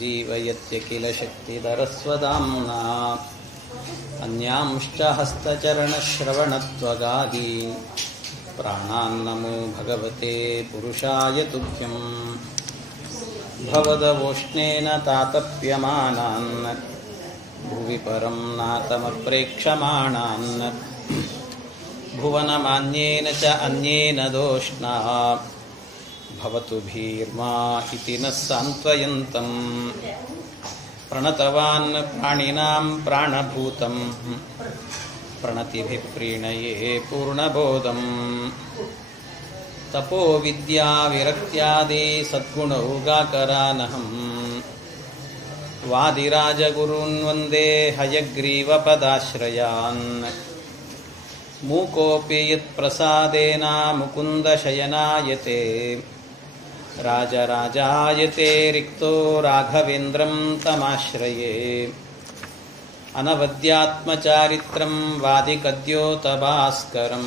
ಸञ್ಜೀವಯತ್ಯಖಿಲ ಶಕ್ತಿಧರಸ್ವಧಾಮ್ನಾ ಅನ್ಯಾಂಶ್ಚ ಹಸ್ತಚರಣಶ್ರವಣತ್ವಗಾದೀನ್ ಪ್ರಾಣಾನ್ನಮೋ ಭಗವತೆ ಪುರುಷಾಯ ತುಭ್ಯಂ ಭವದವೋಷ್ಣೇನ ತಾತಪ್ಯಮಾನಾನ್ ಭುವಿ ಪರಂ ನಾತಮಪ್ರೇಕ್ಷಮಾಣಾನ್ ಭುವನಮಾನ್ಯೇನ ಚ ಅನ್ಯೇನ ದೋಷ್ಣಾ ಭವತು ಭೀರ್ಮಾ ಇತಿ ನ ಸಾಂತ್ವಯಂತಂ ಪ್ರಣತವಾನ್ ಪ್ರಾಣಿನಾಂ ಪ್ರಾಣಭೂತಂ ಪ್ರಣತಿಭಿಃ ಪ್ರೀಣಯೇ ಪೂರ್ಣಬೋಧಂ ತಪೋ ವಿದ್ಯಾ ವಿರಕ್ತ್ಯಾದಿ ಸದ್ಗುಣೌಗಾಕರಾನಹಂ ವಾದಿರಾಜಗುರೂನ್ ವಂದೇ ಹಯಗ್ರೀವಪದಾಶ್ರಯಾನ್ ಮೂಕೋಪಿ ಯತ್ಪ್ರಸಾದೇನ ಮುಕುಂದಶಯನಾಯತೆ ರಾಜರಾಜಾಯತೆ ರಿಕ್ತೋ ರಾಘವೇಂದ್ರಂ ತಮಾಶ್ರಯೇ ಅನವದ್ಯಾತ್ಮಚಾರಿತ್ರಂ ವಾದಿಕದ್ಯೋತಭಾಸ್ಕರಂ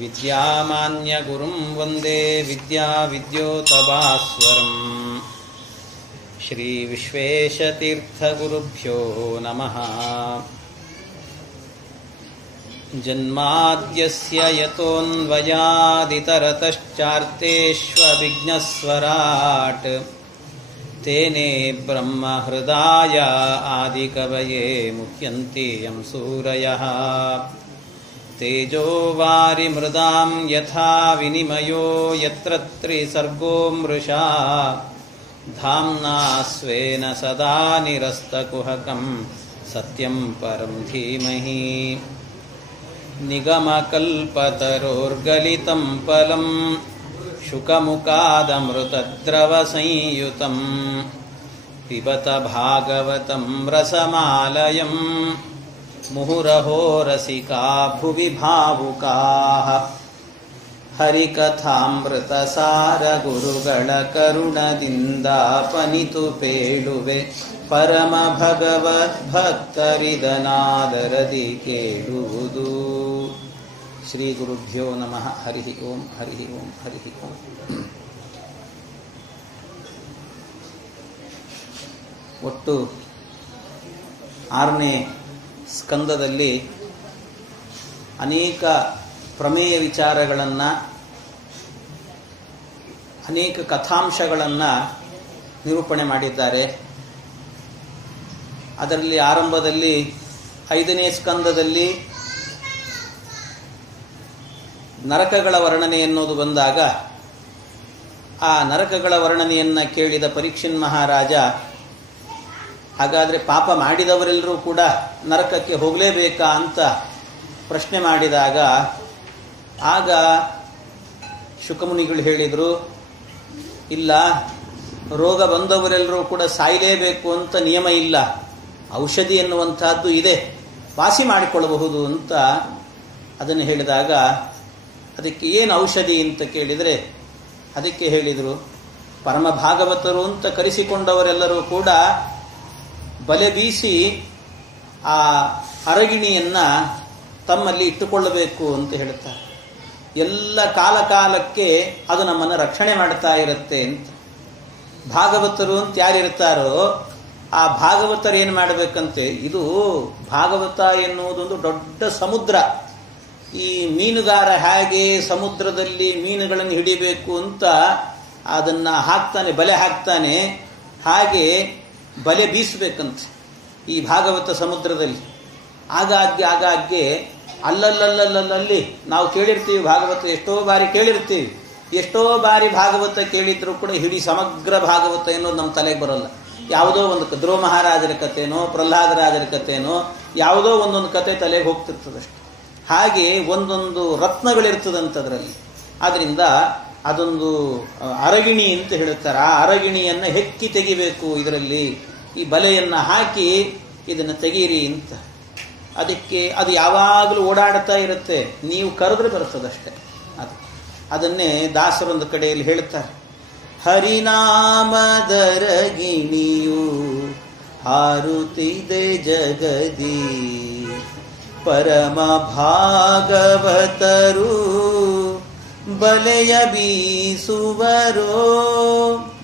ವಿದ್ಯಾಮಾನ್ಯಗುರುಂ ವಂದೇ ವಿದ್ಯಾವಿದ್ಯೋತಭಾಸ್ವರಂ ಶ್ರೀ ವಿಶ್ವೇಶತೀರ್ಥಗುರುಭ್ಯೋ ನಮಃ. ಜನ್ಮಾದ್ಯಸ್ಯ ಯತೋನ್ವಯಾದಿತರತಶ್ಚಾರ್ತೇಷ್ವವಿಘ್ನಸ್ವರಾಟ್ ತೇನೇ ಬ್ರಹ್ಮ ಹೃದಯ ಆದಿಕವಯೇ ಮುಹ್ಯಂತಿ ಯಂ ಸೂರಯಃ ತೇಜೋ ವಾರಿಮೃದಾಂ ಯಥಾ ವಿನಿಮಯೋ ಯತ್ರ ತ್ರಿಸರ್ಗೋ ಮೃಷಾ ಧಾಮ್ನಾ ಸ್ವೇನ ಸದಾ ನಿರಸ್ತಕುಹಕಂ ಸತ್ಯಂ ಪರಂ ಧೀಮಹಿ. ನಿಗಮಕಲ್ಪತರೋರ್ಗಲಿತಂ ಫಲಂ ಶುಕಮುಖಾದಮೃತದ್ರವಸಂಯುತಂ ಪಿಬತ ಭಾಗವತಂ ರಸಮಾಲಯಂ ಮುಹುರಹೋ ರಸಿಕಾ ಭುವಿ ಭಾವುಕಾಃ. ಹರಿಕಥಾಮೃತಸಾರ ಗುರುಗಳ ಕರುಣದಿಂದಾಪನಿತು ಪೇಳುವೆ ಪರಮ ಭಗವದ್ಭಕ್ತರಿದನಾದರದಿ ಕೇಳುವುದು. ಶ್ರೀ ಗುರುಭ್ಯೋ ನಮಃ. ಹರಿ ಓಂ ಹರಿ ಓಂ ಹರಿ ಓಂ. ಒಟ್ಟು 6ನೇ ಸ್ಕಂದದಲ್ಲಿ ಅನೇಕ ಪ್ರಮೇಯ ವಿಚಾರಗಳನ್ನು, ಅನೇಕ ಕಥಾಂಶಗಳನ್ನು ನಿರೂಪಣೆ ಮಾಡಿದ್ದಾರೆ. ಅದರಲ್ಲಿ ಆರಂಭದಲ್ಲಿ 5ನೇ ಸ್ಕಂದದಲ್ಲಿ ನರಕಗಳ ವರ್ಣನೆ ಎನ್ನುವುದು ಬಂದಾಗ ಆ ನರಕಗಳ ವರ್ಣನೆಯನ್ನು ಕೇಳಿದ ಪರೀಕ್ಷಿನ್ ಮಹಾರಾಜ, ಹಾಗಾದರೆ ಪಾಪ ಮಾಡಿದವರೆಲ್ಲರೂ ಕೂಡ ನರಕಕ್ಕೆ ಹೋಗಲೇಬೇಕಾ ಅಂತ ಪ್ರಶ್ನೆ ಮಾಡಿದಾಗ ಆಗ ಶುಕಮುನಿಗಳು ಹೇಳಿದರು, ಇಲ್ಲ, ರೋಗ ಬಂದವರೆಲ್ಲರೂ ಕೂಡ ಸಾಯಲೇಬೇಕು ಅಂತ ನಿಯಮ ಇಲ್ಲ, ಔಷಧಿ ಎನ್ನುವಂತಹದ್ದು ಇದೆ, ವಾಸಿ ಮಾಡಿಕೊಳ್ಳಬಹುದು ಅಂತ ಅದನ್ನು ಹೇಳಿದಾಗ ಅದಕ್ಕೆ ಏನು ಔಷಧಿ ಅಂತ ಕೇಳಿದರೆ ಅದಕ್ಕೆ ಹೇಳಿದರು, ಪರಮ ಭಾಗವತರು ಅಂತ ಕರೆಸಿಕೊಂಡವರೆಲ್ಲರೂ ಕೂಡ ಬಲೆ ಬೀಸಿ ಆ ಅರಗಿಣಿಯನ್ನು ತಮ್ಮಲ್ಲಿ ಇಟ್ಟುಕೊಳ್ಳಬೇಕು ಅಂತ ಹೇಳ್ತಾರೆ. ಎಲ್ಲ ಕಾಲಕ್ಕೆ ಅದು ನಮ್ಮನ್ನು ರಕ್ಷಣೆ ಮಾಡ್ತಾ ಇರುತ್ತೆ ಅಂತ. ಭಾಗವತರು ಅಂತ ಯಾರಿರ್ತಾರೋ ಆ ಭಾಗವತರು ಏನು ಮಾಡಬೇಕಂತೆ, ಇದು ಭಾಗವತ ಎನ್ನುವುದೊಂದು ದೊಡ್ಡ ಸಮುದ್ರ. ಈ ಮೀನುಗಾರ ಹೇಗೆ ಸಮುದ್ರದಲ್ಲಿ ಮೀನುಗಳನ್ನು ಹಿಡಿಬೇಕು ಅಂತ ಅದನ್ನು ಹಾಕ್ತಾನೆ, ಬಲೆ ಹಾಕ್ತಾನೆ, ಹಾಗೆ ಬಲೆ ಬೀಸಬೇಕಂತೆ ಈ ಭಾಗವತ ಸಮುದ್ರದಲ್ಲಿ. ಆಗಾಗ್ಗೆ ಅಲ್ಲಲ್ಲಿ ನಾವು ಕೇಳಿರ್ತೀವಿ, ಭಾಗವತ ಎಷ್ಟೋ ಬಾರಿ ಕೇಳಿರ್ತೀವಿ, ಎಷ್ಟೋ ಬಾರಿ ಭಾಗವತ ಕೇಳಿದ್ರು ಕೂಡ ಇಡೀ ಸಮಗ್ರ ಭಾಗವತ ಎನ್ನುವುದು ನಮ್ಮ ತಲೆಗೆ ಬರೋಲ್ಲ. ಯಾವುದೋ ಒಂದು ಧ್ರುವ ಮಹಾರಾಜರ ಕಥೆನೋ ಪ್ರಹ್ಲಾದರಾಜರ ಕಥೆನೋ ಯಾವುದೋ ಒಂದೊಂದು ಕತೆ ತಲೆಗೆ ಹೋಗ್ತಿರ್ತದಷ್ಟೆ. ಹಾಗೆ ಒಂದೊಂದು ರತ್ನಗಳಿರ್ತದಂಥದ್ರಲ್ಲಿ. ಆದ್ದರಿಂದ ಅದೊಂದು ಅರಗಿಣಿ ಅಂತ ಹೇಳುತ್ತಾರೆ. ಆ ಅರಗಿಣಿಯನ್ನು ಹೆಕ್ಕಿ ತೆಗಿಬೇಕು, ಇದರಲ್ಲಿ ಈ ಬಲೆಯನ್ನು ಹಾಕಿ ಇದನ್ನು ತೆಗೀರಿ ಅಂತ. ಅದಕ್ಕೆ ಅದು ಯಾವಾಗಲೂ ಓಡಾಡ್ತಾ ಇರುತ್ತೆ, ನೀವು ಕರೆದ್ರೆ ಬರ್ತದಷ್ಟೆ. ಅದನ್ನೇ ದಾಸರೊಂದು ಕಡೆಯಲ್ಲಿ ಹೇಳ್ತಾರೆ, ಹರಿನಾಮದರಗಿಣಿಯು ಹಾರುತ್ತಿದೆ ಜಗದಿ, ಪರಮ ಭಾಗವತರು ಬಲೆಯ ಬೀಸುವರೋ.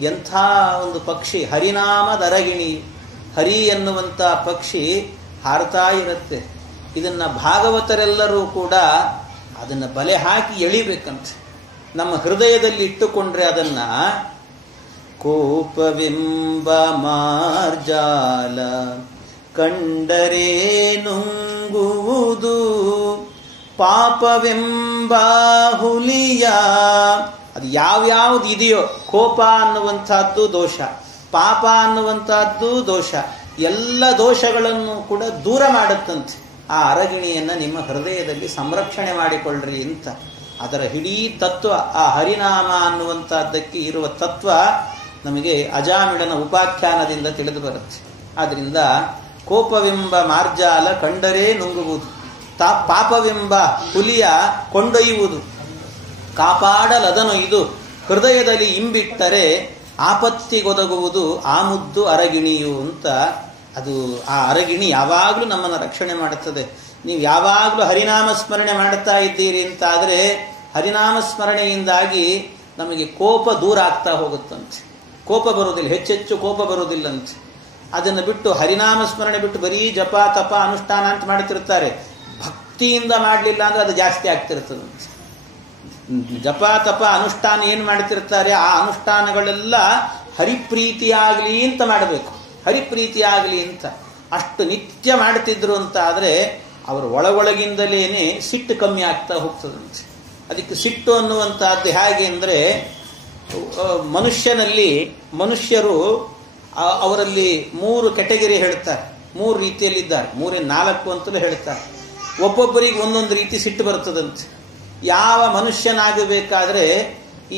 ಎಂಥ ಒಂದು ಪಕ್ಷಿ, ಹರಿನಾಮದರಗಿಣಿ. ಹರಿ ಎನ್ನುವಂಥ ಪಕ್ಷಿ ಹಾರ್ತಾ ಇರುತ್ತೆ. ಇದನ್ನು ಭಾಗವತರೆಲ್ಲರೂ ಕೂಡ ಅದನ್ನು ಬಲೆ ಹಾಕಿ ಎಳಿಬೇಕಂತ ನಮ್ಮ ಹೃದಯದಲ್ಲಿ ಇಟ್ಟುಕೊಂಡ್ರೆ ಅದನ್ನು ಕೋಪವೆಂಬ ಮಾರ್ಜಾಲ ಕಂಡರೆ ನುಂಗುವುದು, ಪಾಪವೆಂಬ ಹುಲಿಯ. ಅದು ಯಾವ್ಯಾವ್ದು ಇದೆಯೋ, ಕೋಪ ಅನ್ನುವಂಥದ್ದು ದೋಷ, ಪಾಪ ಅನ್ನುವಂಥದ್ದು ದೋಷ, ಎಲ್ಲ ದೋಷಗಳನ್ನು ಕೂಡ ದೂರ ಮಾಡುತ್ತಂತೆ. ಆ ಅರಗಿಣಿಯನ್ನು ನಿಮ್ಮ ಹೃದಯದಲ್ಲಿ ಸಂರಕ್ಷಣೆ ಮಾಡಿಕೊಳ್ಳ್ರಿ ಅಂತ. ಅದರ ಇಡೀ ತತ್ವ, ಆ ಹರಿನಾಮ ಅನ್ನುವಂಥದ್ದಕ್ಕೆ ಇರುವ ತತ್ವ ನಮಗೆ ಅಜಾಮಿಳನ ಉಪಾಖ್ಯಾನದಿಂದ ತಿಳಿದು ಬರುತ್ತೆ. ಆದ್ದರಿಂದ ಕೋಪವೆಂಬ ಮಾರ್ಜಾಲ ಕಂಡರೆ ನುಂಗುವುದು, ಪಾಪವೆಂಬ ಹುಲಿಯ ಕೊಂಡೊಯ್ಯುವುದು, ಕಾಪಾಡಲದನು ಇದು ಹೃದಯದಲ್ಲಿ ಇಂಬಿಟ್ಟರೆ ಆಪತ್ತಿಗೊದಗುವುದು ಆ ಮುದ್ದು ಅರಗಿಣಿಯು ಅಂತ. ಅದು ಆ ಅರಗಿಣಿ ಯಾವಾಗಲೂ ನಮ್ಮನ್ನು ರಕ್ಷಣೆ ಮಾಡುತ್ತದೆ. ನೀವು ಯಾವಾಗಲೂ ಹರಿನಾಮ ಸ್ಮರಣೆ ಮಾಡುತ್ತಾ ಇದ್ದೀರಿ ಅಂತಾದರೆ ಹರಿನಾಮ ಸ್ಮರಣೆಯಿಂದಾಗಿ ನಮಗೆ ಕೋಪ ದೂರ ಆಗ್ತಾ ಹೋಗುತ್ತಂತೆ. ಕೋಪ ಬರುವುದಿಲ್ಲ, ಹೆಚ್ಚೆಚ್ಚು ಕೋಪ ಬರುವುದಿಲ್ಲಂತೆ. ಅದನ್ನು ಬಿಟ್ಟು ಹರಿನಾಮ ಸ್ಮರಣೆ ಬಿಟ್ಟು ಬರೀ ಜಪ ತಪ ಅನುಷ್ಠಾನ ಅಂತ ಮಾಡ್ತಿರ್ತಾರೆ. ಭಕ್ತಿಯಿಂದ ಮಾಡಲಿಲ್ಲ ಅಂದ್ರೆ ಅದು ಜಾಸ್ತಿ ಆಗ್ತಿರ್ತದಂತೆ. ಜಪ ತಪ ಅನುಷ್ಠಾನ ಏನು ಮಾಡ್ತಿರ್ತಾರೆ, ಆ ಅನುಷ್ಠಾನಗಳೆಲ್ಲ ಹರಿಪ್ರೀತಿಯಾಗಲಿ ಅಂತ ಮಾಡಬೇಕು, ಹರಿಪ್ರೀತಿಯಾಗಲಿ ಅಂತ. ಅಷ್ಟು ನಿತ್ಯ ಮಾಡ್ತಿದ್ರು ಅಂತ ಆದರೆ ಅವರು ಒಳಗೊಳಗಿಂದಲೇನೆ ಸಿಟ್ಟು ಕಮ್ಮಿ ಆಗ್ತಾ ಹೋಗ್ತದಂತೆ. ಅದಕ್ಕೆ ಸಿಟ್ಟು ಅನ್ನುವಂಥದ್ದು ಹೇಗೆ ಅಂದರೆ, ಮನುಷ್ಯರು ಅವರಲ್ಲಿ 3 ಕೆಟಗರಿ ಹೇಳ್ತಾರೆ, 3 ರೀತಿಯಲ್ಲಿದ್ದಾರೆ, 4 ಅಂತಲೂ ಹೇಳ್ತಾರೆ. ಒಬ್ಬೊಬ್ಬರಿಗೆ ಒಂದೊಂದು ರೀತಿ ಸಿಟ್ಟು ಬರ್ತದಂತೆ. ಯಾವ ಮನುಷ್ಯನಾಗಬೇಕಾದ್ರೆ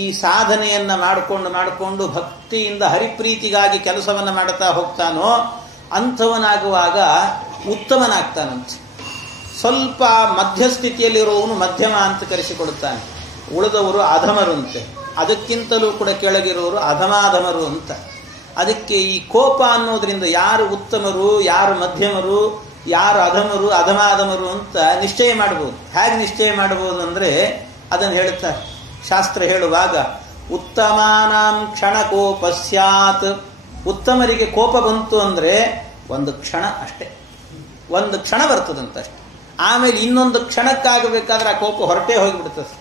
ಈ ಸಾಧನೆಯನ್ನ ಮಾಡಿಕೊಂಡು ಭಕ್ತಿಯಿಂದ ಹರಿಪ್ರೀತಿಗಾಗಿ ಕೆಲಸವನ್ನ ಮಾಡುತ್ತಾ ಹೋಗ್ತಾನೋ ಅಂಥವನಾಗುವಾಗ ಉತ್ತಮನಾಗ್ತಾನಂತೆ. ಸ್ವಲ್ಪ ಮಧ್ಯಸ್ಥಿತಿಯಲ್ಲಿರುವವನು ಮಧ್ಯಮ ಅಂತ ಕರೆಸಿಕೊಡುತ್ತಾನೆ, ಉಳಿದವರು ಅಧಮರಂತೆ. ಅದಕ್ಕಿಂತಲೂ ಕೂಡ ಕೆಳಗಿರೋರು ಅಧಮಾಧಮರು ಅಂತ. ಅದಕ್ಕೆ ಈ ಕೋಪ ಅನ್ನೋದ್ರಿಂದ ಯಾರು ಉತ್ತಮರು, ಯಾರು ಮಧ್ಯಮರು, ಯಾರು ಅಧಮರು, ಅಧಮಾಧಮರು ಅಂತ ನಿಶ್ಚಯ ಮಾಡಬಹುದು. ಹೇಗೆ ನಿಶ್ಚಯ ಮಾಡಬಹುದು ಅಂದರೆ ಅದನ್ನು ಹೇಳುತ್ತಾರೆ ಶಾಸ್ತ್ರ ಹೇಳುವಾಗ, ಉತ್ತಮಾನಾಂ ಕ್ಷಣ ಕೋಪ ಸ್ಯಾತ್. ಉತ್ತಮರಿಗೆ ಕೋಪ ಬಂತು ಅಂದರೆ ಒಂದು ಕ್ಷಣ ಅಷ್ಟೇ, ಒಂದು ಕ್ಷಣ ಬರ್ತದಂತಷ್ಟೆ. ಆಮೇಲೆ ಇನ್ನೊಂದು ಕ್ಷಣಕ್ಕಾಗಬೇಕಾದ್ರೆ ಆ ಕೋಪ ಹೊರಟೇ ಹೋಗಿಬಿಡ್ತದೆ.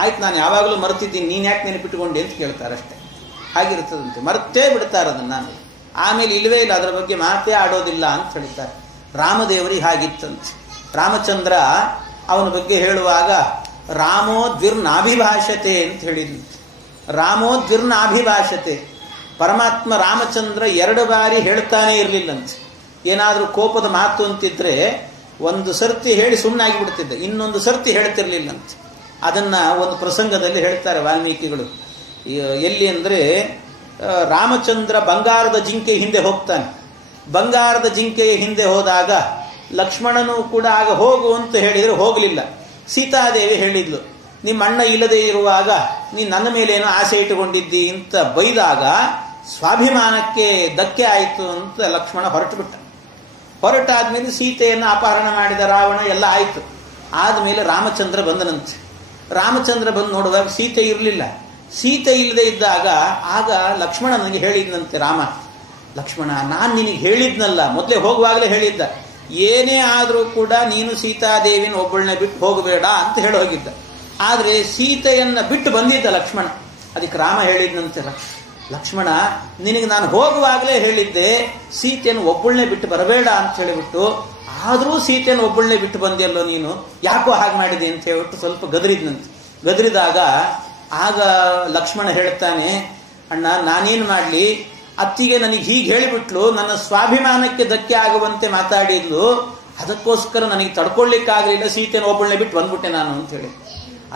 ಆಯ್ತು, ನಾನು ಯಾವಾಗಲೂ ಮರ್ತಿದ್ದೀನಿ, ನೀನು ಯಾಕೆ ನೆನಪಿಟ್ಟುಕೊಂಡೆ ಅಂತ ಕೇಳ್ತಾರೆ ಅಷ್ಟೇ. ಹಾಗಿರ್ತದಂತೆ, ಮರ್ತೇ ಬಿಡ್ತಾರೆ ಅದನ್ನು. ಆಮೇಲೆ ಇಲ್ಲವೇ ಇಲ್ಲ, ಅದರ ಬಗ್ಗೆ ಮಾತೇ ಆಡೋದಿಲ್ಲ ಅಂತ ಹೇಳ್ತಾರೆ. ರಾಮದೇವರಿಗೆ ಹಾಗಿತ್ತಂತೆ. ರಾಮಚಂದ್ರ ಅವನ ಬಗ್ಗೆ ಹೇಳುವಾಗ ರಾಮೋದ್ವಿರ್ನಾಭಿಭಾಷತೆ ಅಂತ ಹೇಳಿದಂತೆ. ರಾಮೋದ್ವಿರ್ನಾಭಿಭಾಷತೆ, ಪರಮಾತ್ಮ ರಾಮಚಂದ್ರ 2 ಬಾರಿ ಹೇಳ್ತಾನೆ ಇರಲಿಲ್ಲಂತೆ. ಏನಾದರೂ ಕೋಪದ ಮಾತು ಅಂತಿದ್ರೆ ಒಂದು ಸರ್ತಿ ಹೇಳಿ ಸುಮ್ಮನಾಗಿ ಬಿಡ್ತಿದ್ದೆ, ಇನ್ನೊಂದು ಸರ್ತಿ ಹೇಳ್ತಿರ್ಲಿಲ್ಲಂತೆ. ಅದನ್ನ ಒಂದು ಪ್ರಸಂಗದಲ್ಲಿ ಹೇಳ್ತಾರೆ ವಾಲ್ಮೀಕಿಗಳು. ಎಲ್ಲಿ ಅಂದರೆ, ರಾಮಚಂದ್ರ ಬಂಗಾರದ ಜಿಂಕೆ ಹಿಂದೆ ಹೋಗ್ತಾನೆ. ಬಂಗಾರದ ಜಿಂಕೆಯ ಹಿಂದೆ ಹೋದಾಗ ಲಕ್ಷ್ಮಣನು ಕೂಡ ಆಗ ಹೋಗು ಅಂತ ಹೇಳಿದರೆ ಹೋಗಲಿಲ್ಲ. ಸೀತಾದೇವಿ ಹೇಳಿದ್ಲು, ನಿಮ್ಮ ಅಣ್ಣ ಇಲ್ಲದೆ ಇರುವಾಗ ನೀನು ನನ್ನ ಮೇಲೇನೋ ಆಸೆ ಇಟ್ಟುಕೊಂಡಿದ್ದಿ ಅಂತ ಬೈದಾಗ ಸ್ವಾಭಿಮಾನಕ್ಕೆ ಧಕ್ಕೆ ಆಯಿತು ಅಂತ ಲಕ್ಷ್ಮಣ ಹೊರಟಾದ್ಮೇಲೆ ಸೀತೆಯನ್ನು ಅಪಹರಣ ಮಾಡಿದ ರಾವಣ ಎಲ್ಲ ಆಯಿತು. ಆದಮೇಲೆ ರಾಮಚಂದ್ರ ಬಂದನಂತೆ. ರಾಮಚಂದ್ರ ಬಂದು ನೋಡುವಾಗ ಸೀತೆ ಇರಲಿಲ್ಲ. ಸೀತೆ ಇಲ್ಲದೆ ಇದ್ದಾಗ ಆಗ ಲಕ್ಷ್ಮಣ ನನಗೆ ಹೇಳಿದ್ನಂತೆ, ಲಕ್ಷ್ಮಣ ನಾನು ನಿನಗೆ ಹೇಳಿದ್ನಲ್ಲ, ಮೊದಲೇ ಹೋಗುವಾಗಲೇ ಹೇಳಿದ್ದ, ಏನೇ ಆದರೂ ಕೂಡ ನೀನು ಸೀತಾದೇವಿನ ಒಬ್ಬಳನ್ನೇ ಬಿಟ್ಟು ಹೋಗಬೇಡ ಅಂತ ಹೇಳಿ ಹೋಗಿದ್ದ. ಆದರೆ ಸೀತೆಯನ್ನ ಬಿಟ್ಟು ಬಂದಿದ್ದ ಲಕ್ಷ್ಮಣ. ಅದಕ್ಕೆ ರಾಮ ಹೇಳಿದ್ನಂತೆ, ಲಕ್ಷ್ಮಣ ನಿನಗೆ ನಾನು ಹೋಗುವಾಗಲೇ ಹೇಳಿದ್ದೆ ಸೀತೆಯನ್ನು ಒಬ್ಬಳನ್ನೇ ಬಿಟ್ಟು ಬರಬೇಡ ಅಂತ ಹೇಳಿಬಿಟ್ಟು, ಆದರೂ ಸೀತೆಯನ್ನು ಒಬ್ಬಳನ್ನೇ ಬಿಟ್ಟು ಬಂದಿಯಲ್ಲೋ ನೀನು, ಯಾಕೋ ಹಾಗೆ ಮಾಡಿದೆ ಅಂತ ಹೇಳ್ಬಿಟ್ಟು ಸ್ವಲ್ಪ ಗದರಿದಾಗ ಆಗ ಲಕ್ಷ್ಮಣ ಹೇಳ್ತಾನೆ, ಅಣ್ಣ ನಾನೇನು ಮಾಡಲಿ, ಅತ್ತಿಗೆ ನನಗೆ ಹೀಗೆ ಹೇಳಿಬಿಟ್ಲು, ನನ್ನ ಸ್ವಾಭಿಮಾನಕ್ಕೆ ಧಕ್ಕೆ ಆಗುವಂತೆ ಮಾತಾಡಿದ್ಲು, ಅದಕ್ಕೋಸ್ಕರ ನನಗೆ ತಡ್ಕೊಳ್ಳಿಕ್ಕಾಗಲಿಲ್ಲ, ಸೀತೆಯನ್ನು ಒಬ್ಬಳನ್ನೇ ಬಿಟ್ಟು ಬಂದ್ಬಿಟ್ಟೆ ನಾನು ಅಂತ ಹೇಳಿ.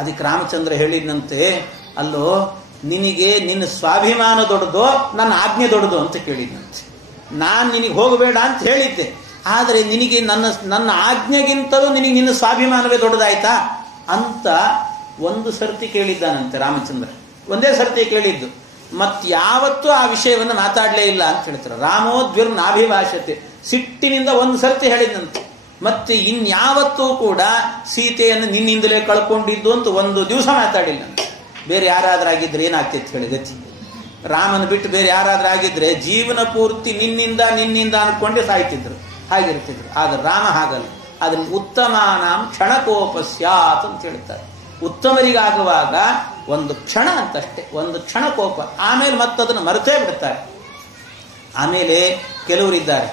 ಅದಕ್ಕೆ ರಾಮಚಂದ್ರ ಹೇಳಿದ್ನಂತೆ, ಅಲ್ಲೋ ನಿನಗೆ ನಿನ್ನ ಸ್ವಾಭಿಮಾನ ದೊಡ್ಡದೋ ನನ್ನ ಆಜ್ಞೆ ದೊಡ್ಡದು ಅಂತ ಕೇಳಿದ್ನಂತೆ. ನಾನು ನಿನಗೆ ಹೋಗಬೇಡ ಅಂತ ಹೇಳಿದ್ದೆ, ಆದರೆ ನಿನಗೆ ನನ್ನ ಆಜ್ಞೆಗಿಂತಲೂ ನಿನಗೆ ನಿನ್ನ ಸ್ವಾಭಿಮಾನವೇ ದೊಡ್ಡದಾಯ್ತಾ ಅಂತ ಒಂದು ಸರ್ತಿ ಕೇಳಿದ್ದಾನಂತೆ ರಾಮಚಂದ್ರ. ಒಂದೇ ಸರ್ತಿ ಕೇಳಿದ್ದು, ಮತ್ಯಾವತ್ತೂ ಆ ವಿಷಯವನ್ನು ಮಾತಾಡಲೇ ಇಲ್ಲ ಅಂತ ಹೇಳ್ತಾರೆ. ರಾಮೋದ್ವಿರ್ನಾಭಿಭಾಷತೆ, ಸಿಟ್ಟಿನಿಂದ ಒಂದು ಸರ್ತಿ ಹೇಳಿದಂತೆ. ಮತ್ತೆ ಇನ್ಯಾವತ್ತೂ ಕೂಡ ಸೀತೆಯನ್ನು ನಿನ್ನಿಂದಲೇ ಕಳ್ಕೊಂಡಿದ್ದು ಅಂತ ಒಂದು ದಿವಸ ಮಾತಾಡಿಲ್ಲ. ಬೇರೆ ಯಾರಾದ್ರಾಗಿದ್ರೆ ಏನಾಗ್ತಿತ್ತು ಹೇಳಿ ಗತಿ. ರಾಮನ ಬಿಟ್ಟು ಬೇರೆ ಯಾರಾದ್ರೂ ಆಗಿದ್ರೆ ಜೀವನ ಪೂರ್ತಿ ನಿನ್ನಿಂದ ಅನ್ಕೊಂಡೆ ಸಾಯ್ತಿದ್ರು, ಹಾಗಿರ್ತಿದ್ರು. ಆದ್ರೆ ರಾಮ ಹಾಗಲ್ಲ. ಅದನ್ನು ಉತ್ತಮಾನಾಂ ಕ್ಷಣಕೋಪಸ್ಯಾತ್ ಅಂತ ಹೇಳ್ತಾರೆ. ಉತ್ತಮರಿಗಾಗುವಾಗ ಒಂದು ಕ್ಷಣ ಅಂತಷ್ಟೇ, ಒಂದು ಕ್ಷಣ ಕೋಪ, ಆಮೇಲೆ ಮತ್ತದನ್ನು ಮರೆತೇ ಬಿಡ್ತಾರೆ. ಆಮೇಲೆ ಕೆಲವರಿದ್ದಾರೆ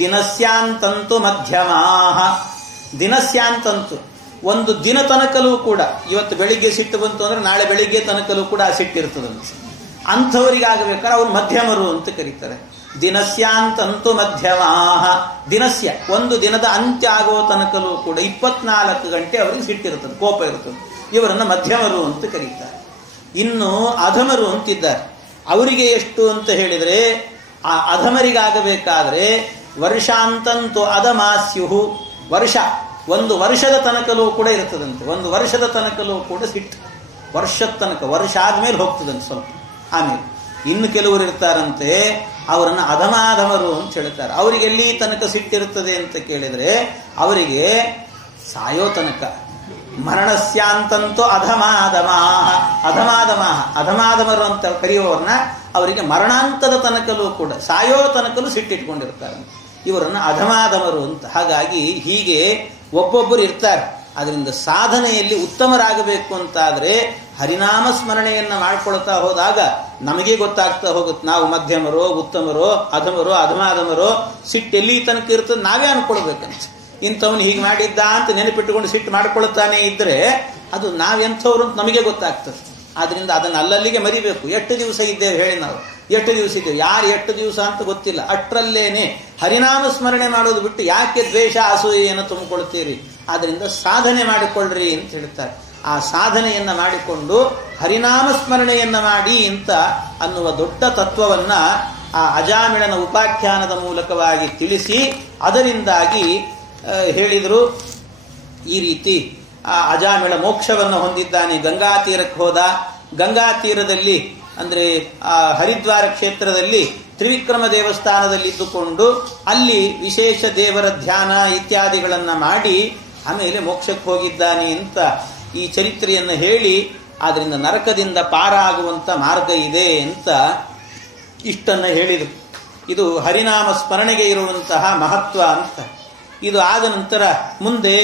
ದಿನಸ್ಯಾಂತಂತು ಮಧ್ಯಮಾಹ. ದಿನಸ್ಯಾಂತಂತು ಒಂದು ದಿನ ತನಕಲೂ ಕೂಡ, ಇವತ್ತು ಬೆಳಿಗ್ಗೆ ಸಿಟ್ಟು ಬಂತು ಅಂದ್ರೆ ನಾಳೆ ಬೆಳಿಗ್ಗೆ ತನಕಲೂ ಕೂಡ ಆ ಸಿಟ್ಟಿರ್ತದಂತೆ. ಅಂಥವರಿಗಾಗಬೇಕಾದ್ರೆ ಅವ್ರು ಮಧ್ಯಮರು ಅಂತ ಕರೀತಾರೆ. ದಿನಸ್ಯಾಂತಂತು ಮಧ್ಯಮಾಹ. ದಿನಸ್ಯ ಒಂದು ದಿನದ ಅಂತ್ಯ ಆಗೋ ತನಕಲೂ ಕೂಡ 24 ಗಂಟೆ ಅವರಿಗೆ ಸಿಟ್ಟಿರ್ತದೆ, ಕೋಪ ಇರ್ತದೆ. ಇವರನ್ನು ಮಧ್ಯಮರು ಅಂತ ಕರೀತಾರೆ. ಇನ್ನು ಅಧಮರು ಅಂತಿದ್ದಾರೆ. ಅವರಿಗೆ ಎಷ್ಟು ಅಂತ ಹೇಳಿದರೆ, ಆ ಅಧಮರಿಗಾಗಬೇಕಾದ್ರೆ ವರ್ಷಾಂತಂತು ಅಧಮಾಸ್ಯುಹು. ಒಂದು ವರ್ಷದ ತನಕಲೂ ಕೂಡ ಇರ್ತದಂತೆ. ಒಂದು ವರ್ಷದ ತನಕಲೂ ಕೂಡ ಸಿಟ್ಟು, ವರ್ಷದ ತನಕ, ವರ್ಷ ಆದ್ಮೇಲೆ ಹೋಗ್ತದಂತೆ ಸ್ವಲ್ಪ. ಆಮೇಲೆ ಇನ್ನು ಕೆಲವರು ಇರ್ತಾರಂತೆ, ಅವರನ್ನು ಅಧಮಾಧಮರು ಅಂತ ಹೇಳ್ತಾರೆ. ಅವರಿಗೆ ಎಲ್ಲಿ ತನಕ ಸಿಟ್ಟಿರ್ತದೆ ಅಂತ ಕೇಳಿದ್ರೆ, ಅವರಿಗೆ ಸಾಯೋ ತನಕ. ಮರಣಸ್ಯಾಂತಂತೂ ಅಧಮಾಧಮರು ಅಂತ ಕರೆಯುವವ್ರನ್ನ ಅವರಿಗೆ ಮರಣಾಂತದ ತನಕಲೂ ಕೂಡ, ಸಾಯೋ ತನಕಲೂ ಸಿಟ್ಟಿಟ್ಕೊಂಡಿರ್ತಾರೆ. ಇವರನ್ನು ಅಧಮಾಧಮರು ಅಂತ. ಹಾಗಾಗಿ ಹೀಗೆ ಒಬ್ಬೊಬ್ಬರು ಇರ್ತಾರೆ. ಅದರಿಂದ ಸಾಧನೆಯಲ್ಲಿ ಉತ್ತಮರಾಗಬೇಕು ಅಂತಾದ್ರೆ ಹರಿನಾಮ ಸ್ಮರಣೆಯನ್ನ ಮಾಡ್ಕೊಳ್ತಾ ಹೋದಾಗ ನಮಗೆ ಗೊತ್ತಾಗ್ತಾ ಹೋಗುತ್ತೆ, ನಾವು ಮಧ್ಯಮರೋ, ಉತ್ತಮರೋ, ಅಧಮರೋ, ಅಧಮಾಧಮರೋ. ಸಿಟ್ಟು ಎಲ್ಲಿ ತನಕ ಇರ್ತದೆ ನಾವೇ ಅನ್ಕೊಳ್ಬೇಕಂತ. ಇಂಥವನು ಹೀಗೆ ಮಾಡಿದ್ದ ಅಂತ ನೆನಪಿಟ್ಟುಕೊಂಡು ಸಿಟ್ಟು ಮಾಡ್ಕೊಳ್ತಾನೆ ಇದ್ರೆ ಅದು ನಾವೆಂಥವ್ರು ಅಂತ ನಮಗೆ ಗೊತ್ತಾಗ್ತದೆ. ಆದ್ರಿಂದ ಅದನ್ನು ಅಲ್ಲಲ್ಲಿಗೆ ಮರಿಬೇಕು. ಎಷ್ಟು ದಿವಸ ಇದ್ದೇವೆ ಹೇಳಿ, ನಾವು ಎಷ್ಟು ದಿವಸ ಇದ್ದೇವೆ, ಯಾರು ಎಷ್ಟು ದಿವಸ ಅಂತ ಗೊತ್ತಿಲ್ಲ. ಅಷ್ಟರಲ್ಲೇನೆ ಹರಿನಾಮ ಸ್ಮರಣೆ ಮಾಡೋದು ಬಿಟ್ಟು ಯಾಕೆ ದ್ವೇಷ ಅಸೂಯೆಯನ್ನು ತುಂಬಿಕೊಳ್ತೀರಿ? ಆದ್ರಿಂದ ಸಾಧನೆ ಮಾಡಿಕೊಳ್ಳ್ರಿ ಅಂತ ಹೇಳ್ತಾರೆ. ಆ ಸಾಧನೆಯನ್ನ ಮಾಡಿಕೊಂಡು ಹರಿನಾಮ ಸ್ಮರಣೆಯನ್ನ ಮಾಡಿ ಅಂತ ಅನ್ನುವ ದೊಡ್ಡ ತತ್ವವನ್ನ ಆ ಅಜಾಮಿಳನ ಉಪಾಖ್ಯಾನದ ಮೂಲಕವಾಗಿ ತಿಳಿಸಿ ಅದರಿಂದಾಗಿ ಹೇಳಿದರು. ಈ ರೀತಿ ಆ ಅಜಾಮಿಳ ಮೋಕ್ಷವನ್ನು ಹೊಂದಿದ್ದಾನೆ. ಗಂಗಾ ತೀರಕ್ಕೆ ಹೋದ. ಗಂಗಾ ತೀರದಲ್ಲಿ ಅಂದ್ರೆ ಆ ಹರಿದ್ವಾರ ಕ್ಷೇತ್ರದಲ್ಲಿ ತ್ರಿವಿಕ್ರಮ ದೇವಸ್ಥಾನದಲ್ಲಿ ಇದ್ದುಕೊಂಡು ಅಲ್ಲಿ ವಿಶೇಷ ದೇವರ ಧ್ಯಾನ ಇತ್ಯಾದಿಗಳನ್ನ ಮಾಡಿ ಆಮೇಲೆ ಮೋಕ್ಷಕ್ಕೆ ಹೋಗಿದ್ದಾನೆ ಅಂತ ಈ ಚರಿತ್ರೆಯನ್ನು ಹೇಳಿ, ಆದ್ರಿಂದ ನರಕದಿಂದ ಪಾರಾಗುವಂತ ಮಾರ್ಗ ಇದೆ ಅಂತ ಇಷ್ಟನ್ನ ಹೇಳಿದರು. ಇದು ಹರಿನಾಮ ಸ್ಮರಣೆಗೆ ಇರುವಂತಹ ಮಹತ್ವ ಅಂತ. ಇದು ಆದ ನಂತರ ಮುಂದೆ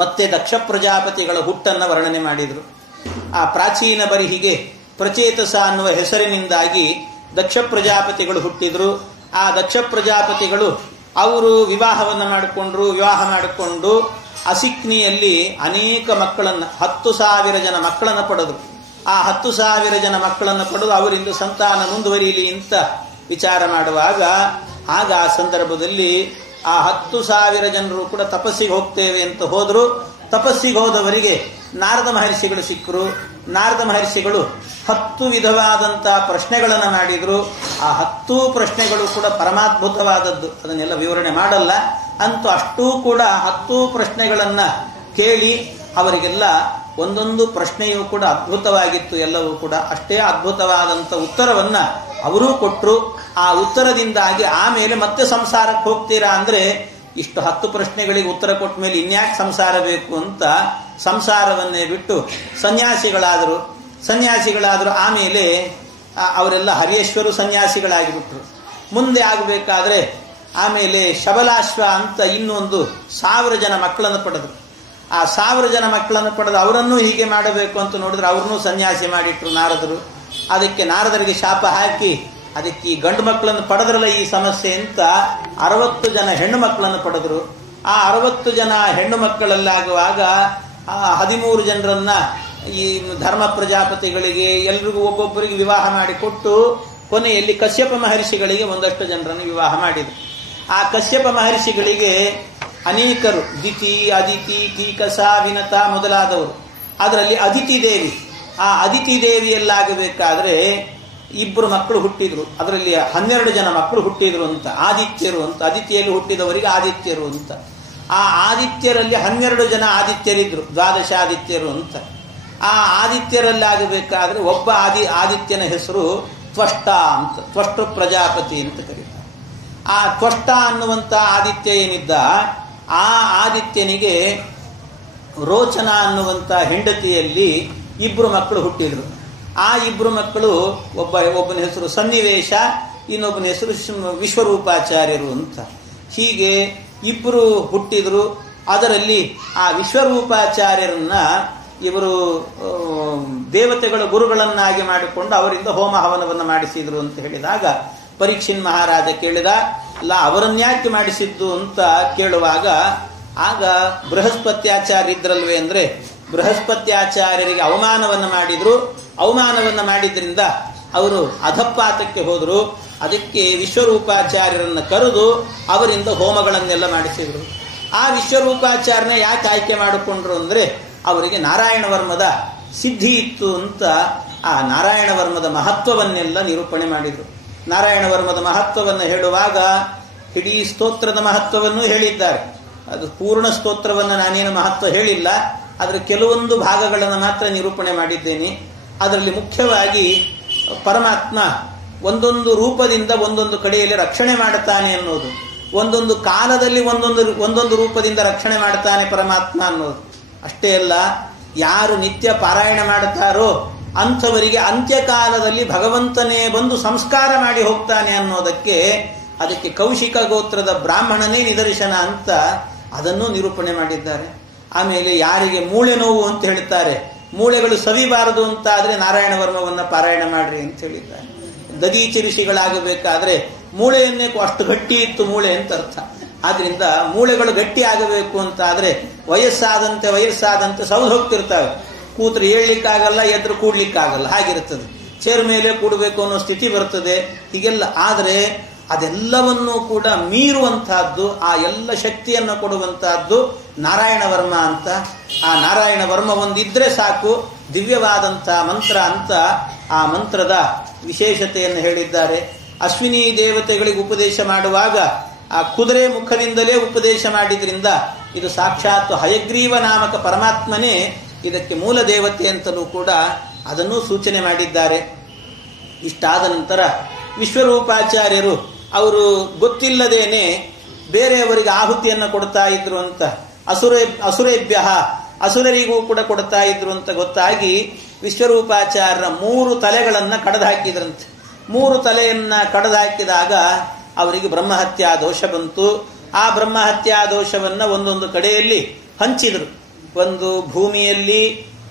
ಮತ್ತೆ ದಕ್ಷ ಪ್ರಜಾಪತಿಗಳ ಹುಟ್ಟನ್ನು ವರ್ಣನೆ ಮಾಡಿದರು. ಆ ಪ್ರಾಚೀನ ಬರಿಹಿಗೆ ಪ್ರಚೇತಸ ಅನ್ನುವ ಹೆಸರಿನಿಂದಾಗಿ ದಕ್ಷ ಪ್ರಜಾಪತಿಗಳು ಹುಟ್ಟಿದ್ರು. ಆ ದಕ್ಷ ಪ್ರಜಾಪತಿಗಳು ಅವರು ವಿವಾಹವನ್ನು ಮಾಡಿಕೊಂಡ್ರು. ವಿವಾಹ ಮಾಡಿಕೊಂಡು ಅಸಿಕ್ನಿಯಲ್ಲಿ ಅನೇಕ ಮಕ್ಕಳನ್ನು 10,000 ಜನ ಮಕ್ಕಳನ್ನು ಪಡೆದ್ರು. ಆ 10,000 ಜನ ಮಕ್ಕಳನ್ನು ಪಡೆದು ಅವರಿಂದ ಸಂತಾನ ಮುಂದುವರಿಯಲಿ ಅಂತ ವಿಚಾರ ಮಾಡುವಾಗ ಆಗ ಆ ಸಂದರ್ಭದಲ್ಲಿ ಆ 10,000 ಜನರು ಕೂಡ ತಪಸ್ಸಿಗೆ ಹೋಗ್ತೇವೆ ಅಂತ ಹೋದ್ರು. ತಪಸ್ಸಿಗೆ ಹೋದವರಿಗೆ ನಾರದ ಮಹರ್ಷಿಗಳು ಸಿಕ್ಕರು. ನಾರದ ಮಹರ್ಷಿಗಳು 10 ವಿಧವಾದಂತಹ ಪ್ರಶ್ನೆಗಳನ್ನು ಮಾಡಿದ್ರು. ಆ 10 ಪ್ರಶ್ನೆಗಳು ಕೂಡ ಪರಮಾದ್ಭುತವಾದದ್ದು. ಅದನ್ನೆಲ್ಲ ವಿವರಣೆ ಮಾಡಲ್ಲ. ಅಂತೂ ಅಷ್ಟೂ ಕೂಡ 10 ಪ್ರಶ್ನೆಗಳನ್ನ ಕೇಳಿ ಅವರಿಗೆಲ್ಲ ಒಂದೊಂದು ಪ್ರಶ್ನೆಯೂ ಕೂಡ ಅದ್ಭುತವಾಗಿತ್ತು. ಎಲ್ಲವೂ ಕೂಡ ಅಷ್ಟೇ ಅದ್ಭುತವಾದಂಥ ಉತ್ತರವನ್ನ ಅವರೂ ಕೊಟ್ಟರು. ಆ ಉತ್ತರದಿಂದಾಗಿ ಆಮೇಲೆ ಮತ್ತೆ ಸಂಸಾರಕ್ಕೆ ಹೋಗ್ತೀರಾ ಅಂದ್ರೆ ಇಷ್ಟು 10 ಪ್ರಶ್ನೆಗಳಿಗೆ ಉತ್ತರ ಕೊಟ್ಟ ಮೇಲೆ ಇನ್ಯಾಕೆ ಸಂಸಾರ ಬೇಕು ಅಂತ ಸಂಸಾರವನ್ನೇ ಬಿಟ್ಟು ಸನ್ಯಾಸಿಗಳಾದರು. ಆಮೇಲೆ ಅವರೆಲ್ಲ ಹರಿಯೇಶ್ವರು ಸನ್ಯಾಸಿಗಳಾಗಿಬಿಟ್ರು. ಮುಂದೆ ಆಗಬೇಕಾದ್ರೆ ಆಮೇಲೆ ಶಬಲಾಶ್ವ ಅಂತ ಇನ್ನೊಂದು 1000 ಜನ ಮಕ್ಕಳನ್ನು ಪಡೆದ್ರು. ಆ 1000 ಜನ ಮಕ್ಕಳನ್ನು ಪಡೆದು ಅವರನ್ನೂ ಹೀಗೆ ಮಾಡಬೇಕು ಅಂತ ನೋಡಿದ್ರೆ ಅವ್ರನ್ನೂ ಸನ್ಯಾಸಿ ಮಾಡಿಟ್ರು ನಾರದರು. ಅದಕ್ಕೆ ನಾರದರಿಗೆ ಶಾಪ ಹಾಕಿ ಅದಕ್ಕೆ ಈ ಗಂಡು ಮಕ್ಕಳನ್ನು ಪಡೆದ್ರಲ್ಲ ಈ ಸಮಸ್ಯೆ ಅಂತ 60 ಜನ ಹೆಣ್ಣು ಮಕ್ಕಳನ್ನು ಪಡೆದ್ರು. ಆ 60 ಜನ ಹೆಣ್ಣು ಮಕ್ಕಳಲ್ಲಾಗುವಾಗ ಆ 13 ಜನರನ್ನ ಈ ಧರ್ಮ ಪ್ರಜಾಪತಿಗಳಿಗೆ ಎಲ್ರಿಗೂ ಒಬ್ಬೊಬ್ಬರಿಗೆ ವಿವಾಹ ಮಾಡಿಕೊಟ್ಟು ಕೊನೆಯಲ್ಲಿ ಕಶ್ಯಪ ಮಹರ್ಷಿಗಳಿಗೆ ಒಂದಷ್ಟು ಜನರನ್ನು ವಿವಾಹ ಮಾಡಿದರು. ಆ ಕಶ್ಯಪ ಮಹರ್ಷಿಗಳಿಗೆ ಅನೇಕರು ದಿತಿ, ಅದಿತಿ, ಕೀಕಸ, ವಿನತ ಮೊದಲಾದವರು. ಅದರಲ್ಲಿ ಅದಿತಿ ದೇವಿ, ಆ ಅದಿತಿ ದೇವಿಯಲ್ಲಾಗಬೇಕಾದ್ರೆ 2 ಮಕ್ಕಳು ಹುಟ್ಟಿದ್ರು. ಅದರಲ್ಲಿ 12 ಜನ ಮಕ್ಕಳು ಹುಟ್ಟಿದ್ರು ಅಂತ ಆದಿತ್ಯರು ಅಂತ. ಅದಿತಿಯಲ್ಲಿ ಹುಟ್ಟಿದವರಿಗೆ ಆದಿತ್ಯರು ಅಂತ. ಆ ಆದಿತ್ಯರಲ್ಲಿ 12 ಜನ ಆದಿತ್ಯರಿದ್ರು, 12 ಆದಿತ್ಯರು ಅಂತ. ಆ ಆದಿತ್ಯರಲ್ಲಾಗಬೇಕಾದ್ರೆ ಒಬ್ಬ ಆದಿತ್ಯನ ಹೆಸರು ತ್ವಷ್ಟ ಅಂತ, ತ್ವಷ್ಟ ಪ್ರಜಾಪತಿ ಅಂತ ಕರೀತಾರೆ. ಆ ತ್ವಷ್ಟ ಅನ್ನುವಂಥ ಆದಿತ್ಯ ಏನಿದ್ದ, ಆ ಆದಿತ್ಯನಿಗೆ ರೋಚನ ಅನ್ನುವಂಥ ಹೆಂಡತಿಯಲ್ಲಿ 2 ಮಕ್ಕಳು ಹುಟ್ಟಿದ್ರು. ಆ ಇಬ್ಬರು ಮಕ್ಕಳು ಒಬ್ಬನ ಹೆಸರು ಸನ್ನಿವೇಶ, ಇನ್ನೊಬ್ಬನ ಹೆಸರು ವಿಶ್ವರೂಪಾಚಾರ್ಯರು ಅಂತ. ಹೀಗೆ ಇಬ್ಬರು ಹುಟ್ಟಿದ್ರು. ಅದರಲ್ಲಿ ಆ ವಿಶ್ವರೂಪಾಚಾರ್ಯರನ್ನ ಇವರು ದೇವತೆಗಳ ಗುರುಗಳನ್ನಾಗಿ ಮಾಡಿಕೊಂಡು ಅವರಿಂದ ಹೋಮ ಹವನವನ್ನು ಮಾಡಿಸಿದ್ರು ಅಂತ ಹೇಳಿದಾಗ ಪರೀಕ್ಷಿನ್ ಮಹಾರಾಜ ಕೇಳಿದ, ಅಲ್ಲ ಅವರನ್ಯಾಕೆ ಮಾಡಿಸಿದ್ದು ಅಂತ ಕೇಳುವಾಗ ಆಗ ಬೃಹಸ್ಪತ್ಯಾಚಾರ್ಯ ಇದ್ರಲ್ವೇ ಅಂದ್ರೆ ಬೃಹಸ್ಪತ್ಯಾಚಾರ್ಯರಿಗೆ ಅವಮಾನವನ್ನು ಮಾಡಿದ್ರು. ಅವಮಾನವನ್ನು ಮಾಡಿದ್ರಿಂದ ಅವರು ಅಧಪಾತಕ್ಕೆ ಹೋದರು. ಅದಕ್ಕೆ ವಿಶ್ವರೂಪಾಚಾರ್ಯರನ್ನು ಕರೆದು ಅವರಿಂದ ಹೋಮಗಳನ್ನೆಲ್ಲ ಮಾಡಿಸಿದ್ರು. ಆ ವಿಶ್ವರೂಪಾಚಾರ್ಯನ ಯಾಕೆ ಆಯ್ಕೆ ಮಾಡಿಕೊಂಡ್ರು ಅಂದ್ರೆ ಅವರಿಗೆ ನಾರಾಯಣ ವರ್ಮದ ಸಿದ್ಧಿ ಇತ್ತು ಅಂತ ಆ ನಾರಾಯಣ ವರ್ಮದ ಮಹತ್ವವನ್ನೆಲ್ಲ ನಿರೂಪಣೆ ಮಾಡಿದರು. ನಾರಾಯಣ ವರ್ಮದ ಮಹತ್ವವನ್ನು ಹೇಳುವಾಗ ಇಡೀ ಸ್ತೋತ್ರದ ಮಹತ್ವವನ್ನು ಹೇಳಿದ್ದಾರೆ. ಅದು ಪೂರ್ಣ ಸ್ತೋತ್ರವನ್ನು ನಾನೇನು ಮಹತ್ವ ಹೇಳಿಲ್ಲ, ಅದರ ಕೆಲವೊಂದು ಭಾಗಗಳನ್ನು ಮಾತ್ರ ನಿರೂಪಣೆ ಮಾಡಿದ್ದೇನೆ. ಅದರಲ್ಲಿ ಮುಖ್ಯವಾಗಿ ಪರಮಾತ್ಮ ಒಂದೊಂದು ರೂಪದಿಂದ ಒಂದೊಂದು ಕಡೆಯಲ್ಲಿ ರಕ್ಷಣೆ ಮಾಡುತ್ತಾನೆ ಅನ್ನೋದು, ಒಂದೊಂದು ಕಾಲದಲ್ಲಿ ಒಂದೊಂದು ರೂಪದಿಂದ ರಕ್ಷಣೆ ಮಾಡುತ್ತಾನೆ ಪರಮಾತ್ಮ ಅನ್ನೋದು. ಅಷ್ಟೇ ಅಲ್ಲ, ಯಾರು ನಿತ್ಯ ಪಾರಾಯಣ ಮಾಡುತ್ತಾರೋ ಅಂಥವರಿಗೆ ಅಂತ್ಯಕಾಲದಲ್ಲಿ ಭಗವಂತನೇ ಬಂದು ಸಂಸ್ಕಾರ ಮಾಡಿ ಹೋಗ್ತಾನೆ ಅನ್ನೋದಕ್ಕೆ ಅದಕ್ಕೆ ಕೌಶಿಕ ಗೋತ್ರದ ಬ್ರಾಹ್ಮಣನೇ ನಿದರ್ಶನ ಅಂತ ಅದನ್ನು ನಿರೂಪಣೆ ಮಾಡಿದ್ದಾರೆ. ಆಮೇಲೆ ಯಾರಿಗೆ ಮೂಳೆ ನೋವು ಅಂತ ಹೇಳ್ತಾರೆ, ಮೂಳೆಗಳು ಸವಿಬಾರದು ಅಂತ ಆದ್ರೆ ನಾರಾಯಣ ವರ್ಮವನ್ನ ಪಾರಾಯಣ ಮಾಡ್ರಿ ಅಂತ ಹೇಳಿದ್ದಾರೆ. ದದೀಚಿ ಋಷಿಗಳಾಗಬೇಕಾದ್ರೆ ಮೂಳೆಯನ್ನೇ ಅಷ್ಟು ಗಟ್ಟಿ ಇತ್ತು ಮೂಳೆ ಅಂತ ಅರ್ಥ. ಆದ್ರಿಂದ ಮೂಳೆಗಳು ಗಟ್ಟಿ ಆಗಬೇಕು ಅಂತ ಆದ್ರೆ ವಯಸ್ಸಾದಂತೆ ಸೌದು ಹೋಗ್ತಿರ್ತಾವೆ. ಕೂತ್ರು ಏಳ್ಲಿಕ್ಕಾಗಲ್ಲ, ಎದ್ರು ಕೂಡ್ಲಿಕ್ಕಾಗಲ್ಲ, ಹಾಗಿರ್ತದೆ. ಚೇರ್ ಮೇಲೆ ಕೂಡಬೇಕು ಅನ್ನೋ ಸ್ಥಿತಿ ಬರ್ತದೆ. ಹೀಗೆಲ್ಲ ಆದರೆ ಅದೆಲ್ಲವನ್ನೂ ಕೂಡ ಮೀರುವಂತಹದ್ದು, ಆ ಎಲ್ಲ ಶಕ್ತಿಯನ್ನು ಕೊಡುವಂತಹದ್ದು ನಾರಾಯಣ ವರ್ಮ ಅಂತ. ಆ ನಾರಾಯಣ ವರ್ಮ ಒಂದಿದ್ರೆ ಸಾಕು, ದಿವ್ಯವಾದಂಥ ಮಂತ್ರ ಅಂತ ಆ ಮಂತ್ರದ ವಿಶೇಷತೆಯನ್ನು ಹೇಳಿದ್ದಾರೆ. ಅಶ್ವಿನಿ ದೇವತೆಗಳಿಗೆ ಉಪದೇಶ ಮಾಡುವಾಗ ಆ ಕುದುರೆ ಮುಖದಿಂದಲೇ ಉಪದೇಶ ಮಾಡಿದ್ರಿಂದ ಇದು ಸಾಕ್ಷಾತ್ ಹಯಗ್ರೀವ ನಾಮಕ ಪರಮಾತ್ಮನೇ ಇದಕ್ಕೆ ಮೂಲ ದೇವತೆ ಅಂತಲೂ ಕೂಡ ಅದನ್ನು ಸೂಚನೆ ಮಾಡಿದ್ದಾರೆ. ಇಷ್ಟಾದ ನಂತರ ವಿಶ್ವರೂಪಾಚಾರ್ಯರು ಅವರು ಗೊತ್ತಿಲ್ಲದೇನೆ ಬೇರೆಯವರಿಗೆ ಆಹುತಿಯನ್ನು ಕೊಡ್ತಾ ಇದ್ರು ಅಂತ, ಅಸುರೇಭ್ಯ ಅಸುರರಿಗೂ ಕೂಡ ಕೊಡ್ತಾ ಇದ್ರು ಅಂತ ಗೊತ್ತಾಗಿ ವಿಶ್ವರೂಪಾಚಾರ್ಯರ 3 ತಲೆಗಳನ್ನು ಕಡದು ಹಾಕಿದ್ರಂತೆ. 3 ತಲೆಯನ್ನ ಕಡದು ಹಾಕಿದಾಗ ಅವರಿಗೆ ಬ್ರಹ್ಮಹತ್ಯಾ ದೋಷ ಬಂತು. ಆ ಬ್ರಹ್ಮಹತ್ಯಾ ದೋಷವನ್ನ ಒಂದೊಂದು ಕಡೆಯಲ್ಲಿ ಹಂಚಿದ್ರು. ಒಂದು ಭೂಮಿಯಲ್ಲಿ,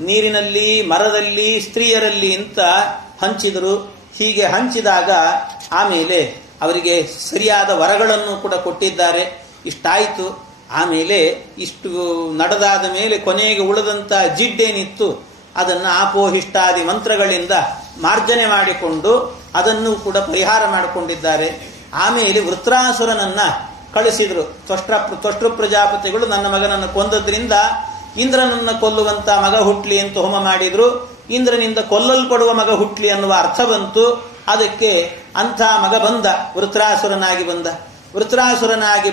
ನೀರಿನಲ್ಲಿ, ಮರದಲ್ಲಿ, ಸ್ತ್ರೀಯರಲ್ಲಿ ಅಂತ ಹಂಚಿದರು. ಹೀಗೆ ಹಂಚಿದಾಗ ಆಮೇಲೆ ಅವರಿಗೆ ಸರಿಯಾದ ವರಗಳನ್ನು ಕೂಡ ಕೊಟ್ಟಿದ್ದಾರೆ. ಇಷ್ಟಾಯಿತು. ಆಮೇಲೆ ಇಷ್ಟು ನಡೆದಾದ ಮೇಲೆ ಕೊನೆಗೆ ಉಳಿದಂತ ಜಿಡ್ಡೇನಿತ್ತು ಅದನ್ನು ಆಪೋಹಿಷ್ಟಾದಿ ಮಂತ್ರಗಳಿಂದ ಮಾರ್ಜನೆ ಮಾಡಿಕೊಂಡು ಅದನ್ನು ಕೂಡ ಪರಿಹಾರ ಮಾಡಿಕೊಂಡಿದ್ದಾರೆ. ಆಮೇಲೆ ವೃತ್ರಾಸುರನನ್ನ ಕಳಿಸಿದ್ರು. ತ್ವಷ್ಟೃ ಪ್ರಜಾಪತಿಗಳು ನನ್ನ ಮಗನನ್ನು ಕೊಂದದ್ರಿಂದ ಇಂದ್ರನನ್ನ ಕೊಲ್ಲುವಂತ ಮಗ ಹುಟ್ಲಿ ಅಂತ ಹೋಮ ಮಾಡಿದ್ರು. ಇಂದ್ರನಿಂದ ಕೊಲ್ಲಲ್ಪಡುವ ಮಗ ಹುಟ್ಲಿ ಅನ್ನುವ ಅರ್ಥ ಬಂತು. ಅದಕ್ಕೆ ಅಂಥ ಮಗ ಬಂದ, ವೃತ್ರಾಸುರನಾಗಿ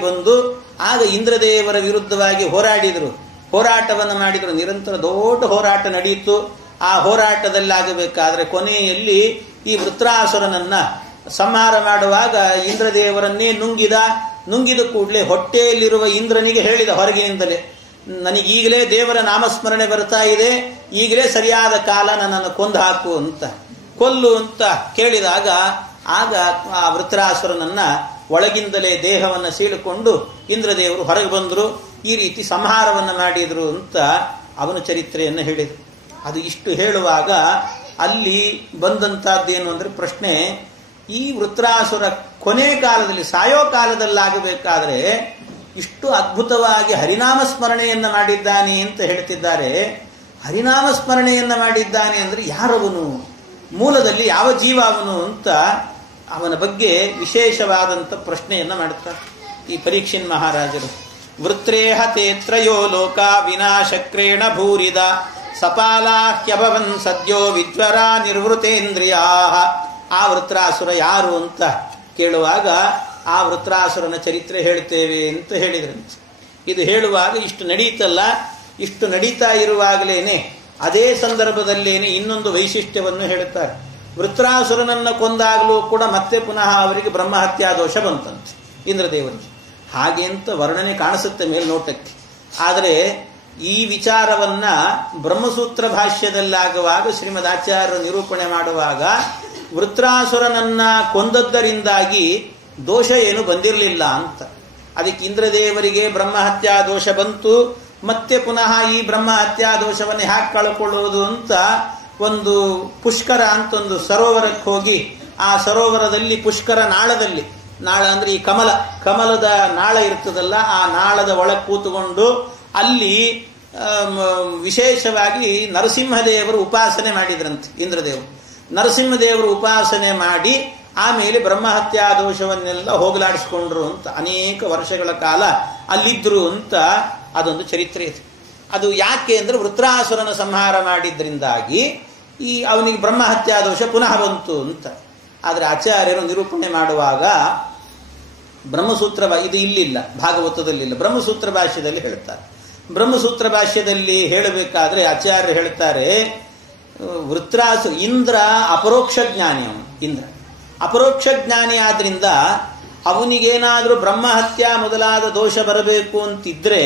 ಬಂದು ಆಗ ಇಂದ್ರದೇವರ ವಿರುದ್ಧವಾಗಿ ಹೋರಾಟವನ್ನು ಮಾಡಿದ್ರು. ನಿರಂತರ ದೊಡ್ಡ ಹೋರಾಟ ನಡೆಯಿತು. ಆ ಹೋರಾಟದಲ್ಲಾಗಬೇಕಾದ್ರೆ ಕೊನೆಯಲ್ಲಿ ಈ ವೃತ್ರಾಸುರನನ್ನ ಸಂಹಾರ ಮಾಡುವಾಗ ಇಂದ್ರದೇವರನ್ನೇ ನುಂಗಿದ ಕೂಡಲೇ ಹೊಟ್ಟೆಯಲ್ಲಿರುವ ಇಂದ್ರನಿಗೆ ಹೇಳಿದ ಹೊರಗಿನಿಂದಲೇ, ನನಗೀಗಲೇ ದೇವರ ನಾಮಸ್ಮರಣೆ ಬರ್ತಾ ಇದೆ, ಈಗಲೇ ಸರಿಯಾದ ಕಾಲ ನನ್ನನ್ನು ಕೊಂದು ಹಾಕು ಅಂತ, ಕೊಲ್ಲು ಅಂತ ಕೇಳಿದಾಗ ಆಗ ಆ ವೃತ್ರಾಸುರನನ್ನ ಒಳಗಿಂದಲೇ ದೇಹವನ್ನು ಸೀಳಿಕೊಂಡು ಇಂದ್ರದೇವರು ಹೊರಗೆ ಬಂದರು. ಈ ರೀತಿ ಸಂಹಾರವನ್ನು ಮಾಡಿದ್ರು ಅಂತ ಅವನ ಚರಿತ್ರೆಯನ್ನು ಹೇಳಿದರು. ಅದು ಇಷ್ಟು ಹೇಳುವಾಗ ಅಲ್ಲಿ ಬಂದಂತಹದ್ದೇನು ಅಂದ್ರೆ ಪ್ರಶ್ನೆ, ಈ ವೃತ್ರಾಸುರ ಕೊನೆ ಕಾಲದಲ್ಲಿ ಸಾಯೋ ಕಾಲದಲ್ಲಾಗಬೇಕಾದ್ರೆ ಇಷ್ಟು ಅದ್ಭುತವಾಗಿ ಹರಿನಾಮ ಸ್ಮರಣೆಯನ್ನ ಮಾಡಿದ್ದಾನೆ ಅಂತ ಹೇಳ್ತಿದ್ದಾರೆ. ಹರಿನಾಮ ಸ್ಮರಣೆಯನ್ನ ಮಾಡಿದ್ದಾನೆ ಅಂದ್ರೆ ಯಾರವನು, ಮೂಲದಲ್ಲಿ ಯಾವ ಜೀವ ಅವನು ಅಂತ ಅವನ ಬಗ್ಗೆ ವಿಶೇಷವಾದಂಥ ಪ್ರಶ್ನೆಯನ್ನ ಮಾಡುತ್ತಾರೆ ಈ ಪರೀಕ್ಷಿನ್ ಮಹಾರಾಜರು. ವೃತ್ರೇಹ ತೇತ್ರಯೋ ಲೋಕ ವಿನಾಶಕ್ರೇಣ ಭೂರಿದ ಸಪಾಲಾಹ್ಯಭವನ್ ಸದ್ಯೋ ವಿಜ್ವರ ನಿರ್ವೃತೇಂದ್ರಿಯಾ. ಆ ವೃತ್ರಾಸುರ ಯಾರು ಅಂತ ಕೇಳುವಾಗ ಆ ವೃತ್ರಾಸುರನ ಚರಿತ್ರೆ ಹೇಳ್ತೇವೆ ಅಂತ ಹೇಳಿದ್ರಂತೆ. ಇದು ಹೇಳುವಾಗ ಇಷ್ಟು ನಡೀತಲ್ಲ, ಇಷ್ಟು ನಡೀತಾ ಇರುವಾಗಲೇನೆ ಅದೇ ಸಂದರ್ಭದಲ್ಲೇನೆ ಇನ್ನೊಂದು ವೈಶಿಷ್ಟ್ಯವನ್ನು ಹೇಳುತ್ತಾರೆ. ವೃತ್ರಾಸುರನನ್ನ ಕೊಂದಾಗಲೂ ಕೂಡ ಮತ್ತೆ ಪುನಃ ಅವರಿಗೆ ಬ್ರಹ್ಮಹತ್ಯಾ ದೋಷ ಬಂತಂತೆ ಇಂದ್ರದೇವರಿಗೆ. ಹಾಗೆ ಅಂತ ವರ್ಣನೆ ಕಾಣಿಸುತ್ತೆ ಮೇಲ್ನೋಟಕ್ಕೆ. ಆದರೆ ಈ ವಿಚಾರವನ್ನ ಬ್ರಹ್ಮಸೂತ್ರ ಭಾಷ್ಯದಲ್ಲಾಗುವಾಗ ಶ್ರೀಮದ್ ಆಚಾರ್ಯರು ನಿರೂಪಣೆ ಮಾಡುವಾಗ ವೃತ್ರಾಸುರನನ್ನ ಕೊಂದದ್ದರಿಂದಾಗಿ ದೋಷ ಏನು ಬಂದಿರಲಿಲ್ಲ ಅಂತ. ಅದಕ್ಕೆ ಇಂದ್ರದೇವರಿಗೆ ಬ್ರಹ್ಮಹತ್ಯಾ ದೋಷ ಬಂತು, ಮತ್ತೆ ಪುನಃ ಈ ಬ್ರಹ್ಮಹತ್ಯಾ ದೋಷವನ್ನು ಹ್ಯಾಕ್ ಕಳ್ಕೊಳ್ಳುವುದು ಅಂತ ಒಂದು ಪುಷ್ಕರ ಅಂತ ಒಂದು ಸರೋವರಕ್ಕೆ ಹೋಗಿ ಆ ಸರೋವರದಲ್ಲಿ ಪುಷ್ಕರ ನಾಳದಲ್ಲಿ, ನಾಳ ಅಂದ್ರೆ ಈ ಕಮಲದ ನಾಳ ಇರ್ತದಲ್ಲ, ಆ ನಾಳದ ಒಳಗೆ ಕೂತುಕೊಂಡು ಅಲ್ಲಿ ವಿಶೇಷವಾಗಿ ನರಸಿಂಹದೇವರು ಉಪಾಸನೆ ಮಾಡಿದ್ರಂತೆ. ಇಂದ್ರದೇವರು ನರಸಿಂಹದೇವರು ಉಪಾಸನೆ ಮಾಡಿ ಆಮೇಲೆ ಬ್ರಹ್ಮಹತ್ಯಾ ದೋಷವನ್ನೆಲ್ಲ ಹೋಗಲಾಡಿಸ್ಕೊಂಡ್ರು ಅಂತ ಅನೇಕ ವರ್ಷಗಳ ಕಾಲ ಅಲ್ಲಿದ್ರು ಅಂತ ಅದೊಂದು ಚರಿತ್ರೆ ಇದೆ. ಅದು ಯಾಕೆ ಅಂದ್ರೆ ವೃತ್ರಾಸುರನ ಸಂಹಾರ ಮಾಡಿದ್ರಿಂದಾಗಿ ಅವನಿಗೆ ಬ್ರಹ್ಮಹತ್ಯಾ ದೋಷ ಪುನಃ ಬಂತು ಅಂತ. ಆದರೆ ಆಚಾರ್ಯರು ನಿರೂಪಣೆ ಮಾಡುವಾಗ ಬ್ರಹ್ಮಸೂತ್ರ ಇದು ಇಲ್ಲಿಲ್ಲ, ಭಾಗವತದಲ್ಲಿಲ್ಲ, ಬ್ರಹ್ಮಸೂತ್ರ ಭಾಷ್ಯದಲ್ಲಿ ಹೇಳ್ತಾರೆ. ಬ್ರಹ್ಮಸೂತ್ರ ಭಾಷ್ಯದಲ್ಲಿ ಹೇಳಬೇಕಾದ್ರೆ ಆಚಾರ್ಯರು ಹೇಳ್ತಾರೆ, ಇಂದ್ರ ಅಪರೋಕ್ಷ ಜ್ಞಾನಿ. ಅವನು ಇಂದ್ರ ಅಪರೋಕ್ಷ ಜ್ಞಾನಿ ಆದ್ರಿಂದ ಅವನಿಗೇನಾದ್ರೂ ಬ್ರಹ್ಮಹತ್ಯಾ ಮೊದಲಾದ ದೋಷ ಬರಬೇಕು ಅಂತಿದ್ರೆ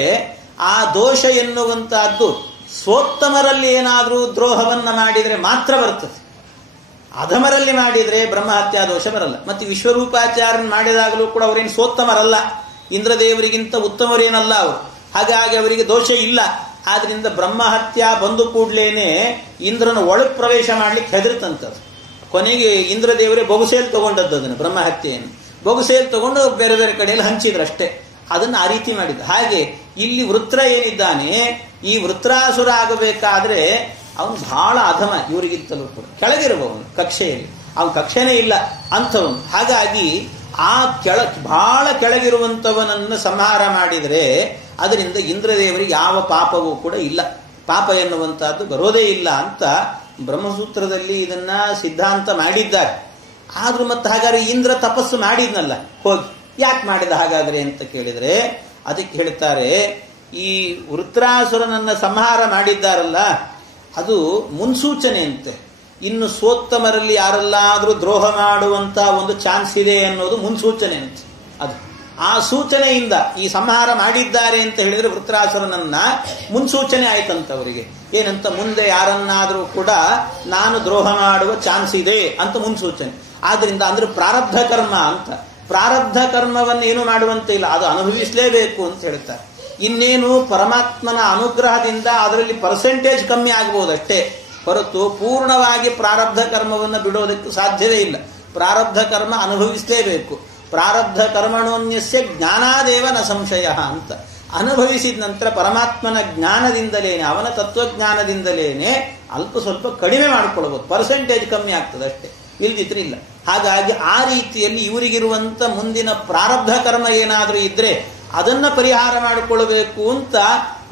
ಆ ದೋಷ ಎನ್ನುವಂತಹದ್ದು ಸ್ವೋತ್ತಮರಲ್ಲಿ ಏನಾದ್ರೂ ದ್ರೋಹವನ್ನ ಮಾಡಿದ್ರೆ ಮಾತ್ರ ಬರ್ತದೆ. ಅಧಮರಲ್ಲಿ ಮಾಡಿದ್ರೆ ಬ್ರಹ್ಮಹತ್ಯಾ ದೋಷ ಬರಲ್ಲ. ಮತ್ತೆ ವಿಶ್ವರೂಪಾಚಾರ್ಯನ್ ಮಾಡಿದಾಗಲೂ ಕೂಡ ಅವರೇನು ಸ್ವೋತ್ತಮರಲ್ಲ, ಇಂದ್ರದೇವರಿಗಿಂತ ಉತ್ತಮರೇನಲ್ಲ ಅವರು. ಹಾಗಾಗಿ ಅವರಿಗೆ ದೋಷ ಇಲ್ಲ. ಆದ್ರಿಂದ ಬ್ರಹ್ಮಹತ್ಯಾ ಬಂದು ಕೂಡ್ಲೇನೆ ಇಂದ್ರನ ಒಳಗ್ ಪ್ರವೇಶ ಮಾಡ್ಲಿಕ್ಕೆ ಹೆದರ್ತಂತದ್ದು. ಕೊನೆಗೆ ಇಂದ್ರದೇವರೇ ಬೊಗುಸೇಲ್ ತಗೊಂಡದ್ದು, ಅದನ್ನು ಬ್ರಹ್ಮಹತ್ಯೆಯನ್ನು ಬೊಗುಸೇಲ್ ತಗೊಂಡು ಬೇರೆ ಬೇರೆ ಕಡೆಯಲ್ಲಿ ಹಂಚಿದ್ರಷ್ಟೇ. ಅದನ್ನು ಆ ರೀತಿ ಮಾಡಿದ. ಹಾಗೆ ಇಲ್ಲಿ ವೃತ್ರ ಏನಿದ್ದಾನೆ, ಈ ವೃತ್ರಾಸುರ ಆಗಬೇಕಾದ್ರೆ ಅವನು ಬಹಳ ಅಧಮ, ಇವರಿಗಿಂತಲೂ ಕೂಡ ಕೆಳಗಿರುವವನು ಕಕ್ಷೆಯಲ್ಲಿ. ಅವನ ಕಕ್ಷೆನೇ ಇಲ್ಲ ಅಂಥವನು. ಹಾಗಾಗಿ ಆ ಬಹಳ ಕೆಳಗಿರುವಂಥವನನ್ನು ಸಂಹಾರ ಮಾಡಿದರೆ ಅದರಿಂದ ಇಂದ್ರದೇವರಿಗೆ ಯಾವ ಪಾಪವೂ ಕೂಡ ಇಲ್ಲ, ಪಾಪ ಎನ್ನುವಂತಹದ್ದು ಬರೋದೇ ಇಲ್ಲ ಅಂತ ಬ್ರಹ್ಮಸೂತ್ರದಲ್ಲಿ ಇದನ್ನ ಸಿದ್ಧಾಂತ ಮಾಡಿದ್ದಾರೆ. ಆದ್ರೂ ಮತ್ತೆ ಹಾಗಾದ್ರೆ ಇಂದ್ರ ತಪಸ್ಸು ಮಾಡಿದ್ನಲ್ಲ, ಹೋಗಿ ಯಾಕೆ ಮಾಡಿದ ಹಾಗಾದ್ರೆ ಅಂತ ಕೇಳಿದ್ರೆ ಅದಕ್ಕೆ ಹೇಳ್ತಾರೆ, ಈ ವೃತ್ರಾಸುರನನ್ನ ಸಂಹಾರ ಮಾಡಿದ್ದಾರಲ್ಲ ಅದು ಮುನ್ಸೂಚನೆ ಅಂತೆ. ಇನ್ನು ಸ್ವೋತ್ತಮರಲ್ಲಿ ಯಾರೆಲ್ಲಾದ್ರೂ ದ್ರೋಹ ಮಾಡುವಂತ ಒಂದು ಚಾನ್ಸ್ ಇದೆ ಅನ್ನೋದು ಮುನ್ಸೂಚನೆ ಅಂತೆ. ಅದು ಆ ಸೂಚನೆಯಿಂದ ಈ ಸಂಹಾರ ಮಾಡಿದ್ದಾರೆ ಅಂತ ಹೇಳಿದ್ರೆ ವೃತ್ರಾಸುರನನ್ನ ಮುನ್ಸೂಚನೆ ಆಯ್ತಂತ ಅವರಿಗೆ. ಏನಂತ, ಮುಂದೆ ಯಾರನ್ನಾದ್ರೂ ಕೂಡ ನಾನು ದ್ರೋಹ ಮಾಡುವ ಚಾನ್ಸ್ ಇದೆ ಅಂತ ಮುನ್ಸೂಚನೆ. ಆದ್ರಿಂದ ಅಂದ್ರೆ ಪ್ರಾರಬ್ಧ ಕರ್ಮ ಅಂತ. ಪ್ರಾರಬ್ಧ ಕರ್ಮವನ್ನು ಏನು ಮಾಡುವಂತೆ ಇಲ್ಲ, ಅದು ಅನುಭವಿಸಲೇಬೇಕು ಅಂತ ಹೇಳ್ತಾರೆ. ಇನ್ನೇನು ಪರಮಾತ್ಮನ ಅನುಗ್ರಹದಿಂದ ಅದರಲ್ಲಿ ಪರ್ಸೆಂಟೇಜ್ ಕಮ್ಮಿ ಆಗಬಹುದಷ್ಟೇ ಹೊರತು ಪೂರ್ಣವಾಗಿ ಪ್ರಾರಬ್ಧ ಕರ್ಮವನ್ನು ಬಿಡೋದಕ್ಕೆ ಸಾಧ್ಯವೇ ಇಲ್ಲ. ಪ್ರಾರಬ್ಧ ಕರ್ಮ ಅನುಭವಿಸಲೇಬೇಕು. ಪ್ರಾರಬ್ಧ ಕರ್ಮಣೋನ್ಯಸ್ಯ ಜ್ಞಾನಾದೇವ ನ ಸಂಶಯ ಅಂತ. ಅನುಭವಿಸಿದ ನಂತರ ಪರಮಾತ್ಮನ ಜ್ಞಾನದಿಂದಲೇನೆ, ಅವನ ತತ್ವಜ್ಞಾನದಿಂದಲೇನೆ ಅಲ್ಪ ಸ್ವಲ್ಪ ಕಡಿಮೆ ಮಾಡಿಕೊಳ್ಬಹುದು, ಪರ್ಸೆಂಟೇಜ್ ಕಮ್ಮಿ ಆಗ್ತದೆ ಅಷ್ಟೇ, ಇಲ್ದಿದ್ರೆ ಇಲ್ಲ. ಹಾಗಾಗಿ ಆ ರೀತಿಯಲ್ಲಿ ಇವರಿಗಿರುವಂತ ಮುಂದಿನ ಪ್ರಾರಬ್ಧ ಕರ್ಮ ಏನಾದರೂ ಇದ್ರೆ ಅದನ್ನ ಪರಿಹಾರ ಮಾಡಿಕೊಳ್ಳಬೇಕು ಅಂತ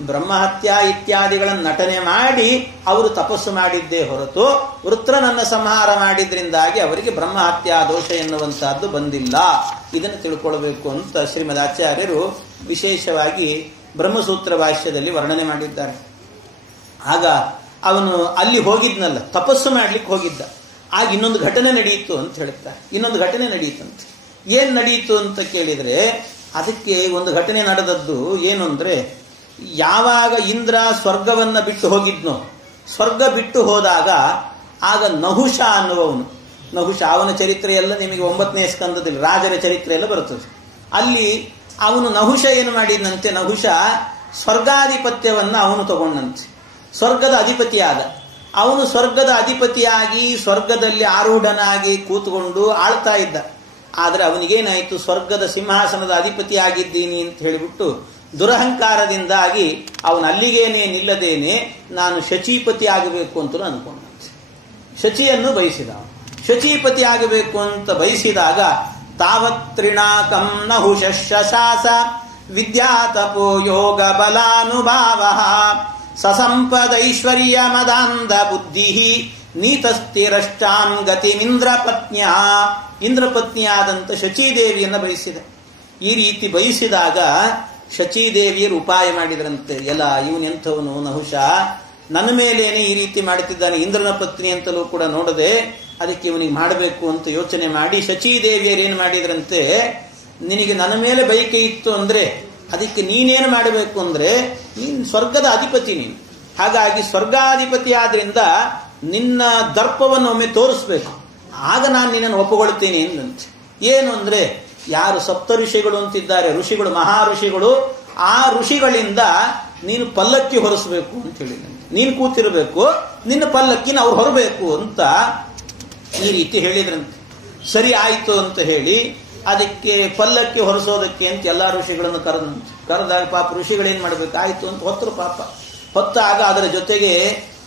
ಬ್ರಹ್ಮಹತ್ಯಾ ಇತ್ಯಾದಿಗಳನ್ನು ನಟನೆ ಮಾಡಿ ಅವರು ತಪಸ್ಸು ಮಾಡಿದ್ದೇ ಹೊರತು ವೃತ್ರನನ್ನ ಸಂಹಾರ ಮಾಡಿದ್ರಿಂದಾಗಿ ಅವರಿಗೆ ಬ್ರಹ್ಮಹತ್ಯಾ ದೋಷ ಎನ್ನುವಂತಹದ್ದು ಬಂದಿಲ್ಲ. ಇದನ್ನು ತಿಳ್ಕೊಳ್ಬೇಕು ಅಂತ ಶ್ರೀಮದ್ ಆಚಾರ್ಯರು ವಿಶೇಷವಾಗಿ ಬ್ರಹ್ಮಸೂತ್ರ ಭಾಷ್ಯದಲ್ಲಿ ವರ್ಣನೆ ಮಾಡಿದ್ದಾರೆ. ಆಗ ಅವನು ಅಲ್ಲಿ ಹೋಗಿದ್ನಲ್ಲ, ತಪಸ್ಸು ಮಾಡ್ಲಿಕ್ಕೆ ಹೋಗಿದ್ದ. ಆಗ ಇನ್ನೊಂದು ಘಟನೆ ನಡೆಯಿತು ಅಂತ ಹೇಳ್ತಾರೆ. ಇನ್ನೊಂದು ಘಟನೆ ನಡೆಯಿತಂತೆ. ಏನ್ ನಡೆಯಿತು ಅಂತ ಕೇಳಿದ್ರೆ ಅದಕ್ಕೆ ಒಂದು ಘಟನೆ ನಡೆದದ್ದು ಏನು ಅಂದ್ರೆ, ಯಾವಾಗ ಇಂದ್ರ ಸ್ವರ್ಗವನ್ನ ಬಿಟ್ಟು ಹೋಗಿದ್ನೋ, ಸ್ವರ್ಗ ಬಿಟ್ಟು ಹೋದಾಗ ಆಗ ನಹುಷ ಅನ್ನುವವನು, ನಹುಷ ಅವನ ಚರಿತ್ರೆ ಎಲ್ಲ ನಿಮಗೆ 9ನೇ ಸ್ಕಂದದಲ್ಲಿ ರಾಜರ ಚರಿತ್ರೆ ಎಲ್ಲ ಬರುತ್ತದೆ. ಅಲ್ಲಿ ಅವನು ನಹುಷ ಏನು ಮಾಡಿದಂತೆ, ನಹುಷ ಸ್ವರ್ಗಾಧಿಪತ್ಯವನ್ನ ಅವನು ತಗೊಂಡಂತೆ. ಸ್ವರ್ಗದ ಅಧಿಪತಿಯಾದ ಅವನು ಸ್ವರ್ಗದ ಅಧಿಪತಿಯಾಗಿ ಸ್ವರ್ಗದಲ್ಲಿ ಆರೂಢನಾಗಿ ಕೂತ್ಕೊಂಡು ಆಳ್ತಾ ಇದ್ದ. ಆದರೆ ಅವನಿಗೇನಾಯಿತು, ಸ್ವರ್ಗದ ಸಿಂಹಾಸನದ ಅಧಿಪತಿಯಾಗಿದ್ದೀನಿ ಅಂತ ಹೇಳಿಬಿಟ್ಟು ದುರಹಂಕಾರದಿಂದಾಗಿ ಅವನು ಅಲ್ಲಿಗೇನೆ ನಿಲ್ಲದೇನೆ ನಾನು ಶಚೀಪತಿ ಆಗಬೇಕು ಅಂತಲೂ ಅನ್ಕೊಂಡಂತೆ. ಶಚಿಯನ್ನು ಬಯಸಿದ. ಶಚೀಪತಿ ಆಗಬೇಕು ಅಂತ ಬಯಸಿದಾಗ ತಾವತ್ರಿಣಾಕಂ ನಹುಶಾಸ ವಿದ್ಯಾತಪೋ ಯೋಗ ಬಲಾನುಭಾವ ಸಸಂಪದೈಶ್ವರ್ಯ ಮದಾಂಧ ಬುದ್ಧಿ ನೀತಸ್ಥಿರಷ್ಟಾನ್ ಗತಿಮಿಂದ್ರ ಪತ್ನ್ಯ. ಇಂದ್ರಪತ್ನಿಯಾದಂಥ ಶಚೀದೇವಿಯನ್ನು ಬಯಸಿದ. ಈ ರೀತಿ ಬಯಸಿದಾಗ ಶಚೀದೇವಿಯರು ಉಪಾಯ ಮಾಡಿದ್ರಂತೆ, ಎಲ್ಲ ಇವನೆಂಥವನು ನಹುಷ, ನನ್ನ ಮೇಲೇನೆ ಈ ರೀತಿ ಮಾಡುತ್ತಿದ್ದಾನೆ, ಇಂದ್ರನ ಪತ್ನಿ ಅಂತಲೂ ಕೂಡ ನೋಡದೆ ಅದಕ್ಕೆ ಇವನಿಗೆ ಮಾಡಬೇಕು ಅಂತ ಯೋಚನೆ ಮಾಡಿ ಶಚೀದೇವಿಯರು ಏನು ಮಾಡಿದ್ರಂತೆ, ನಿನಗೆ ನನ್ನ ಮೇಲೆ ಬಯಕೆ ಇತ್ತು ಅಂದ್ರೆ ಅದಕ್ಕೆ ನೀನೇನು ಮಾಡಬೇಕು ಅಂದರೆ ನೀನು ಸ್ವರ್ಗದ ಅಧಿಪತಿ ನೀನು. ಹಾಗಾಗಿ ಸ್ವರ್ಗಾಧಿಪತಿ ಆದ್ರಿಂದ ನಿನ್ನ ದರ್ಪವನ್ನು ಒಮ್ಮೆ ತೋರಿಸ್ಬೇಕು, ಆಗ ನಾನು ನಿನ್ನನ್ನು ಒಪ್ಪುಗೊಳ್ತೇನೆ ಎಂದಂತೆ. ಏನು ಅಂದರೆ ಯಾರು ಸಪ್ತ ಋಷಿಗಳು ಅಂತಿದ್ದಾರೆ, ಋಷಿಗಳು, ಮಹಾ ಋಷಿಗಳು, ಆ ಋಷಿಗಳಿಂದ ನೀನು ಪಲ್ಲಕ್ಕಿ ಹೊರಿಸಬೇಕು ಅಂತ ಹೇಳಿದಂತೆ. ನೀನು ಕೂತಿರಬೇಕು, ನಿನ್ನ ಪಲ್ಲಕ್ಕಿನ ಅವ್ರು ಹೊರಬೇಕು ಅಂತ ಈ ರೀತಿ ಹೇಳಿದ್ರಂತೆ. ಸರಿ ಆಯಿತು ಅಂತ ಹೇಳಿ ಅದಕ್ಕೆ ಪಲ್ಲಕ್ಕಿ ಹೊರಿಸೋದಕ್ಕೆ ಅಂತ ಎಲ್ಲ ಋಷಿಗಳನ್ನು ಕರೆದಾಗ ಪಾಪ ಋಷಿಗಳೇನು ಮಾಡಬೇಕು, ಆಯಿತು ಅಂತ ಹೊತ್ತರು. ಪಾಪ ಹೊತ್ತಾಗ ಅದರ ಜೊತೆಗೆ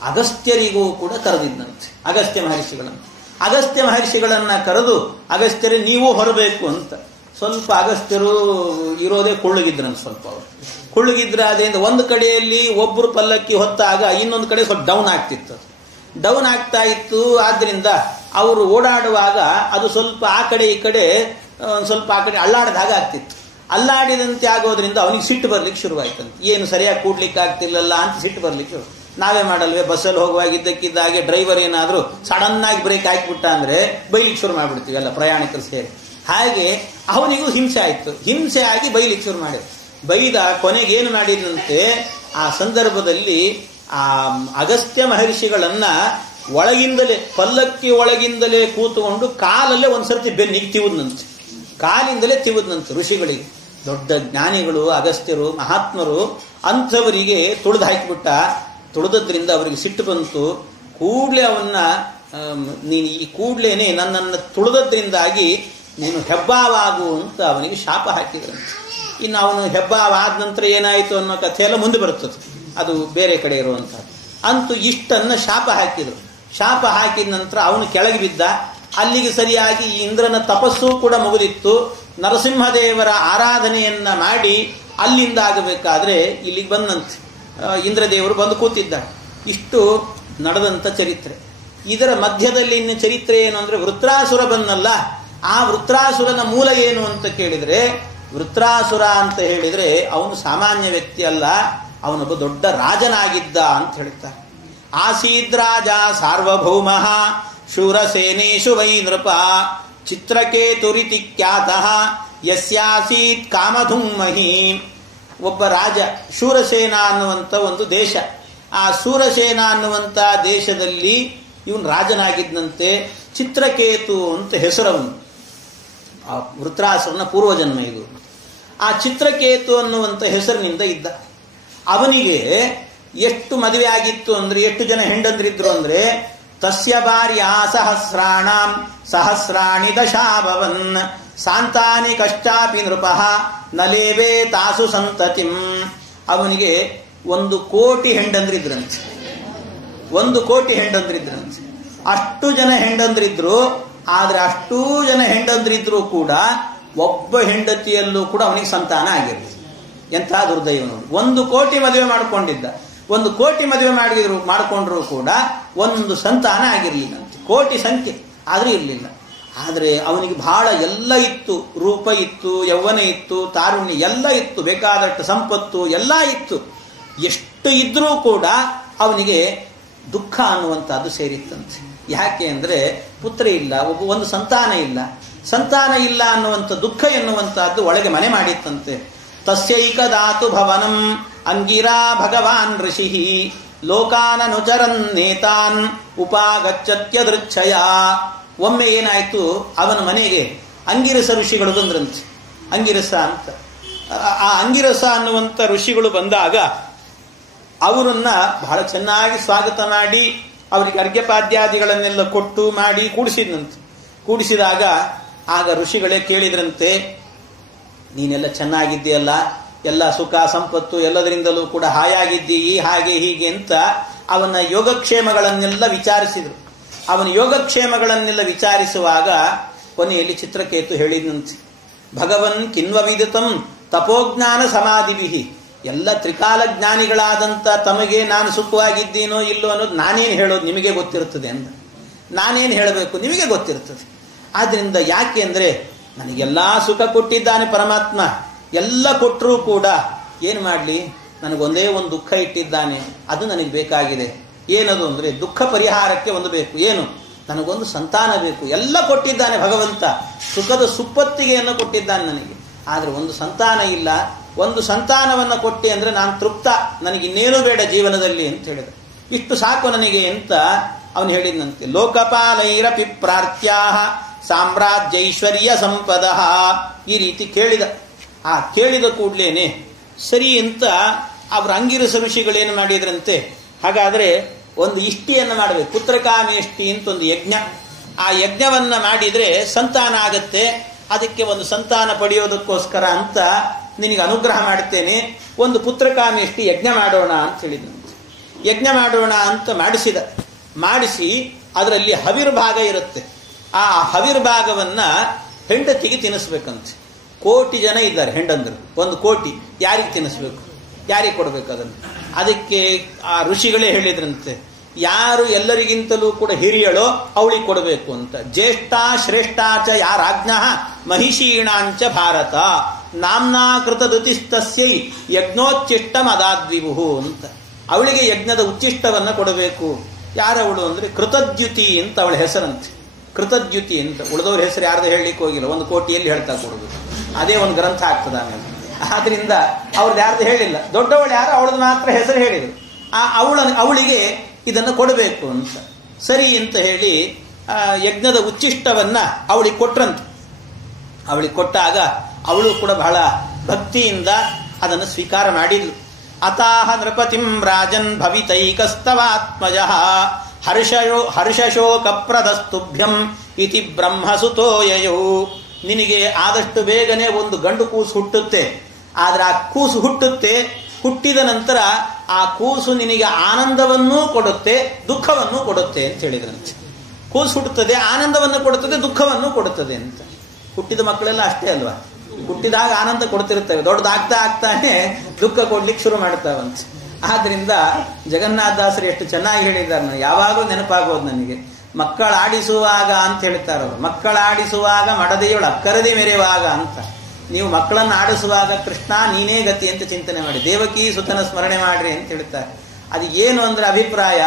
ಅಗಸ್ತ್ಯರಿಗೂ ಕೂಡ ಕರೆದಿದ್ದಂತೆ, ಅಗಸ್ತ್ಯ ಮಹರ್ಷಿಗಳನ್ನ ಕರೆದು, ಅಗಸ್ತ್ಯರೇ ನೀವು ಹೊರಬೇಕು ಅಂತ. ಸ್ವಲ್ಪ ಅಗಸ್ತ್ಯರು ಇರೋದೇ ಕುಳ್ಳುಗಿದ್ರಂತೆ, ಸ್ವಲ್ಪ ಅವರು ಕುಳ್ಳುಗಿದ್ರೆ ಅದರಿಂದ ಒಂದು ಕಡೆಯಲ್ಲಿ ಒಬ್ಬರು ಪಲ್ಲಕ್ಕಿ ಹೊತ್ತಾಗ ಇನ್ನೊಂದು ಕಡೆ ಸ್ವಲ್ಪ ಡೌನ್ ಆಗ್ತಿತ್ತು, ಡೌನ್ ಆಗ್ತಾ ಇತ್ತು. ಆದ್ರಿಂದ ಅವರು ಓಡಾಡುವಾಗ ಅದು ಸ್ವಲ್ಪ ಆ ಕಡೆ ಈ ಕಡೆ ಸ್ವಲ್ಪ ಆ ಕಡೆ ಅಲ್ಲಾಡದಾಗ ಆಗ್ತಿತ್ತು. ಅಲ್ಲಾಡಿದಂತೆ ಆಗೋದ್ರಿಂದ ಅವನಿಗೆ ಸಿಟ್ಟು ಬರ್ಲಿಕ್ಕೆ ಶುರುವಾಯ್ತಂತೆ. ಏನು ಸರಿಯಾಗಿ ಕೂಡ್ಲಿಕ್ಕೆ ಆಗ್ತಿಲ್ಲಲ್ಲ ಅಂತ ಸಿಟ್ಟು ಬರ್ಲಿಕ್ಕೆ ಶುರು. ನಾವೇ ಮಾಡಲ್ವೇ, ಬಸ್ಸಲ್ಲಿ ಹೋಗುವಾಗ ಇದ್ದಕ್ಕಿದ್ದಾಗೆ ಡ್ರೈವರ್ ಏನಾದರೂ ಸಡನ್ ಆಗಿ ಬ್ರೇಕ್ ಹಾಕಿಬಿಟ್ಟ ಅಂದ್ರೆ ಬೈಲಿಕ್ಕೆ ಶುರು ಮಾಡಿಬಿಡ್ತೀವಿ ಎಲ್ಲ ಪ್ರಯಾಣಿಕರು ಸೇರಿ. ಹಾಗೆ ಅವನಿಗೂ ಹಿಂಸೆ ಆಯ್ತು, ಹಿಂಸೆ ಆಗಿ ಬೈಲಿಕ್ಕೆ ಶುರು ಮಾಡಿದ್ರು. ಬೈದ ಕೊನೆಗೆ ಏನು ಮಾಡಿದಂತೆ, ಆ ಸಂದರ್ಭದಲ್ಲಿ ಆ ಅಗಸ್ತ್ಯ ಮಹರ್ಷಿಗಳನ್ನ ಒಳಗಿಂದಲೇ, ಪಲ್ಲಕ್ಕಿ ಒಳಗಿಂದಲೇ ಕೂತುಕೊಂಡು ಕಾಲಲ್ಲೇ ಒಂದ್ಸರ್ತಿ ಬೆನ್ನಿಗೆ ತಿವುದ್ನಂತೆ, ಕಾಲಿಂದಲೇ ತಿವುದ್ನಂತೆ. ಋಷಿಗಳಿಗೆ, ದೊಡ್ಡ ಜ್ಞಾನಿಗಳು, ಅಗಸ್ತ್ಯರು, ಮಹಾತ್ಮರು, ಅಂಥವರಿಗೆ ತುಳಿದು ಹಾಕಿಬಿಟ್ಟ. ತುಳಿದ್ರಿಂದ ಅವರಿಗೆ ಸಿಟ್ಟು ಬಂತು. ಕೂಡಲೇ ಅವನ್ನ, ನೀನು ಈ ಕೂಡಲೇನೆ ನನ್ನನ್ನು ತುಳಿದ್ರಿಂದಾಗಿ ನೀನು ಹೆಬ್ಬಾವಾಗು ಅಂತ ಅವನಿಗೆ ಶಾಪ ಹಾಕಿದ್ರಂತೆ. ಇನ್ನು ಅವನು ಹೆಬ್ಬಾವಾದ ನಂತರ ಏನಾಯಿತು ಅನ್ನೋ ಕಥೆಯೆಲ್ಲ ಮುಂದೆ ಬರುತ್ತದೆ, ಅದು ಬೇರೆ ಕಡೆ ಇರುವಂಥದ್ದು. ಅಂತೂ ಇಷ್ಟನ್ನ ಶಾಪ ಹಾಕಿದ್ರು. ಶಾಪ ಹಾಕಿದ ನಂತರ ಅವನು ಕೆಳಗೆ ಬಿದ್ದ. ಅಲ್ಲಿಗೆ ಸರಿಯಾಗಿ ಇಂದ್ರನ ತಪಸ್ಸು ಕೂಡ ಮುಗಿದಿತ್ತು. ನರಸಿಂಹದೇವರ ಆರಾಧನೆಯನ್ನ ಮಾಡಿ ಅಲ್ಲಿಂದ ಆಗಬೇಕಾದ್ರೆ ಇಲ್ಲಿಗೆ ಬಂದಂತೆ ಇಂದ್ರದೇವರು ಬಂದು ಕೂತಿದ್ದಾರೆ. ಇಷ್ಟು ನಡೆದಂಥ ಚರಿತ್ರೆ. ಇದರ ಮಧ್ಯದಲ್ಲಿ ಇನ್ನು ಚರಿತ್ರೆ ಏನು ಅಂದ್ರೆ, ವೃತ್ರಾಸುರ ಬಂದಲ್ಲ, ಆ ವೃತ್ರಾಸುರನ ಮೂಲ ಏನು ಅಂತ ಕೇಳಿದ್ರೆ, ವೃತ್ರಾಸುರ ಅಂತ ಹೇಳಿದ್ರೆ ಅವನು ಸಾಮಾನ್ಯ ವ್ಯಕ್ತಿ ಅಲ್ಲ, ಅವನೊಬ್ಬ ದೊಡ್ಡ ರಾಜನಾಗಿದ್ದ ಅಂತ ಹೇಳ್ತಾರೆ. ಆಸೀದ್ರಾಜ ಸಾರ್ವಭೌಮ ಶೂರಸೇನೇಶು ವೈ ನೃಪ ಚಿತ್ರಕೇತುರಿತಿ ಖ್ಯಾತಃ ಯಸ್ಯಾಸೀತ್ ಕಾಮಧುಮ್ಮಹಿ. ಒಬ್ಬ ರಾಜ, ಶೂರಸೇನ ಅನ್ನುವಂಥ ಒಂದು ದೇಶ, ಆ ಶೂರಸೇನ ಅನ್ನುವಂಥ ದೇಶದಲ್ಲಿ ಇವನು ರಾಜನಾಗಿದ್ದಂತೆ. ಚಿತ್ರಕೇತು ಅಂತ ಹೆಸರವನು, ಆ ವೃತ್ರಾಸುರನ ಪೂರ್ವಜನ್ಮ ಇದು. ಆ ಚಿತ್ರಕೇತು ಅನ್ನುವಂಥ ಹೆಸರಿನಿಂದ ಇದ್ದ. ಅವನಿಗೆ ಎಷ್ಟು ಮದುವೆ ಆಗಿತ್ತು ಅಂದ್ರೆ, ಎಷ್ಟು ಜನ ಹೆಂಡಂದ್ರಿದ್ರು ಅಂದ್ರೆ, ತಸ್ಯ ಭಾರ್ಯ ಸಹಸ್ರಾಣಿ ದಶಾಭವನ್ ಸಾಂತಾನಿ ಕಶ್ಚಾಪಿ ನೃಪಃ ನಲೇವೇ ತಾಸು ಸಂತತಿಂ. ಅವನಿಗೆ 1,000,000 ಹೆಂಡಂದ್ರಿದ್ರಂತೆ, 1,000,000 ಹೆಂಡಂದ್ರಿದ್ರಂತೆ. ಅಷ್ಟು ಜನ ಹೆಂಡಂದ್ರಿದ್ರು. ಆದ್ರೆ ಅಷ್ಟೂ ಜನ ಹೆಂಡಂದ್ರಿದ್ರು ಕೂಡ ಒಬ್ಬ ಹೆಂಡತಿಯಲ್ಲೂ ಕೂಡ ಅವನಿಗೆ ಸಂತಾನ ಆಗಿರಲಿಲ್ಲ. ಎಂಥ ದುರ್ದೈವ ನೋಡಿ. 1,000,000 ಮದುವೆ ಮಾಡಿಕೊಂಡಿದ್ದ, 1,000,000 ಮದುವೆ ಮಾಡಿಕೊಂಡ್ರು ಕೂಡ ಒಂದು ಸಂತಾನ ಆಗಿರ್ಲಿಲ್ಲಂತೆ. 1,000,000 ಸಂಖ್ಯೆ ಆದ್ರೂ ಇರಲಿಲ್ಲ. ಆದರೆ ಅವನಿಗೆ ಬಹಳ ಎಲ್ಲ ಇತ್ತು, ರೂಪ ಇತ್ತು, ಯೌವನ ಇತ್ತು, ತಾರುಣ್ಯ ಎಲ್ಲ ಇತ್ತು, ಬೇಕಾದಷ್ಟು ಸಂಪತ್ತು ಎಲ್ಲ ಇತ್ತು. ಎಷ್ಟು ಇದ್ರೂ ಕೂಡ ಅವನಿಗೆ ದುಃಖ ಅನ್ನುವಂಥದ್ದು ಸೇರಿತ್ತಂತೆ. ಯಾಕೆ ಅಂದರೆ ಪುತ್ರ ಇಲ್ಲ, ಒಂದು ಸಂತಾನ ಇಲ್ಲ. ಸಂತಾನ ಇಲ್ಲ ಅನ್ನುವಂಥ ದುಃಖ ಎನ್ನುವಂಥದ್ದು ಒಳಗೆ ಮನೆ ಮಾಡಿತ್ತಂತೆ. ತಸ್ಯೈಕ ಧಾತು ಭವನಂ ಅಂಗಿರಾ ಭಗವಾನ್ ಋಷಿ ಲೋಕಾನನುಚರನ್ ನೇತಾನ್ ಉಪಾಗಚ್ಚತ್ಯದೃಚ್ಛಯ. ಒಮ್ಮೆ ಏನಾಯ್ತು, ಅವನ ಮನೆಗೆ ಅಂಗಿರಸ ಋಷಿಗಳು ಬಂದ್ರಂತೆ. ಅಂಗಿರಸ ಅಂತ, ಆ ಅಂಗಿರಸ ಅನ್ನುವಂಥ ಋಷಿಗಳು ಬಂದಾಗ ಅವರನ್ನ ಬಹಳ ಚೆನ್ನಾಗಿ ಸ್ವಾಗತ ಮಾಡಿ ಅವರಿಗೆ ಅರ್ಘ್ಯಪಾದ್ಯಾದಿಗಳನ್ನೆಲ್ಲ ಕೊಟ್ಟು ಮಾಡಿ ಕೂಡಿಸಿದಂತೆ. ಕೂಡಿಸಿದಾಗ ಆಗ ಋಷಿಗಳೇ ಕೇಳಿದ್ರಂತೆ, ನೀನೆಲ್ಲ ಚೆನ್ನಾಗಿದ್ದೀಯಲ್ಲ, ಎಲ್ಲ ಸುಖ ಸಂಪತ್ತು ಎಲ್ಲದರಿಂದಲೂ ಕೂಡ ಹಾಯಾಗಿದ್ದೀಯಿ, ಹಾಗೆ ಹೀಗೆ ಅಂತ ಅವನ ಯೋಗಕ್ಷೇಮಗಳನ್ನೆಲ್ಲ ವಿಚಾರಿಸಿದರು. ಅವನ ಯೋಗಕ್ಷೇಮಗಳನ್ನೆಲ್ಲ ವಿಚಾರಿಸುವಾಗ ಕೊನೆಯಲ್ಲಿ ಚಿತ್ರಕೇತು ಹೇಳಿದಂತೆ, ಭಗವನ್ ಕಿನ್ವವಿದಿತಂ ತಪೋಜ್ಞಾನ ಸಮಾಧಿವಿಹಿ. ಎಲ್ಲ ತ್ರಿಕಾಲ ಜ್ಞಾನಿಗಳಾದಂಥ ತಮಗೆ ನಾನು ಸುಖವಾಗಿದ್ದೀನೋ ಇಲ್ಲೋ ಅನ್ನೋದು ನಾನೇನು ಹೇಳೋದು, ನಿಮಗೆ ಗೊತ್ತಿರ್ತದೆ ಅಂದ. ನಾನೇನು ಹೇಳಬೇಕು, ನಿಮಗೆ ಗೊತ್ತಿರ್ತದೆ. ಆದ್ರಿಂದ ಯಾಕೆ ಅಂದರೆ ನನಗೆಲ್ಲ ಸುಖ ಕೊಟ್ಟಿದ್ದಾನೆ ಪರಮಾತ್ಮ, ಎಲ್ಲ ಕೊಟ್ಟರೂ ಕೂಡ ಏನು ಮಾಡಲಿ, ನನಗೊಂದೇ ಒಂದು ದುಃಖ ಇಟ್ಟಿದ್ದಾನೆ, ಅದು ನನಗೆ ಬೇಕಾಗಿದೆ. ಏನದು ಅಂದರೆ ದುಃಖ ಪರಿಹಾರಕ್ಕೆ ಒಂದು ಬೇಕು. ಏನು? ನನಗೊಂದು ಸಂತಾನ ಬೇಕು. ಎಲ್ಲ ಕೊಟ್ಟಿದ್ದಾನೆ ಭಗವಂತ, ಸುಖದ ಸುಪ್ಪತ್ತಿಗೆಯನ್ನು ಕೊಟ್ಟಿದ್ದಾನೆ ನನಗೆ, ಆದರೆ ಒಂದು ಸಂತಾನ ಇಲ್ಲ. ಒಂದು ಸಂತಾನವನ್ನು ಕೊಟ್ಟೆ ಅಂದರೆ ನಾನು ತೃಪ್ತ, ನನಗಿನ್ನೇನೂ ಬೇಡ ಜೀವನದಲ್ಲಿ ಅಂತ ಹೇಳಿದ. ಇಷ್ಟು ಸಾಕು ನನಗೆ ಅಂತ ಅವನು ಹೇಳಿದಂತೆ. ಲೋಕಪಾಲೈರಪಿ ಪ್ರಾರ್ಥ್ಯಾ ಸಾಮ್ರಾಜ್ಯೈಶ್ವರ್ಯ ಸಂಪದ, ಈ ರೀತಿ ಕೇಳಿದ. ಆ ಕೇಳಿದ ಕೂಡ್ಲೇನೆ ಸರಿ ಅಂತ ಅವರ ಅಂಗಿರಸ ಋಷಿಗಳೇನು ಮಾಡಿದ್ರಂತೆ, ಹಾಗಾದ್ರೆ ಒಂದು ಇಷ್ಟಿಯನ್ನು ಮಾಡಬೇಕು, ಪುತ್ರಕಾಮೇಷ್ಟಿ ಅಂತ ಒಂದು ಯಜ್ಞ. ಆ ಯಜ್ಞವನ್ನ ಮಾಡಿದ್ರೆ ಸಂತಾನ ಆಗತ್ತೆ, ಅದಕ್ಕೆ ಒಂದು ಸಂತಾನ ಪಡೆಯೋದಕ್ಕೋಸ್ಕರ ಅಂತ ನಿನಗೆ ಅನುಗ್ರಹ ಮಾಡ್ತೇನೆ, ಒಂದು ಪುತ್ರಕಾಮೇಷ್ಟಿ ಯಜ್ಞ ಮಾಡೋಣ ಅಂತ ಹೇಳಿದಂತೆ. ಯಜ್ಞ ಮಾಡೋಣ ಅಂತ ಮಾಡಿಸಿ ಅದರಲ್ಲಿ ಹವಿರ್ಭಾಗ ಇರುತ್ತೆ. ಆ ಹವಿರ್ಭಾಗವನ್ನ ಹೆಂಡತಿಗೆ ತಿನ್ನಿಸ್ಬೇಕಂತೆ. 1,000,000 ಜನ ಇದ್ದಾರೆ ಹೆಂಡಂದರು, 1,000,000 ಯಾರಿಗೆ ತಿನ್ನಿಸ್ಬೇಕು, ಯಾರಿಗೆ ಕೊಡಬೇಕು ಅದನ್ನು? ಅದಕ್ಕೆ ಆ ಋಷಿಗಳೇ ಹೇಳಿದ್ರಂತೆ, ಯಾರು ಎಲ್ಲರಿಗಿಂತಲೂ ಕೂಡ ಹಿರಿಯಳೋ ಅವಳಿಗೆ ಕೊಡಬೇಕು ಅಂತ. ಜ್ಯೇಷ್ಠ ಶ್ರೇಷ್ಠಾಚ ಯಾರಾಜ್ಞ ಮಹಿಷೀಣಾಂಚ ಭಾರತ ನಾಮ್ನಾ ಕೃತದುತಿಸ್ತಸ್ಯೈ ಯಜ್ಞೋಚ್ಚಿಷ್ಟ ಮದಾದ್ವಿಭು ಅಂತ. ಅವಳಿಗೆ ಯಜ್ಞದ ಉಚ್ಚಿಷ್ಟವನ್ನ ಕೊಡಬೇಕು. ಯಾರವಳು ಅಂದ್ರೆ ಕೃತದ್ಯುತಿ ಅಂತ ಅವಳ ಹೆಸರಂತೆ. ಕೃತದ್ಯುತಿ ಅಂತ. ಉಳಿದವ್ರ ಹೆಸರು ಯಾರ್ದು ಹೇಳಲಿಕ್ಕೆ ಹೋಗಿಲ್ಲ, 1,000,000 ಹೇಳ್ತಾ ಕೊಡುದು, ಅದೇ ಒಂದು ಗ್ರಂಥ ಆಗ್ತದ ಆಮೇಲೆ. ಆದ್ರಿಂದ ಅವ್ರದ್ದು ಯಾರ್ದು ಹೇಳಿಲ್ಲ, ದೊಡ್ಡವಳು ಯಾರು ಅವಳದ್ದು ಮಾತ್ರ ಹೆಸರು ಹೇಳಿದ್ರು. ಅವಳಿಗೆ ಇದನ್ನು ಕೊಡಬೇಕು ಅಂತ. ಸರಿ ಅಂತ ಹೇಳಿ ಯಜ್ಞದ ಉಚ್ಚಿಷ್ಟವನ್ನ ಅವಳಿಗೆ ಕೊಟ್ರಂತೆ. ಅವಳಿಗೆ ಕೊಟ್ಟಾಗ ಅವಳು ಕೂಡ ಬಹಳ ಭಕ್ತಿಯಿಂದ ಅದನ್ನು ಸ್ವೀಕಾರ ಮಾಡಿದ್ಲು. ಅತಾಹ ನೃಪತಿಂ ರಾಜನ್ ಭವಿತೈಕಸ್ತವಾತ್ಮಜ ಹರ್ಷಶೋಕಪ್ರದಸ್ತುಭ್ಯಂ ಇತಿ ಬ್ರಹ್ಮಸುತೋಯಯೌ. ನಿನಗೆ ಆದಷ್ಟು ಬೇಗನೆ ಒಂದು ಗಂಡು ಕೂಸು ಹುಟ್ಟುತ್ತೆ, ಆದ್ರೆ ಆ ಕೂಸು ಹುಟ್ಟಿದ ನಂತರ ಆ ಕೂಸು ನಿನಗೆ ಆನಂದವನ್ನೂ ಕೊಡುತ್ತೆ, ದುಃಖವನ್ನು ಕೊಡುತ್ತೆ ಅಂತ ಹೇಳಿದ್ರಂತೆ. ಕೂಸು ಹುಟ್ಟುತ್ತದೆ, ಆನಂದವನ್ನು ಕೊಡುತ್ತದೆ, ದುಃಖವನ್ನು ಕೊಡುತ್ತದೆ ಅಂತ. ಹುಟ್ಟಿದ ಮಕ್ಕಳೆಲ್ಲ ಅಷ್ಟೇ ಅಲ್ವಾ, ಹುಟ್ಟಿದಾಗ ಆನಂದ ಕೊಡ್ತಿರ್ತವೆ, ದೊಡ್ಡದಾಗ್ತಾ ಆಗ್ತಾನೆ ದುಃಖ ಕೊಡ್ಲಿಕ್ಕೆ ಶುರು ಮಾಡ್ತಾವಂತೆ. ಆದ್ರಿಂದ ಜಗನ್ನಾಥದಾಸರು ಎಷ್ಟು ಚೆನ್ನಾಗಿ ಹೇಳಿದ್ದಾರೆ, ಯಾವಾಗಲೂ ನೆನಪಾಗೋದು ನನಗೆ. ಮಕ್ಕಳಾಡಿಸುವಾಗ ಅಂತ ಹೇಳ್ತಾರವರು, ಮಕ್ಕಳಾಡಿಸುವಾಗ ಮಡದೆಯೊಳು ಅಕ್ಕರದಿ ಮೆರೆಯುವಾಗ ಅಂತ. ನೀವು ಮಕ್ಕಳನ್ನು ಆಡಿಸುವಾಗ ಕೃಷ್ಣ ನೀನೇ ಗತಿ ಅಂತ ಚಿಂತನೆ ಮಾಡಿ, ದೇವಕಿ ಸುತನ ಸ್ಮರಣೆ ಮಾಡ್ರಿ ಅಂತ ಹೇಳ್ತಾರೆ. ಅದು ಏನು ಅಂದ್ರೆ ಅಭಿಪ್ರಾಯ,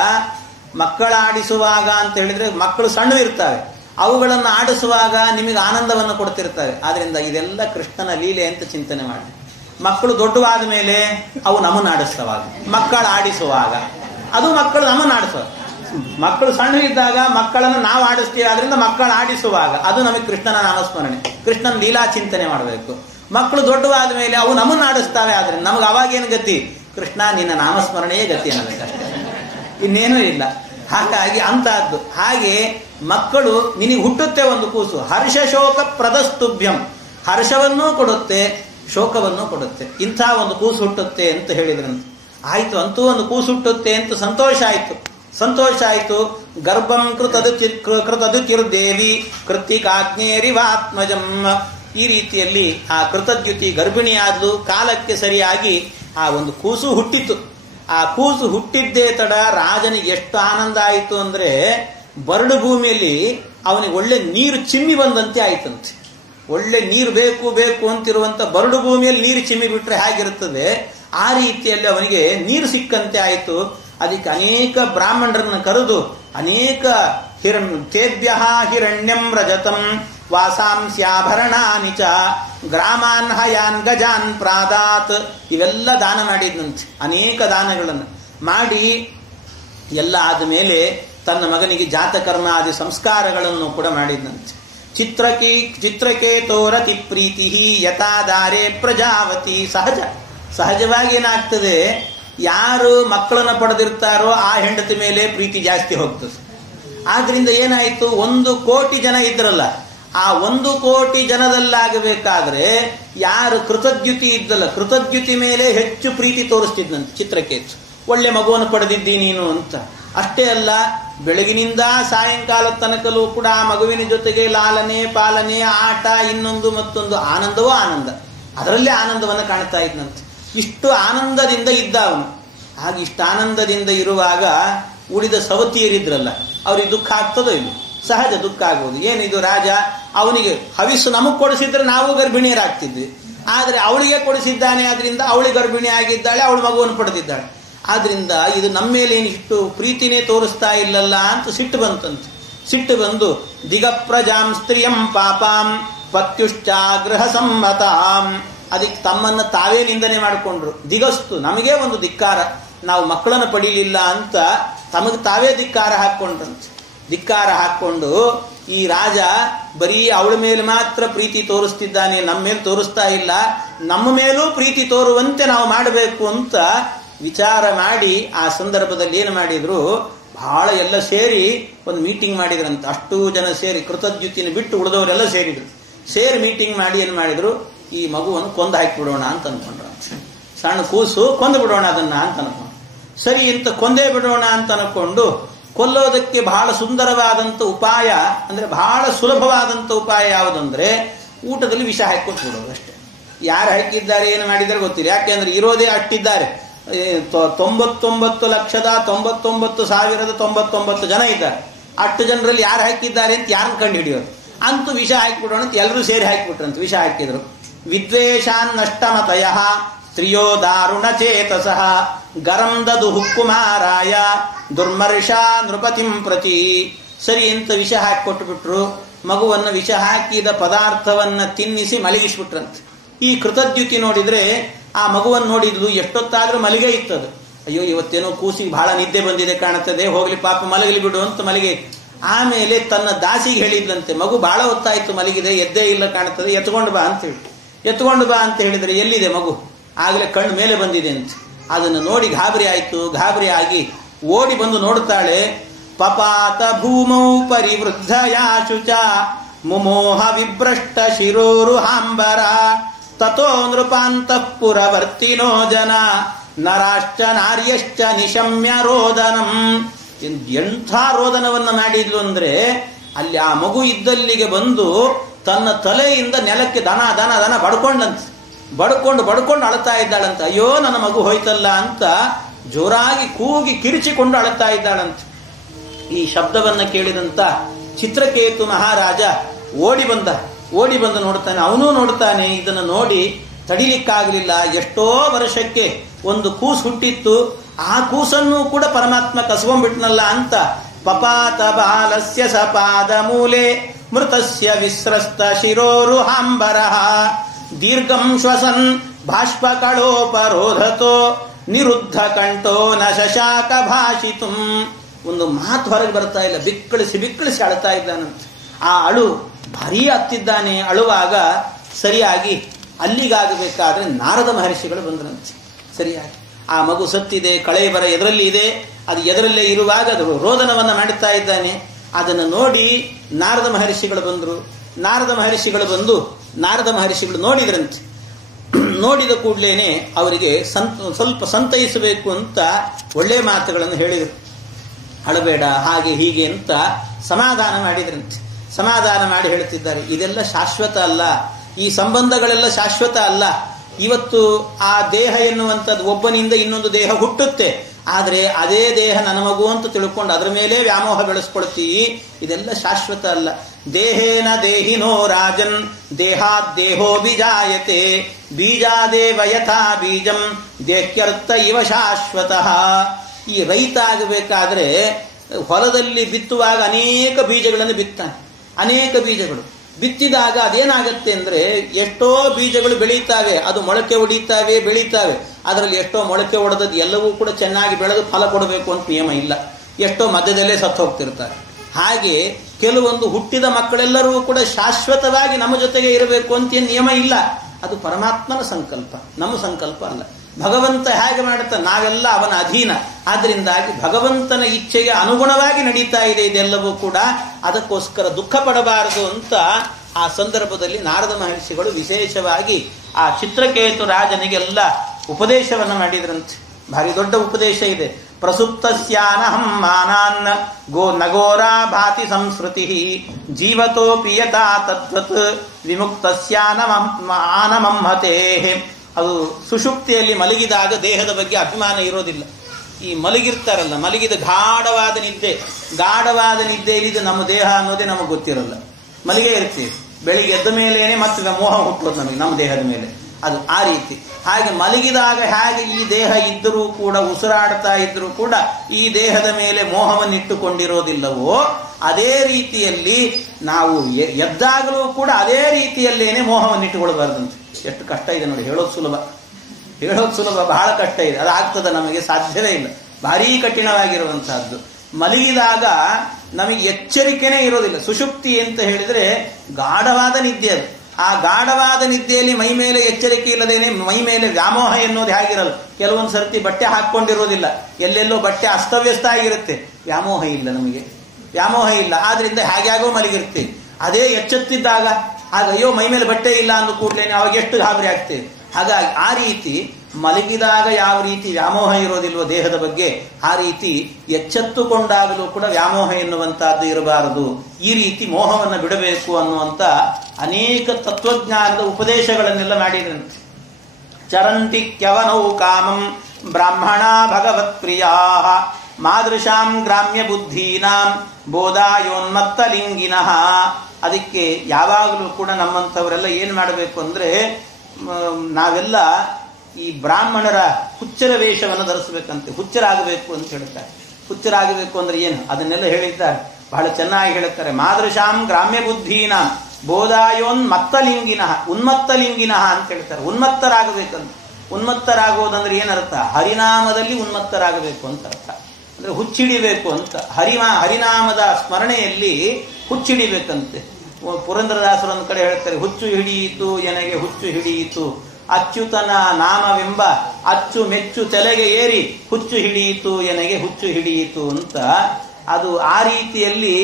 ಮಕ್ಕಳಾಡಿಸುವಾಗ ಅಂತ ಹೇಳಿದ್ರೆ ಮಕ್ಕಳು ಸಣ್ಣವಿರ್ತವೆ, ಅವುಗಳನ್ನು ಆಡಿಸುವಾಗ ನಿಮಗೆ ಆನಂದವನ್ನು ಕೊಡ್ತಿರ್ತವೆ. ಆದ್ರಿಂದ ಇದೆಲ್ಲ ಕೃಷ್ಣನ ಲೀಲೆ ಅಂತ ಚಿಂತನೆ ಮಾಡಿ. ಮಕ್ಕಳು ದೊಡ್ಡವಾದ ಮೇಲೆ ಅವು ನಮ್ಮನ್ನು ಆಡಿಸ್ತವಾಗ, ಮಕ್ಕಳು ಆಡಿಸುವಾಗ ಅದು ಮಕ್ಕಳು ನಮ್ಮನ್ನು ಆಡಿಸುವ. ಮಕ್ಕಳು ಸಣ್ಣವಿದ್ದಾಗ ಮಕ್ಕಳನ್ನು ನಾವು ಆಡಿಸ್ತೀವಿ, ಆದ್ರಿಂದ ಮಕ್ಕಳು ಆಡಿಸುವಾಗ ಅದು ನಮಗೆ ಕೃಷ್ಣನ ನಾಮಸ್ಮರಣೆ, ಕೃಷ್ಣನ ಲೀಲಾ ಚಿಂತನೆ ಮಾಡಬೇಕು. ಮಕ್ಕಳು ದೊಡ್ಡವಾದ ಮೇಲೆ ಅವು ನಮ್ಮನ್ನು ಆಡಿಸ್ತವೆ, ಆದ್ರಿಂದ ನಮಗೆ ಅವಾಗೇನು ಗತಿ? ಕೃಷ್ಣ ನಿನ್ನ ನಾಮಸ್ಮರಣೆಯೇ ಗತಿ ಅನ್ನಬೇಕಷ್ಟೇ, ಇನ್ನೇನೂ ಇಲ್ಲ. ಹಾಗಾಗಿ ಅಂತಹದ್ದು. ಹಾಗೆ ಮಕ್ಕಳು ನಿನಗೆ ಹುಟ್ಟುತ್ತೆ ಒಂದು ಕೂಸು, ಹರ್ಷ ಶೋಕ ಪ್ರದಸ್ತುಭ್ಯಂ, ಹರ್ಷವನ್ನೂ ಕೊಡುತ್ತೆ, ಶೋಕವನ್ನೂ ಕೊಡುತ್ತೆ. ಇಂಥ ಒಂದು ಕೂಸು ಹುಟ್ಟುತ್ತೆ ಅಂತ ಹೇಳಿದ್ರಂತೆ. ಆಯ್ತು, ಅಂತೂ ಒಂದು ಕೂಸು ಹುಟ್ಟುತ್ತೆ ಅಂತ ಸಂತೋಷ ಆಯ್ತು. ಗರ್ಭಂ ಕೃತದುತಿರ್ದೇವಿ ಕೃತ್ತಿಕಾಗ್ನೇರಿವಾತ್ಮಜಂ. ಈ ರೀತಿಯಲ್ಲಿ ಆ ಕೃತದ್ಯುತಿ ಗರ್ಭಿಣಿಯಾದ್ಲು. ಕಾಲಕ್ಕೆ ಸರಿಯಾಗಿ ಆ ಒಂದು ಕೂಸು ಹುಟ್ಟಿತು. ಆ ಕೂಸು ಹುಟ್ಟಿದ್ದೇ ತಡ ರಾಜನಿಗೆ ಎಷ್ಟು ಆನಂದ ಆಯಿತು ಅಂದ್ರೆ, ಬರಡು ಭೂಮಿಯಲ್ಲಿ ಅವನಿಗೆ ಒಳ್ಳೆ ನೀರು ಚಿಮ್ಮಿ ಬಂದಂತೆ ಆಯ್ತಂತೆ. ಒಳ್ಳೆ ನೀರು ಬೇಕು ಅಂತಿರುವಂತ ಬರಡು ಭೂಮಿಯಲ್ಲಿ ನೀರು ಚಿಮ್ಮಿ ಬಿಟ್ರೆ ಹೇಗಿರುತ್ತದೆ, ಆ ರೀತಿಯಲ್ಲಿ ಅವನಿಗೆ ನೀರು ಸಿಕ್ಕಂತೆ ಆಯಿತು. ಅದಕ್ಕೆ ಅನೇಕ ಬ್ರಾಹ್ಮಣರನ್ನ ಕರೆದು ಅನೇಕ ತೇಭ್ಯ ಹಿರಣ್ಯಂ ರಜತಂ ವಾಸಾಂಸ್ಯಾಭರಣಾನಿ ಚ ಗ್ರಾಮಾನ್ ಹಯಾನ್ ಗಜಾನ್ ಪ್ರಾದಾತ್, ಇವೆಲ್ಲ ದಾನ ಮಾಡಿದ್ನಂತೆ. ಅನೇಕ ದಾನಗಳನ್ನು ಮಾಡಿ ಎಲ್ಲ ಆದಮೇಲೆ ತನ್ನ ಮಗನಿಗೆ ಜಾತಕರ್ಮಾದಿ ಸಂಸ್ಕಾರಗಳನ್ನು ಕೂಡ ಮಾಡಿದ್ನಂತೆ. ಚಿತ್ರಕೇತೋರತಿ ಪ್ರೀತಿ ಯಥಾದಾರೆ ಪ್ರಜಾವತಿ. ಸಹಜವಾಗಿ ಏನಾಗ್ತದೆ, ಯಾರು ಮಕ್ಕಳನ್ನ ಪಡೆದಿರ್ತಾರೋ ಆ ಹೆಂಡತಿ ಮೇಲೆ ಪ್ರೀತಿ ಜಾಸ್ತಿ ಹೋಗ್ತದೆ. ಆದ್ರಿಂದ ಏನಾಯ್ತು, 1,000,000 ಜನ ಇದ್ರಲ್ಲ, ಆ 1,000,000 ಜನದಲ್ಲಾಗಬೇಕಾದ್ರೆ ಯಾರು ಕೃತದ್ಯುತಿ ಇದ್ದಲ್ಲ, ಕೃತದ್ಯುತಿ ಮೇಲೆ ಹೆಚ್ಚು ಪ್ರೀತಿ ತೋರಿಸ್ತಿದ್ನಂತೆ ಚಿತ್ರಕೇತು. ಒಳ್ಳೆ ಮಗುವನ್ನು ಪಡೆದಿದ್ದಿ ನೀನು ಅಂತ. ಅಷ್ಟೇ ಅಲ್ಲ, ಬೆಳಗಿನಿಂದ ಸಾಯಂಕಾಲದ ತನಕಲೂ ಕೂಡ ಆ ಮಗುವಿನ ಜೊತೆಗೆ ಲಾಲನೆ ಪಾಲನೆ ಆಟ ಇನ್ನೊಂದು ಮತ್ತೊಂದು ಆನಂದವೋ ಆನಂದ, ಅದರಲ್ಲೇ ಆನಂದವನ್ನು ಕಾಣ್ತಾ ಇದ್ನಂತೆ. ಇಷ್ಟು ಆನಂದದಿಂದ ಇದ್ದ ಅವನು. ಹಾಗೆ ಇಷ್ಟು ಆನಂದದಿಂದ ಇರುವಾಗ ಉಳಿದ ಸವತಿಯರಿದ್ರಲ್ಲ, ಅವ್ರಿಗೆ ದುಃಖ ಆಗ್ತದೋ ಇಲ್ಲ? ಸಹಜ ದುಃಖ ಆಗುವುದು. ಏನಿದು ರಾಜ, ಅವನಿಗೆ ಹವಿಸ್ಸು ನಮಗ್ ಕೊಡಿಸಿದ್ರೆ ನಾವು ಗರ್ಭಿಣಿಯರಾಗ್ತಿದ್ವಿ, ಆದ್ರೆ ಅವಳಿಗೆ ಕೊಡಿಸಿದ್ದಾನೆ, ಆದ್ರಿಂದ ಅವಳು ಗರ್ಭಿಣಿ ಆಗಿದ್ದಾಳೆ, ಅವಳು ಮಗುವನ್ನು ಪಡೆದಿದ್ದಾಳೆ. ಆದ್ರಿಂದ ಇದು ನಮ್ಮ ಮೇಲೆ ಇಷ್ಟು ಪ್ರೀತಿನೇ ತೋರಿಸ್ತಾ ಇಲ್ಲಲ್ಲ ಅಂತ ಸಿಟ್ಟು ಬಂತಂತೆ. ಸಿಟ್ಟು ಬಂದು ದಿಗಪ್ರಜಾಂ ಸ್ತ್ರೀಯಂ ಪಾಪಾಂ ಪತ್ಯುಶ್ಚಾಗ್ರಹ ಸಮ್ಮತಾಂ ಅದಕ್ಕೆ ತಮ್ಮನ್ನು ತಾವೇ ನಿಂದನೆ ಮಾಡಿಕೊಂಡ್ರು. ದಿಗಸ್ತು, ನಮಗೇ ಒಂದು ಧಿಕ್ಕಾರ, ನಾವು ಮಕ್ಕಳನ್ನು ಪಡೀಲಿಲ್ಲ ಅಂತ ತಮಗೆ ತಾವೇ ಧಿಕ್ಕಾರ ಹಾಕ್ಕೊಂಡ್ರಂತೆ. ಧಿಕ್ಕಾರ ಹಾಕ್ಕೊಂಡು ಈ ರಾಜ ಬರೀ ಅವಳ ಮೇಲೆ ಮಾತ್ರ ಪ್ರೀತಿ ತೋರಿಸ್ತಿದ್ದಾನೆ, ನಮ್ಮ ಮೇಲೆ ತೋರಿಸ್ತಾ ಇಲ್ಲ, ನಮ್ಮ ಮೇಲೂ ಪ್ರೀತಿ ತೋರುವಂತೆ ನಾವು ಮಾಡಬೇಕು ಅಂತ ವಿಚಾರ ಮಾಡಿ ಆ ಸಂದರ್ಭದಲ್ಲಿ ಏನು ಮಾಡಿದ್ರು, ಬಹಳ ಎಲ್ಲ ಸೇರಿ ಒಂದು ಮೀಟಿಂಗ್ ಮಾಡಿದ್ರಂತ. ಅಷ್ಟು ಜನ ಸೇರಿ ಕೃತಜ್ಞತಿನ ಬಿಟ್ಟು ಉಳಿದವರೆಲ್ಲ ಸೇರಿದ್ರು. ಸೇರಿ ಮೀಟಿಂಗ್ ಮಾಡಿ ಏನು ಮಾಡಿದ್ರು, ಈ ಮಗುವನ್ನು ಕೊಂದು ಹಾಕಿಬಿಡೋಣ ಅಂತ ಅನ್ಕೊಂಡ್ರ. ಸಣ್ಣ ಕೂಸು ಕೊಂದು ಬಿಡೋಣ ಅದನ್ನ ಅಂತ ಅನ್ಕೊಂಡು, ಸರಿ ಅಂತ ಕೊಂದೇ ಬಿಡೋಣ ಅಂತ ಅನ್ಕೊಂಡು, ಕೊಲ್ಲೋದಕ್ಕೆ ಬಹಳ ಸುಂದರವಾದಂಥ ಉಪಾಯ ಅಂದ್ರೆ ಬಹಳ ಸುಲಭವಾದಂಥ ಉಪಾಯ ಯಾವುದಂದ್ರೆ ಊಟದಲ್ಲಿ ವಿಷ ಹಾಕಿ ಬಿಡೋದು ಅಷ್ಟೇ. ಯಾರು ಹಾಕಿದ್ದಾರೆ ಏನು ಮಾಡಿದ್ದಾರೆ ಗೊತ್ತಿಲ್ಲ, ಯಾಕೆಂದ್ರೆ ಇರೋದೇ ಅಷ್ಟಿದ್ದಾರೆ, 99,99,99,99 ಜನ ಇದ್ದಾರೆ. ಅಷ್ಟು ಜನರಲ್ಲಿ ಯಾರು ಹಾಕಿದ್ದಾರೆ ಅಂತ ಯಾರನ್ನ ಕಂಡು ಹಿಡಿಯೋದು? ಅಂತೂ ವಿಷ ಹಾಕಿಬಿಡೋಣ ಅಂತ ಎಲ್ಲರೂ ಸೇರಿ ಹಾಕಿಬಿಟ್ರಂತ. ವಿಷ ಹಾಕಿದ್ರು. ವಿದ್ವೇಷಾನ್ ನಷ್ಟಮತಯ ಸ್ತ್ರೀಯೋ ದಾರುಣ ಚೇತಸಃ ಗರಂ ದದು ಹುಕ್ಕುಮಾರಾಯ ದುರ್ಮರ್ಷಾ ನೃಪತಿಂ ಪ್ರತಿ. ಸರಿ ಅಂತ ವಿಷ ಹಾಕಿ ಕೊಟ್ಟುಬಿಟ್ರು. ಮಗುವನ್ನು ವಿಷ ಹಾಕಿದ ಪದಾರ್ಥವನ್ನ ತಿನ್ನಿಸಿ ಮಲಗಿಸ್ಬಿಟ್ರಂತೆ. ಈ ಕೃತಜ್ಞತಿ ನೋಡಿದ್ರೆ ಆ ಮಗುವನ್ನು ನೋಡಿದ್ಲು, ಎಷ್ಟೊತ್ತಾದ್ರೂ ಮಲಗೆ ಇತ್ತದು. ಅಯ್ಯೋ ಇವತ್ತೇನೋ ಕೂಸಿಗೆ ಬಹಳ ನಿದ್ದೆ ಬಂದಿದೆ ಕಾಣುತ್ತದೆ, ಹೋಗ್ಲಿ ಪಾಪ ಮಲಗಲಿ ಬಿಡು ಅಂತ ಮಲಗೆ. ಆಮೇಲೆ ತನ್ನ ದಾಸಿಗೆ ಹೇಳಿದ್ಲಂತೆ, ಮಗು ಬಹಳ ಹೊತ್ತಾಯ್ತು ಮಲಗಿದೆ, ಎದ್ದೇ ಇಲ್ಲ ಕಾಣುತ್ತದೆ, ಎತ್ಕೊಂಡು ಬಾ ಅಂತ ಹೇಳಿ. ಎತ್ಕೊಂಡು ಬಾ ಅಂತ ಹೇಳಿದ್ರೆ ಎಲ್ಲಿದೆ ಮಗು? ಆಗಲೇ ಕಣ್ಣು ಮೇಲೆ ಬಂದಿದೆ ಅಂತ. ಅದನ್ನು ನೋಡಿ ಗಾಬರಿ ಆಯ್ತು. ಗಾಬರಿ ಆಗಿ ಓಡಿ ಬಂದು ನೋಡ್ತಾಳೆ. ಪಪಾತ ಭೂಮೌ ಪರಿವೃದ್ಧಯಾಶುಚ ಮುಮೋಹ ವಿಭ್ರಷ್ಟ ಶಿರೋರುಹಾಂಬರ ತಥೋ ನೃಪಾಂತಃಪುರವರ್ತಿನೋ ಜನ ನರಾಶ್ಚ ನಾರ್ಯಶ್ಚ ನಿಶಮ್ಯ ರೋದನಂ. ಎಂಥ ರೋದನವನ್ನ ಮಾಡಿದ್ಲು ಅಂದ್ರೆ, ಅಲ್ಲಿ ಆ ಮಗು ಇದ್ದಲ್ಲಿಗೆ ಬಂದು ತನ್ನ ತಲೆಯಿಂದ ನೆಲಕ್ಕೆ ದನ ದನ ದನ ಬಡ್ಕೊಂಡು ಅಳ್ತಾ ಇದ್ದಾಳಂತ. ಅಯ್ಯೋ ನನ್ನ ಮಗು ಹೋಯ್ತಲ್ಲ ಅಂತ ಜೋರಾಗಿ ಕೂಗಿ ಕಿರಿಚಿಕೊಂಡು ಅಳ್ತಾ ಇದ್ದಾಳಂತ. ಈ ಶಬ್ದವನ್ನ ಕೇಳಿದಂತ ಚಿತ್ರಕೇತು ಮಹಾರಾಜ ಓಡಿ ಬಂದು ನೋಡ್ತಾನೆ. ಅವನೂ ನೋಡ್ತಾನೆ. ಇದನ್ನು ನೋಡಿ ತಡಿಲಿಕ್ಕಾಗಲಿಲ್ಲ. ಎಷ್ಟೋ ವರ್ಷಕ್ಕೆ ಒಂದು ಕೂಸು ಹುಟ್ಟಿತ್ತು, ಆ ಕೂಸನ್ನು ಕೂಡ ಪರಮಾತ್ಮ ಕಸ್ಕೊಂಡ್ಬಿಟ್ನಲ್ಲ ಅಂತ ಪಪಾತ ಬಾಲಸ್ಯ ಸಪಾದ ಮೂಲೆ ಮೃತಸ್ಯ ವಿಸ್ರಸ್ತ ಶಿರೋರುಹಾಂಬರಃ ದೀರ್ಘಂ ಶ್ವಸನ್ ಬಾಷ್ಪಕಳೋಪರೋಧತೋ ನಿರುದ್ಧ ಕಂಠೋ ನ ಶಶಾಕ ಭಾಷಿತುಂ. ಒಂದು ಮಾತು ಹೊರಗೆ ಬರ್ತಾ ಇಲ್ಲ, ಬಿಕ್ಕಳಿಸಿ ಅಳ್ತಾ ಇದ್ದಾನಂತೆ. ಆ ಅಳು ಭಾರೀ ಹತ್ತಿದ್ದಾನೆ. ಅಳುವಾಗ ಸರಿಯಾಗಿ ಅಲ್ಲಿಗಾಗಬೇಕಾದ್ರೆ ನಾರದ ಮಹರ್ಷಿಗಳು ಬಂದ್ರಂತೆ. ಸರಿಯಾಗಿ ಆ ಮಗು ಸತ್ತಿದೆ, ಕಳೆಬರ ಎದರಲ್ಲಿ ಇದೆ, ಅದು ಎದರಲ್ಲೇ ಇರುವಾಗ ಅದು ರೋದನವನ್ನ ಮಾಡುತ್ತಾ ಇದ್ದಾನೆ. ಅದನ್ನು ನೋಡಿ ನಾರದ ಮಹರ್ಷಿಗಳು ಬಂದರು. ನಾರದ ಮಹರ್ಷಿಗಳು ನೋಡಿದ್ರಂತೆ. ನೋಡಿದ ಕೂಡಲೇನೆ ಅವರಿಗೆ ಸ್ವಲ್ಪ ಸಂತೈಸಬೇಕು ಅಂತ ಒಳ್ಳೆ ಮಾತುಗಳನ್ನು ಹೇಳಿದರು. ಅಳಬೇಡ ಹಾಗೆ ಹೀಗೆ ಅಂತ ಸಮಾಧಾನ ಮಾಡಿದ್ರಂತೆ. ಸಮಾಧಾನ ಮಾಡಿ ಹೇಳ್ತಿದ್ದಾರೆ, ಇದೆಲ್ಲ ಶಾಶ್ವತ ಅಲ್ಲ, ಈ ಸಂಬಂಧಗಳೆಲ್ಲ ಶಾಶ್ವತ ಅಲ್ಲ. ಇವತ್ತು ಆ ದೇಹ ಎನ್ನುವಂಥದ್ದು ಒಬ್ಬನಿಂದ ಇನ್ನೊಂದು ದೇಹ ಹುಟ್ಟುತ್ತೆ, ಆದರೆ ಅದೇ ದೇಹ ನನ್ನ ಮಗು ಅಂತ ತಿಳ್ಕೊಂಡು ಅದರ ಮೇಲೆ ವ್ಯಾಮೋಹ ಬೆಳೆಸ್ಕೊಳ್ತೀವಿ. ಇದೆಲ್ಲ ಶಾಶ್ವತ ಅಲ್ಲ. ದೇಹೇನ ದೇಹಿನೋ ರಾಜನ್ ದೇಹಾತ್ ದೇಹೋ ಬೀಜಾಯತೆ ಬೀಜಾದೇವ ಯಥಾ ಬೀಜಂ ದೇಹ್ಯರ್ಥ ಇವ ಶಾಶ್ವತಃ. ಈ ರೈತ ಆಗಬೇಕಾದ್ರೆ ಹೊಲದಲ್ಲಿ ಬಿತ್ತುವಾಗ ಅನೇಕ ಬೀಜಗಳನ್ನು ಬಿತ್ತಾನೆ. ಅನೇಕ ಬೀಜಗಳು ಬಿತ್ತಿದಾಗ ಅದೇನಾಗತ್ತೆ ಅಂದ್ರೆ ಎಷ್ಟೋ ಬೀಜಗಳು ಬೆಳೀತಾವೆ, ಅದು ಮೊಳಕೆ ಹೊಡಿತಾವೆ, ಬೆಳೀತಾವೆ. ಅದರಲ್ಲಿ ಎಷ್ಟೋ ಮೊಳಕೆ ಹೊಡೆದದ್ದು ಎಲ್ಲವೂ ಕೂಡ ಚೆನ್ನಾಗಿ ಬೆಳೆದು ಫಲ ಕೊಡಬೇಕು ಅಂತ ನಿಯಮ ಇಲ್ಲ. ಎಷ್ಟೋ ಮಧ್ಯದಲ್ಲೇ ಸತ್ತು ಹೋಗ್ತಿರ್ತಾರೆ. ಹಾಗೆ ಕೆಲವೊಂದು ಹುಟ್ಟಿದ ಮಕ್ಕಳೆಲ್ಲರೂ ಕೂಡ ಶಾಶ್ವತವಾಗಿ ನಮ್ಮ ಜೊತೆಗೆ ಇರಬೇಕು ಅಂತ ನಿಯಮ ಇಲ್ಲ. ಅದು ಪರಮಾತ್ಮನ ಸಂಕಲ್ಪ, ನಮ್ಮ ಸಂಕಲ್ಪ ಅಲ್ಲ. ಭಗವಂತ ಹೇಗೆ ಮಾಡುತ್ತಾ ನಾವೆಲ್ಲ ಅವನ ಅಧೀನ. ಆದ್ರಿಂದಾಗಿ ಭಗವಂತನ ಇಚ್ಛೆಗೆ ಅನುಗುಣವಾಗಿ ನಡೀತಾ ಇದೆ ಇದೆಲ್ಲವೂ ಕೂಡ. ಅದಕ್ಕೋಸ್ಕರ ದುಃಖ ಪಡಬಾರದು ಅಂತ ಆ ಸಂದರ್ಭದಲ್ಲಿ ನಾರದ ಮಹರ್ಷಿಗಳು ವಿಶೇಷವಾಗಿ ಆ ಚಿತ್ರಕೇತು ರಾಜನಿಗೆಲ್ಲ ಉಪದೇಶವನ್ನು ಮಾಡಿದ್ರಂತೆ. ಭಾರಿ ದೊಡ್ಡ ಉಪದೇಶ ಇದೆ. ಪ್ರಸುಪ್ತಸ್ಯಾನಹಂ ಮಾನಾನ್ ನಗೋರಾ ಭಾತಿ ಸಂಸ್ಕೃತಿ ಜೀವತೋಪಿ ಯಥಾ ತದ್ವತ್ ವಿಮುಕ್ತಸ್ಯಾನಮಂಹತೆ. ಅದು ಸುಷುಪ್ತಿಯಲ್ಲಿ ಮಲಗಿದಾಗ ದೇಹದ ಬಗ್ಗೆ ಅಭಿಮಾನ ಇರೋದಿಲ್ಲ. ಈ ಮಲಗಿರ್ತಾರಲ್ಲ, ಮಲಗಿದ ಗಾಢವಾದ ನಿದ್ದೆಯಲ್ಲಿ ನಮ್ಮ ದೇಹ ಅನ್ನೋದೇ ನಮಗೆ ಗೊತ್ತಿರಲ್ಲ. ಮಲಗೇ ಇರ್ತೀವಿ, ಬೆಳಿಗ್ಗೆ ಎದ್ದ ಮೇಲೇನೆ ಮತ್ತೆ ಮೋಹ ಹುಟ್ಟೋದು ನಮಗೆ ನಮ್ಮ ದೇಹದ ಮೇಲೆ. ಅದು ಆ ರೀತಿ. ಹಾಗೆ ಮಲಗಿದಾಗ ಹೇಗೆ ಈ ದೇಹ ಇದ್ದರೂ ಕೂಡ, ಉಸಿರಾಡ್ತಾ ಇದ್ರೂ ಕೂಡ ಈ ದೇಹದ ಮೇಲೆ ಮೋಹವನ್ನಿಟ್ಟುಕೊಂಡಿರೋದಿಲ್ಲವೋ, ಅದೇ ರೀತಿಯಲ್ಲಿ ನಾವು ಎದ್ದಾಗಲೂ ಕೂಡ ಅದೇ ರೀತಿಯಲ್ಲೇನೆ ಮೋಹವನ್ನಿಟ್ಟುಕೊಳ್ಬಾರ್ದಂತೆ. ಎಷ್ಟು ಕಷ್ಟ ಇದೆ ನೋಡಿ. ಹೇಳೋದು ಸುಲಭ, ಬಹಳ ಕಷ್ಟ ಇದೆ. ಅದಾಗ್ತದೆ ನಮಗೆ ಸಾಧ್ಯವೇ ಇಲ್ಲ. ಭಾರೀ ಕಠಿಣವಾಗಿರುವಂತಹದ್ದು. ಮಲಗಿದಾಗ ನಮಗೆ ಎಚ್ಚರಿಕೆನೇ ಇರೋದಿಲ್ಲ. ಸುಷುಪ್ತಿ ಅಂತ ಹೇಳಿದ್ರೆ ಗಾಢವಾದ ನಿದ್ದೆ. ಅದು ಆ ಗಾಢವಾದ ನಿದ್ದೆಯಲ್ಲಿ ಮೈ ಮೇಲೆ ಎಚ್ಚರಿಕೆ ಇಲ್ಲದೇನೆ ಮೈ ಮೇಲೆ ವ್ಯಾಮೋಹ ಎನ್ನುವುದು ಹೇಗಿರಲ್ಲ. ಕೆಲವೊಂದು ಸರ್ತಿ ಬಟ್ಟೆ ಹಾಕೊಂಡಿರೋದಿಲ್ಲ, ಎಲ್ಲೆಲ್ಲೋ ಬಟ್ಟೆ ಅಸ್ತವ್ಯಸ್ತ ಆಗಿರುತ್ತೆ. ವ್ಯಾಮೋಹ ಇಲ್ಲ, ನಮಗೆ ವ್ಯಾಮೋಹ ಇಲ್ಲ. ಆದ್ರಿಂದ ಹೇಗ್ಯಾಗೋ ಮಲಗಿರ್ತೀವಿ. ಅದೇ ಎಚ್ಚೆತ್ತಿದ್ದಾಗ ಆಗ ಅಯ್ಯೋ ಮೈ ಮೇಲೆ ಬಟ್ಟೆ ಇಲ್ಲ ಅಂದ ಕೂಡಲೇ ಅವಾಗ ಎಷ್ಟು ಗಾಬರಿ ಆಗ್ತೇವೆ. ಹಾಗಾಗಿ ಆ ರೀತಿ ಮಲಗಿದಾಗ ಯಾವ ರೀತಿ ವ್ಯಾಮೋಹ ಇರೋದಿಲ್ವೋ ದೇಹದ ಬಗ್ಗೆ, ಆ ರೀತಿ ಎಚ್ಚೆತ್ತುಕೊಂಡಾಗಲೂ ಕೂಡ ವ್ಯಾಮೋಹ ಎನ್ನುವಂತಹದ್ದು ಇರಬಾರದು. ಈ ರೀತಿ ಮೋಹವನ್ನು ಬಿಡಬೇಕು ಅನ್ನುವಂತ ಅನೇಕ ತತ್ವಜ್ಞಾನದ ಉಪದೇಶಗಳನ್ನೆಲ್ಲ ಮಾಡಿದಂತೆ. ಚರಂತಿ ಕ್ಯವನೌ ಕಾಮಂ ಬ್ರಾಹ್ಮಣ ಭಗವತ್ ಪ್ರಿಯಾ ಮಾದೃಶಾಂ ಗ್ರಾಮ್ಯ ಬುದ್ಧೀನಾಂ ಬೋಧಾಯೋನ್ಮತ್ತ ಲಿಂಗಿನಃ. ಅದಕ್ಕೆ ಯಾವಾಗಲೂ ಕೂಡ ನಮ್ಮಂಥವರೆಲ್ಲ ಏನ್ ಮಾಡಬೇಕು ಅಂದ್ರೆ, ನಾವೆಲ್ಲ ಈ ಬ್ರಾಹ್ಮಣರ ಹುಚ್ಚರ ವೇಷವನ್ನು ಧರಿಸಬೇಕಂತೆ. ಹುಚ್ಚರಾಗಬೇಕು ಅಂತ ಹೇಳ್ತಾರೆ. ಹುಚ್ಚರಾಗಬೇಕು ಅಂದ್ರೆ ಏನು ಅದನ್ನೆಲ್ಲ ಹೇಳಿದ್ದಾರೆ, ಬಹಳ ಚೆನ್ನಾಗಿ ಹೇಳುತ್ತಾರೆ. ಮಾದೃಶಾಂ ಗ್ರಾಮ್ಯ ಬುದ್ಧೀನ ಬೋಧಾಯೋನ್ಮತ್ತ ಲಿಂಗಿನಃ, ಉನ್ಮತ್ತ ಲಿಂಗಿನಃ ಅಂತ ಹೇಳ್ತಾರೆ. ಉನ್ಮತ್ತರಾಗಬೇಕಂತ. ಉನ್ಮತ್ತರಾಗುವುದಂದ್ರೆ ಏನರ್ಥ? ಹರಿನಾಮದಲ್ಲಿ ಉನ್ಮತ್ತರಾಗಬೇಕು ಅಂತ ಅರ್ಥ. ಅಂದ್ರೆ ಹುಚ್ಚಿಡಿಬೇಕು ಅಂತ. ಹರಿನಾಮದ ಸ್ಮರಣೆಯಲ್ಲಿ ಹುಚ್ಚಿಡಿಬೇಕಂತೆ. ಪುರಂದರದಾಸರು ಒಂದು ಕಡೆ ಹೇಳ್ತಾರೆ, ಹುಚ್ಚು ಹಿಡಿಯಿತು ಎನಗೆ ಹುಚ್ಚು ಹಿಡಿಯಿತು, ಅಚ್ಯುತನ ನಾಮವೆಂಬ ಅಚ್ಚು ಮೆಚ್ಚು ತಲೆಗೆ ಏರಿ ಹುಚ್ಚು ಹಿಡಿಯಿತು ಎನಗೆ ಹುಚ್ಚು ಹಿಡಿಯಿತು ಅಂತ. ಅದು ಆ ರೀತಿಯಲ್ಲಿ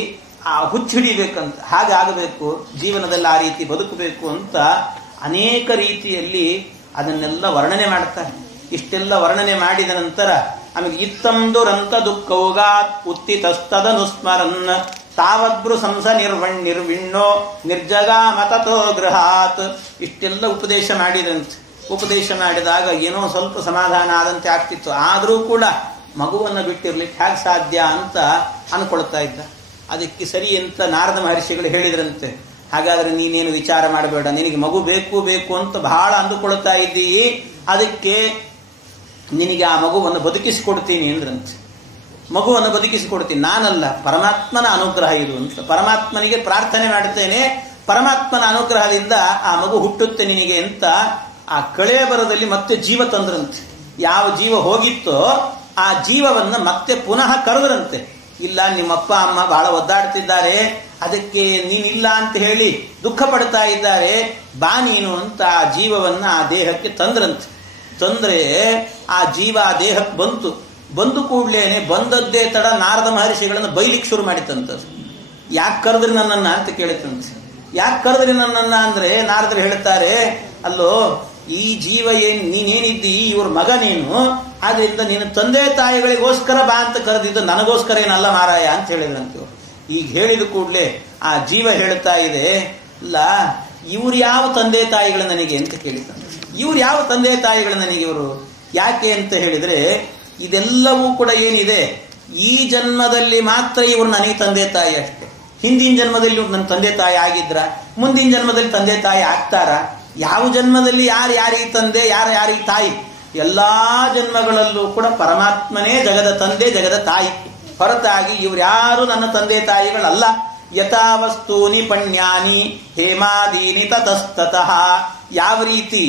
ಹುಚ್ಚು ಹಿಡಿಬೇಕಂತ. ಹಾಗಾಗಬೇಕು ಜೀವನದಲ್ಲಿ, ಆ ರೀತಿ ಬದುಕಬೇಕು ಅಂತ ಅನೇಕ ರೀತಿಯಲ್ಲಿ ಅದನ್ನೆಲ್ಲ ವರ್ಣನೆ ಮಾಡ್ತಾರೆ. ಇಷ್ಟೆಲ್ಲ ವರ್ಣನೆ ಮಾಡಿದ ನಂತರ ಆಮೇಲೆ ಇತ್ತಂ ದುರಂತ ದುಃಖೌಗಾತ್ ಉತ್ತಿತಸ್ತದನುಸ್ಮರನ್ ತಾವದ್ಭೃ ಸಂಸ ನಿರ್ವಿಣ್ಣೋ ನಿರ್ಜಗಾಮತೋ ಗೃಹಾತ್. ಇಷ್ಟೆಲ್ಲ ಉಪದೇಶ ಮಾಡಿದಂತೆ. ಉಪದೇಶ ಮಾಡಿದಾಗ ಏನೋ ಸ್ವಲ್ಪ ಸಮಾಧಾನ ಆದಂತೆ ಆಗ್ತಿತ್ತು. ಆದರೂ ಕೂಡ ಮಗುವನ್ನು ಬಿಟ್ಟಿರ್ಲಿಕ್ಕೆ ಹೇಗೆ ಸಾಧ್ಯ ಅಂತ ಅನ್ಕೊಳ್ತಾ ಇದ್ದ. ಅದಕ್ಕೆ ಸರಿ ಅಂತ ನಾರದ ಮಹರ್ಷಿಗಳು ಹೇಳಿದ್ರಂತೆ, ಹಾಗಾದ್ರೆ ನೀನೇನು ವಿಚಾರ ಮಾಡಬೇಡ, ನಿನಗೆ ಮಗು ಬೇಕು ಬೇಕು ಅಂತ ಬಹಳ ಅಂದುಕೊಳ್ತಾ ಇದ್ದೀ, ಅದಕ್ಕೆ ನಿನಗೆ ಆ ಮಗುವನ್ನು ಬದುಕಿಸಿಕೊಡ್ತೀನಿ ಅಂದ್ರಂತೆ. ಮಗುವನ್ನು ಬದುಕಿಸಿಕೊಡ್ತೀನಿ, ನಾನಲ್ಲ, ಪರಮಾತ್ಮನ ಅನುಗ್ರಹ ಇದು ಅಂತ. ಪರಮಾತ್ಮನಿಗೆ ಪ್ರಾರ್ಥನೆ ಮಾಡುತ್ತೇನೆ, ಪರಮಾತ್ಮನ ಅನುಗ್ರಹದಿಂದ ಆ ಮಗು ಹುಟ್ಟುತ್ತೆ ನಿನಗೆ ಅಂತ ಆ ಕಳೇಬರದಲ್ಲಿ ಮತ್ತೆ ಜೀವ ತಂದ್ರಂತೆ. ಯಾವ ಜೀವ ಹೋಗಿತ್ತೋ ಆ ಜೀವವನ್ನ ಮತ್ತೆ ಪುನಃ ಕರೆದ್ರಂತೆ. ಇಲ್ಲ, ನಿಮ್ಮಪ್ಪ ಅಮ್ಮ ಬಹಳ ಒದ್ದಾಡ್ತಿದ್ದಾರೆ, ಅದಕ್ಕೆ ನೀನಿಲ್ಲ ಅಂತ ಹೇಳಿ ದುಃಖ ಪಡ್ತಾ ಇದ್ದಾರೆ, ಬಾ ನೀನು ಅಂತ ಆ ಜೀವವನ್ನ ಆ ದೇಹಕ್ಕೆ ತಂದ್ರಂತೆ. ತಂದ್ರೆ ಆ ಜೀವ ಆ ದೇಹಕ್ಕೆ ಬಂತು. ಬಂದು ಕೂಡ್ಲೇನೆ ಬಂದದ್ದೇ ತಡ ನಾರದ ಮಹರ್ಷಿಗಳನ್ನು ಬೈಲಿಕ್ಕೆ ಶುರು ಮಾಡಿತಂತದ್ದು. ಯಾಕೆ ಕರೆದ್ರಿ ನನ್ನನ್ನ ಅಂತ ಕೇಳಿತಂತೆ. ಯಾಕೆ ಕರೆದ್ರಿ ನನ್ನನ್ನ ಅಂದ್ರೆ ನಾರದರು ಹೇಳ್ತಾರೆ, ಅಲ್ಲೋ ಈ ಜೀವ ನೀನೇನಿದ್ದಿ, ಇವ್ರ ಮಗ ನೀನು, ಆದ್ರಿಂದ ನೀನು ತಂದೆ ತಾಯಿಗಳಿಗೋಸ್ಕರ ಬಾ ಅಂತ ಕರೆದಿದ್ದು, ನನಗೋಸ್ಕರ ಏನಲ್ಲ ಮಾರಾಯ ಅಂತ ಹೇಳಿದ್ರಂತೆ. ಈಗ ಹೇಳಿದ ಕೂಡ್ಲೆ ಆ ಜೀವ ಹೇಳ್ತಾ ಇದೆ, ಇಲ್ಲ ಇವ್ರು ಯಾವ ತಂದೆ ತಾಯಿಗಳು ನನಗೆ ಅಂತ ಕೇಳಿದಂತೆ. ಇವ್ರು ಯಾವ ತಂದೆ ತಾಯಿಗಳು ನನಗೆ ಇವರು? ಯಾಕೆ ಅಂತ ಹೇಳಿದ್ರೆ, ಇದೆಲ್ಲವೂ ಕೂಡ ಏನಿದೆ, ಈ ಜನ್ಮದಲ್ಲಿ ಮಾತ್ರ ಇವರು ನನಗೆ ತಂದೆ ತಾಯಿ ಅಷ್ಟೇ. ಹಿಂದಿನ ಜನ್ಮದಲ್ಲಿ ಇವ್ರು ನನ್ನ ತಂದೆ ತಾಯಿ ಆಗಿದ್ರ, ಮುಂದಿನ ಜನ್ಮದಲ್ಲಿ ತಂದೆ ತಾಯಿ ಆಗ್ತಾರ? ಯಾವ ಜನ್ಮದಲ್ಲಿ ಯಾರಿಗೆ ತಂದೆ, ಯಾರಿಗೆ ತಾಯಿ? ಎಲ್ಲಾ ಜನ್ಮಗಳಲ್ಲೂ ಕೂಡ ಪರಮಾತ್ಮನೇ ಜಗದ ತಂದೆ, ಜಗದ ತಾಯಿ. ಹೊರತಾಗಿ ಇವ್ರ್ಯಾರು ನನ್ನ ತಂದೆ ತಾಯಿಗಳಲ್ಲ. ಯಥಾವಸ್ತೂನಿ ಪಣ್ಯಾನಿ ಹೇಮಾದೀನಿ ತತಸ್ತತಃ. ಯಾವ ರೀತಿ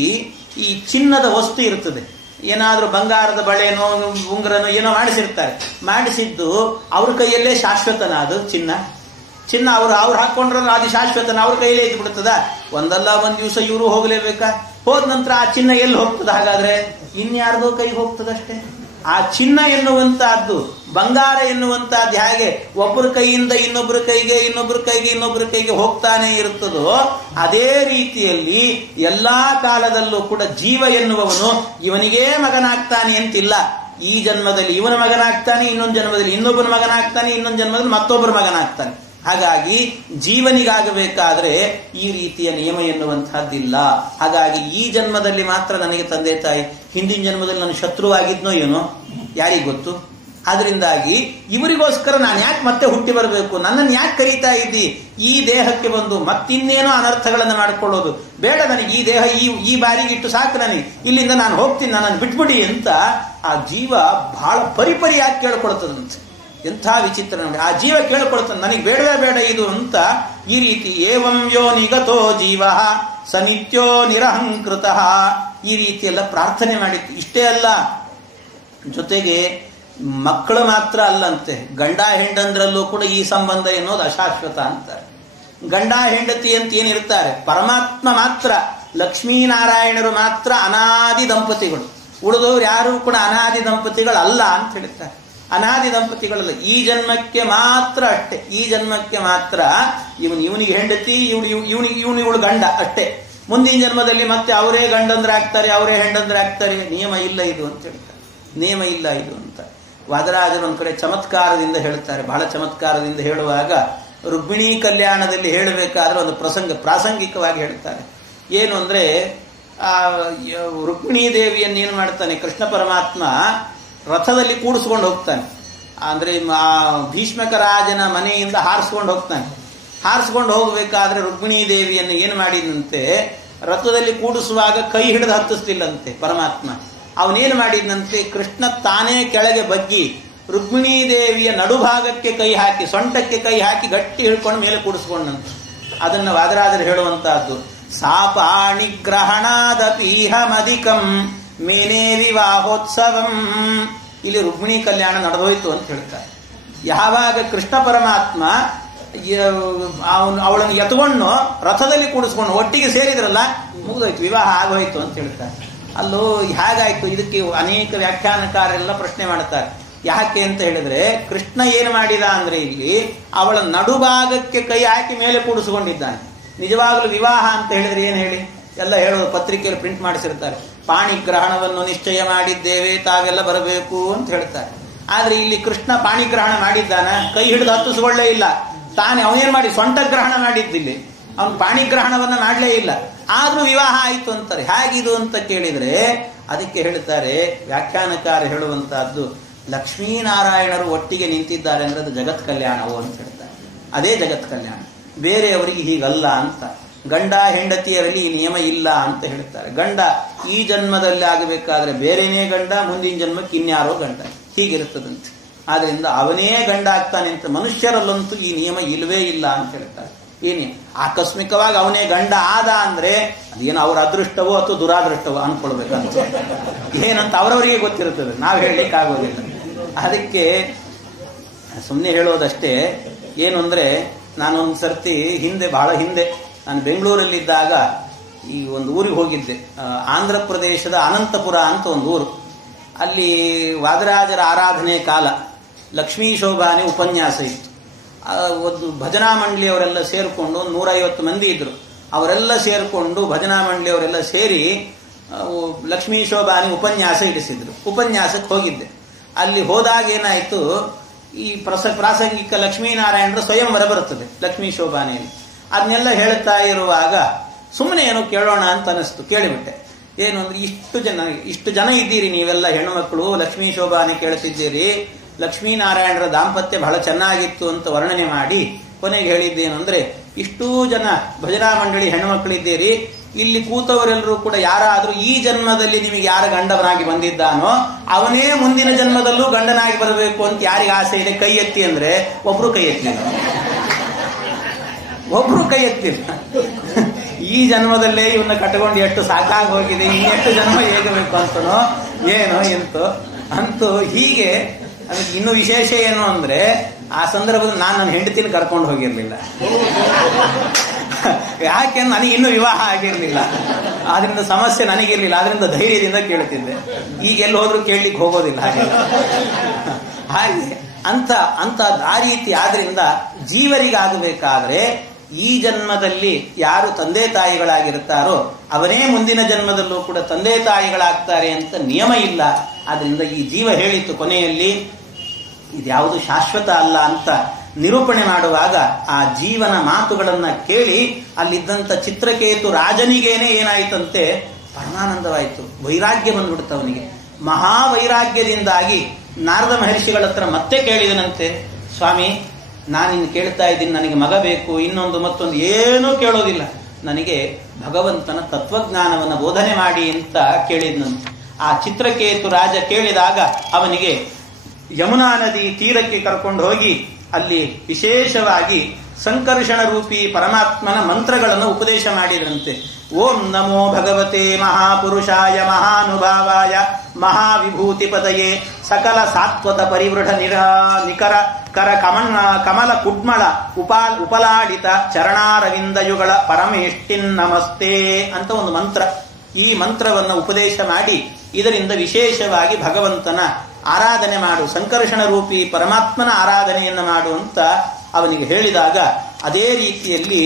ಈ ಚಿನ್ನದ ವಸ್ತು ಇರ್ತದೆ, ಏನಾದ್ರೂ ಬಂಗಾರದ ಬಳೆನೋ ಉಂಗುರನೋ ಏನೋ ಮಾಡಿಸಿರ್ತಾರೆ, ಮಾಡಿಸಿದ್ದು ಅವ್ರ ಕೈಯಲ್ಲೇ ಶಾಶ್ವತನ. ಅದು ಚಿನ್ನ ಅವ್ರು ಹಾಕೊಂಡ್ರಲ್ಲ ಅದು ಶಾಶ್ವತನ, ಅವ್ರ ಕೈಯಲ್ಲೇ ಇದ್ದು ಬಿಡ್ತದ. ಒಂದಲ್ಲ ಒಂದ್ ದಿವಸ ಇವರು ಹೋಗ್ಲೇಬೇಕಾ? ಹೋದ ನಂತರ ಆ ಚಿನ್ನ ಎಲ್ಲಿ ಹೋಗ್ತದ? ಹಾಗಾದ್ರೆ ಇನ್ಯಾರ್ದೋ ಕೈಗೆ ಹೋಗ್ತದಷ್ಟೇ. ಆ ಚಿನ್ನ ಎನ್ನುವಂತಹದ್ದು, ಬಂಗಾರ ಎನ್ನುವಂತಹದ್ದು ಹೇಗೆ ಒಬ್ಬರ ಕೈಯಿಂದ ಇನ್ನೊಬ್ಬರ ಕೈಗೆ, ಇನ್ನೊಬ್ಬರ ಕೈಗೆ ಹೋಗ್ತಾನೆ ಇರುತ್ತದೋ, ಅದೇ ರೀತಿಯಲ್ಲಿ ಎಲ್ಲಾ ಕಾಲದಲ್ಲೂ ಕೂಡ ಜೀವ ಎನ್ನುವವನು ಇವನಿಗೇ ಮಗನಾಗ್ತಾನೆ ಅಂತಿಲ್ಲ. ಈ ಜನ್ಮದಲ್ಲಿ ಇವನ ಮಗನಾಗ್ತಾನೆ, ಇನ್ನೊಂದು ಜನ್ಮದಲ್ಲಿ ಇನ್ನೊಬ್ಬನ ಮಗನಾಗ್ತಾನೆ, ಇನ್ನೊಂದು ಜನ್ಮದಲ್ಲಿ ಮತ್ತೊಬ್ಬರ ಮಗನಾಗ್ತಾನೆ. ಹಾಗಾಗಿ ಜೀವನಿಗಾಗಬೇಕಾದ್ರೆ ಈ ರೀತಿಯ ನಿಯಮ ಎನ್ನುವಂತಹದ್ದಿಲ್ಲ. ಹಾಗಾಗಿ ಈ ಜನ್ಮದಲ್ಲಿ ಮಾತ್ರ ನನಗೆ ತಂದೆ ತಾಯಿ, ಹಿಂದಿನ ಜನ್ಮದಲ್ಲಿ ನನ್ನ ಶತ್ರುವಾಗಿದ್ನೋ ಏನೋ ಯಾರಿಗ್ ಗೊತ್ತು. ಆದ್ರಿಂದಾಗಿ ಇವರಿಗೋಸ್ಕರ ನಾನು ಯಾಕೆ ಮತ್ತೆ ಹುಟ್ಟಿ ಬರಬೇಕು? ನನ್ನನ್ನು ಯಾಕೆ ಕರೀತಾ ಇದ್ದಿ? ಈ ದೇಹಕ್ಕೆ ಬಂದು ಮತ್ತಿನ್ನೇನೋ ಅನರ್ಥಗಳನ್ನು ಮಾಡಿಕೊಳ್ಳೋದು ಬೇಡ ನನಗೆ. ಈ ದೇಹ ಈ ಬಾರಿಗೆ ಇಟ್ಟು ಸಾಕು ನನಗೆ, ಇಲ್ಲಿಂದ ನಾನು ಹೋಗ್ತೀನಿ, ನನ್ನನ್ನು ಬಿಟ್ಬಿಡಿ ಅಂತ ಆ ಜೀವ ಬಹಳ ಪರಿಪರಿಯಾಗಿ ಕೇಳ್ಕೊಳ್ತದಂತೆ. ಎಂಥ ವಿಚಿತ್ರ ನೋಡಿ. ಆ ಜೀವ ಕೇಳ್ಕೊಳ್ತಾನೆ, ನನಗೆ ಬೇಡವೇ ಬೇಡ ಇದು ಅಂತ ಈ ರೀತಿ ಏವಂ ಯೋ ನಿಗತೋ ಜೀವ ಸ ನಿತ್ಯೋ ನಿರಹಂಕೃತ, ಈ ರೀತಿ ಎಲ್ಲ ಪ್ರಾರ್ಥನೆ ಮಾಡಿತ್ತು. ಇಷ್ಟೇ ಅಲ್ಲ, ಜೊತೆಗೆ ಮಕ್ಕಳು ಮಾತ್ರ ಅಲ್ಲಂತೆ, ಗಂಡ ಹೆಂಡಂದ್ರಲ್ಲೂ ಕೂಡ ಈ ಸಂಬಂಧ ಎನ್ನುವುದು ಅಶಾಶ್ವತ ಅಂತಾರೆ. ಗಂಡ ಹೆಂಡತಿ ಅಂತ ಏನಿರ್ತಾರೆ, ಪರಮಾತ್ಮ ಮಾತ್ರ, ಲಕ್ಷ್ಮೀನಾರಾಯಣರು ಮಾತ್ರ ಅನಾದಿ ದಂಪತಿಗಳು, ಉಳಿದವರು ಯಾರೂ ಕೂಡ ಅನಾದಿ ದಂಪತಿಗಳಲ್ಲ ಅಂತ ಹೇಳ್ತಾರೆ. ಅನಾದಿ ದಂಪತಿಗಳಲ್ಲ, ಈ ಜನ್ಮಕ್ಕೆ ಮಾತ್ರ ಅಷ್ಟೇ, ಈ ಜನ್ಮಕ್ಕೆ ಮಾತ್ರ ಇವನಿಗೆ ಹೆಂಡತಿ, ಇವಳು ಗಂಡ ಅಷ್ಟೇ. ಮುಂದಿನ ಜನ್ಮದಲ್ಲಿ ಮತ್ತೆ ಅವರೇ ಗಂಡಂದ್ರಾಗ್ತಾರೆ, ಅವರೇ ಹೆಂಡಂದ್ರಾಗ್ತಾರೆ. ನಿಯಮ ಇಲ್ಲ ಇದು ಅಂತ ಹೇಳ್ತಾರೆ, ನಿಯಮ ಇಲ್ಲ ಇದು ಅಂತ. ವಾದರಾಜರು ಒಂದು ಕಡೆ ಚಮತ್ಕಾರದಿಂದ ಹೇಳ್ತಾರೆ. ಬಹಳ ಚಮತ್ಕಾರದಿಂದ ಹೇಳುವಾಗ ರುಕ್ಮಿಣೀ ಕಲ್ಯಾಣದಲ್ಲಿ ಹೇಳಬೇಕಾದ್ರೆ ಒಂದು ಪ್ರಾಸಂಗಿಕವಾಗಿ ಹೇಳ್ತಾರೆ. ಏನು ಅಂದ್ರೆ, ರುಕ್ಮಿಣೀ ದೇವಿಯನ್ನು ಏನು ಮಾಡ್ತಾನೆ ಕೃಷ್ಣ ಪರಮಾತ್ಮ, ರಥದಲ್ಲಿ ಕೂಡಿಸ್ಕೊಂಡು ಹೋಗ್ತಾನೆ. ಅಂದ್ರೆ ಭೀಷ್ಮಕ ರಾಜನ ಮನೆಯಿಂದ ಹಾರಿಸ್ಕೊಂಡು ಹೋಗ್ತಾನೆ. ಹಾರಿಸ್ಕೊಂಡು ಹೋಗ್ಬೇಕಾದ್ರೆ ರುಕ್ಮಿಣೀ ದೇವಿಯನ್ನು ಏನು ಮಾಡಿದಂತೆ, ರಥದಲ್ಲಿ ಕೂಡಿಸುವಾಗ ಕೈ ಹಿಡಿದು ಹತ್ತಿಸ್ತಿಲ್ಲಂತೆ ಪರಮಾತ್ಮ. ಅವನೇನು ಮಾಡಿದಂತೆ, ಕೃಷ್ಣ ತಾನೇ ಕೆಳಗೆ ಬಗ್ಗಿ ರುಕ್ಮಿಣೀ ದೇವಿಯ ನಡುಭಾಗಕ್ಕೆ ಕೈ ಹಾಕಿ, ಸೊಂಟಕ್ಕೆ ಕೈ ಹಾಕಿ ಗಟ್ಟಿ ಹಿಡ್ಕೊಂಡು ಮೇಲೆ ಕೂಡಿಸ್ಕೊಂಡಂತೆ. ಅದನ್ನ ವಾದರಾಜರು ಹೇಳುವಂತಹದ್ದು, ಸಾಪಾಣಿಗ್ರಹಣಾದ ಪೀಹಮಧಿಕಂ ಮೇನೇ ವಿವಾಹೋತ್ಸವಂ. ಇಲ್ಲಿ ರುಕ್ಮಿಣೀ ಕಲ್ಯಾಣ ನಡೆದೋಯ್ತು ಅಂತ ಹೇಳ್ತಾರೆ. ಯಾವಾಗ ಕೃಷ್ಣ ಪರಮಾತ್ಮ ಅವಳನ್ನು ಎತ್ಕೊಂಡು ರಥದಲ್ಲಿ ಕೂಡಿಸ್ಕೊಂಡು ಒಟ್ಟಿಗೆ ಸೇರಿದ್ರಲ್ಲ, ಮುಗಿದೋಯ್ತು, ವಿವಾಹ ಆಗೋಯ್ತು ಅಂತ ಹೇಳ್ತಾರೆ. ಅಲ್ಲೂ ಹೇಗಾಯ್ತು, ಇದಕ್ಕೆ ಅನೇಕ ವ್ಯಾಖ್ಯಾನಕಾರೆಲ್ಲ ಪ್ರಶ್ನೆ ಮಾಡ್ತಾರೆ. ಯಾಕೆ ಅಂತ ಹೇಳಿದ್ರೆ, ಕೃಷ್ಣ ಏನು ಮಾಡಿದ ಅಂದ್ರೆ ಇಲ್ಲಿ ಅವಳ ನಡುಭಾಗಕ್ಕೆ ಕೈ ಹಾಕಿ ಮೇಲೆ ಕೂಡಿಸ್ಕೊಂಡಿದ್ದಾನೆ. ನಿಜವಾಗಲೂ ವಿವಾಹ ಅಂತ ಹೇಳಿದ್ರೆ ಏನು ಹೇಳಿ, ಎಲ್ಲ ಹೇಳೋದು ಪತ್ರಿಕೆಯಲ್ಲಿ ಪ್ರಿಂಟ್ ಮಾಡಿಸಿರ್ತಾರೆ, ಪಾಣಿಗ್ರಹಣವನ್ನು ನಿಶ್ಚಯ ಮಾಡಿದ್ದೇವೆ, ತಾವೆಲ್ಲ ಬರಬೇಕು ಅಂತ ಹೇಳ್ತಾರೆ. ಆದ್ರೆ ಇಲ್ಲಿ ಕೃಷ್ಣ ಪಾಣಿಗ್ರಹಣ ಮಾಡಿದ್ದಾನ, ಕೈ ಹಿಡಿದು ಹತ್ತಿಸ್ಕೊಳ್ಳೇ ಇಲ್ಲ. ತಾನೇ ಅವನೇನ್ ಮಾಡಿ ಸೊಂಟ ಗ್ರಹಣ ಮಾಡಿದ್ದಿಲ್ಲಿ, ಅವನು ಪಾಣಿಗ್ರಹಣವನ್ನ ಮಾಡಲೇ ಇಲ್ಲ. ಆದ್ರೂ ವಿವಾಹ ಆಯ್ತು ಅಂತಾರೆ. ಹೇಗಿದು ಅಂತ ಕೇಳಿದ್ರೆ ಅದಕ್ಕೆ ಹೇಳ್ತಾರೆ ವ್ಯಾಖ್ಯಾನಕಾರ ಹೇಳುವಂತಹದ್ದು, ಲಕ್ಷ್ಮೀನಾರಾಯಣರು ಒಟ್ಟಿಗೆ ನಿಂತಿದ್ದಾರೆ ಅಂದ್ರೆ ಅದು ಜಗತ್ ಕಲ್ಯಾಣವು ಅಂತ ಹೇಳ್ತಾರೆ. ಅದೇ ಜಗತ್ ಕಲ್ಯಾಣ, ಬೇರೆಯವರಿಗೆ ಹೀಗಲ್ಲ ಅಂತ. ಗಂಡ ಹೆಂಡತಿಯರಲ್ಲಿ ಈ ನಿಯಮ ಇಲ್ಲ ಅಂತ ಹೇಳ್ತಾರೆ. ಗಂಡ ಈ ಜನ್ಮದಲ್ಲಿ ಆಗಬೇಕಾದ್ರೆ ಬೇರೆನೇ ಗಂಡ, ಮುಂದಿನ ಜನ್ಮಕ್ಕೆ ಇನ್ಯಾರೋ ಗಂಡ, ಹೀಗಿರ್ತದಂತೆ. ಆದ್ರಿಂದ ಅವನೇ ಗಂಡ ಆಗ್ತಾನೆ ಅಂತ. ಮನುಷ್ಯರಲ್ಲಂತೂ ಈ ನಿಯಮ ಇಲ್ವೇ ಇಲ್ಲ ಅಂತ ಹೇಳ್ತಾರೆ. ಏನೇ ಆಕಸ್ಮಿಕವಾಗಿ ಅವನೇ ಗಂಡ ಆದ ಅಂದ್ರೆ ಅದೇನು ಅವ್ರ ಅದೃಷ್ಟವೋ ಅಥವಾ ದುರಾದೃಷ್ಟವೋ ಅನ್ಕೊಳ್ಬೇಕಂತ, ಏನಂತ ಅವರವರಿಗೆ ಗೊತ್ತಿರುತ್ತದೆ, ನಾವು ಹೇಳಲಿಕ್ಕೆ ಆಗೋದಿಲ್ಲ. ಅದಕ್ಕೆ ಸುಮ್ಮನೆ ಹೇಳೋದಷ್ಟೇ. ಏನು ಅಂದ್ರೆ, ನಾನೊಂದು ಸರ್ತಿ ಬಹಳ ಹಿಂದೆ ನಾನು ಬೆಂಗಳೂರಲ್ಲಿದ್ದಾಗ ಈ ಒಂದು ಊರಿಗೆ ಹೋಗಿದ್ದೆ. ಆಂಧ್ರ ಪ್ರದೇಶದ ಅನಂತಪುರ ಅಂತ ಒಂದು ಊರು. ಅಲ್ಲಿ ವಾದರಾಜರ ಆರಾಧನೆ ಕಾಲ, ಲಕ್ಷ್ಮೀ ಶೋಭಾನೆ ಉಪನ್ಯಾಸ ಇತ್ತು. ಒಂದು ಭಜನಾ ಮಂಡಳಿಯವರೆಲ್ಲ ಸೇರಿಕೊಂಡು 150 ಮಂದಿ ಇದ್ರು. ಅವರೆಲ್ಲ ಸೇರಿಕೊಂಡು ಭಜನಾ ಮಂಡಳಿಯವರೆಲ್ಲ ಸೇರಿ ಲಕ್ಷ್ಮೀ ಶೋಭಾನೆ ಉಪನ್ಯಾಸ ಇಡಿಸಿದ್ರು. ಉಪನ್ಯಾಸಕ್ಕೆ ಹೋಗಿದ್ದೆ. ಅಲ್ಲಿ ಹೋದಾಗ ಏನಾಯ್ತು, ಈ ಪ್ರಾಸಂಗಿಕ ಲಕ್ಷ್ಮೀನಾರಾಯಣರ ಸ್ವಯಂವರ ಬರುತ್ತದೆ ಲಕ್ಷ್ಮೀ ಶೋಭಾನೆಯಲ್ಲಿ. ಅದನ್ನೆಲ್ಲ ಹೇಳ್ತಾ ಇರುವಾಗ ಸುಮ್ಮನೆ ಏನೋ ಕೇಳೋಣ ಅಂತ ಅನಿಸ್ತು, ಕೇಳಿಬಿಟ್ಟೆ. ಏನು ಅಂದ್ರೆ, ಇಷ್ಟು ಜನ ಇದ್ದೀರಿ ನೀವೆಲ್ಲ ಹೆಣ್ಣುಮಕ್ಕಳು, ಲಕ್ಷ್ಮೀ ಶೋಭಾನೆ ಕೇಳ್ತಿದ್ದೀರಿ, ಲಕ್ಷ್ಮೀನಾರಾಯಣರ ದಾಂಪತ್ಯ ಬಹಳ ಚೆನ್ನಾಗಿತ್ತು ಅಂತ ವರ್ಣನೆ ಮಾಡಿ ಕೊನೆಗೆ ಹೇಳಿದ್ದೇನು ಅಂದ್ರೆ, ಇಷ್ಟೂ ಜನ ಭಜನಾ ಮಂಡಳಿ ಹೆಣ್ಣುಮಕ್ಕಳಿದ್ದೀರಿ, ಇಲ್ಲಿ ಕೂತವರೆಲ್ಲರೂ ಕೂಡ ಯಾರಾದ್ರೂ ಈ ಜನ್ಮದಲ್ಲಿ ನಿಮಗೆ ಯಾರ ಗಂಡವನಾಗಿ ಬಂದಿದ್ದಾನೋ ಅವನೇ ಮುಂದಿನ ಜನ್ಮದಲ್ಲೂ ಗಂಡನಾಗಿ ಬರಬೇಕು ಅಂತ ಯಾರಿಗೆ ಆಸೆ ಇದೆ ಕೈ ಎತ್ತಿ ಅಂದ್ರೆ ಒಬ್ರು ಕೈ ಎತ್ತಲಿಲ್ಲ. ಈ ಜನ್ಮದಲ್ಲೇ ಇವನ್ನ ಕಟ್ಕೊಂಡು ಎಷ್ಟು ಸಾಕಾಗಿ ಹೋಗಿದೆ, ಇನ್ನೆಷ್ಟು ಜನ್ಮ ಹೇಗಬೇಕು ಅಂತನೋ ಏನೋ ಎಂತೋ ಅಂತೂ ಹೀಗೆ. ಅದಕ್ಕೆ ಇನ್ನು ವಿಶೇಷ ಏನು ಅಂದ್ರೆ, ಆ ಸಂದರ್ಭದಲ್ಲಿ ನಾನು ನನ್ನ ಹೆಂಡತಿನ ಕರ್ಕೊಂಡು ಹೋಗಿರ್ಲಿಲ್ಲ. ಯಾಕೆಂದ್ರೆ ನನಗೆ ಇನ್ನೂ ವಿವಾಹ ಆಗಿರ್ಲಿಲ್ಲ, ಆದ್ರಿಂದ ಸಮಸ್ಯೆ ನನಗಿರ್ಲಿಲ್ಲ. ಆದ್ರಿಂದ ಧೈರ್ಯದಿಂದ ಕೇಳ್ತಿದ್ದೆ. ಈಗ ಎಲ್ಲಿ ಹೋದ್ರೂ ಕೇಳಲಿಕ್ಕೆ ಹೋಗೋದಿಲ್ಲ. ಹಾಗೆ ಅಂತ ಆ ರೀತಿ. ಆದ್ರಿಂದ ಜೀವರಿಗಾಗಬೇಕಾದ್ರೆ ಈ ಜನ್ಮದಲ್ಲಿ ಯಾರು ತಂದೆ ತಾಯಿಗಳಾಗಿರ್ತಾರೋ ಅವನೇ ಮುಂದಿನ ಜನ್ಮದಲ್ಲೂ ಕೂಡ ತಂದೆ ತಾಯಿಗಳಾಗ್ತಾರೆ ಅಂತ ನಿಯಮ ಇಲ್ಲ. ಆದ್ರಿಂದ ಈ ಜೀವ ಹೇಳಿತ್ತು ಕೊನೆಯಲ್ಲಿ ಇದ್ಯಾವುದು ಶಾಶ್ವತ ಅಲ್ಲ ಅಂತ ನಿರೂಪಣೆ ಮಾಡುವಾಗ ಆ ಜೀವನ ಮಾತುಗಳನ್ನ ಕೇಳಿ ಅಲ್ಲಿದ್ದಂತ ಚಿತ್ರಕೇತು ರಾಜನಿಗೇನೆ ಏನಾಯ್ತಂತೆ, ಪರಮಾನಂದವಾಯಿತು, ವೈರಾಗ್ಯ ಬಂದ್ಬಿಡ್ತು ಅವನಿಗೆ. ಮಹಾವೈರಾಗ್ಯದಿಂದಾಗಿ ನಾರದ ಮಹರ್ಷಿಗಳ ಹತ್ರ ಮತ್ತೆ ಕೇಳಿದನಂತೆ, ಸ್ವಾಮಿ ನಾನಿನ್ನು ಕೇಳ್ತಾ ಇದ್ದೀನಿ, ನನಗೆ ಮಗ ಬೇಕು, ಇನ್ನೊಂದು ಮತ್ತೊಂದು ಏನೂ ಕೇಳೋದಿಲ್ಲ, ನನಗೆ ಭಗವಂತನ ತತ್ವಜ್ಞಾನವನ್ನು ಬೋಧನೆ ಮಾಡಿ ಅಂತ ಕೇಳಿದ್ನಂತೆ. ಆ ಚಿತ್ರಕೇತು ರಾಜ ಕೇಳಿದಾಗ ಅವನಿಗೆ ಯಮುನಾ ನದಿ ತೀರಕ್ಕೆ ಕರ್ಕೊಂಡು ಹೋಗಿ ಅಲ್ಲಿ ವಿಶೇಷವಾಗಿ ಸಂಕರ್ಷಣ ರೂಪಿ ಪರಮಾತ್ಮನ ಮಂತ್ರಗಳನ್ನು ಉಪದೇಶ ಮಾಡಿದ್ರಂತೆ. ಓಂ ನಮೋ ಭಗವತೆ ಮಹಾಪುರುಷಾಯ ಮಹಾನುಭಾವಾಯ ಮಹಾವಿಭೂತಿ ಪದಯೇ ಸಕಲ ಸಾತ್ವತ ಪರಿವೃಢ ನಿಕರ ಕರ ಕಮಲ ಕುಡ್ಮಳ ಉಪಲಾಡಿತ ಚರಣಾರವಿಂದಯುಗಳ ಪರಮೇಷ್ಟಿನ್ ನಮಸ್ತೆ ಅಂತ ಒಂದು ಮಂತ್ರ. ಈ ಮಂತ್ರವನ್ನು ಉಪದೇಶ ಮಾಡಿ ಇದರಿಂದ ವಿಶೇಷವಾಗಿ ಭಗವಂತನ ಆರಾಧನೆ ಮಾಡು, ಸಂಕರ್ಷಣ ರೂಪಿ ಪರಮಾತ್ಮನ ಆರಾಧನೆಯನ್ನು ಮಾಡು ಅಂತ ಅವನಿಗೆ ಹೇಳಿದಾಗ ಅದೇ ರೀತಿಯಲ್ಲಿ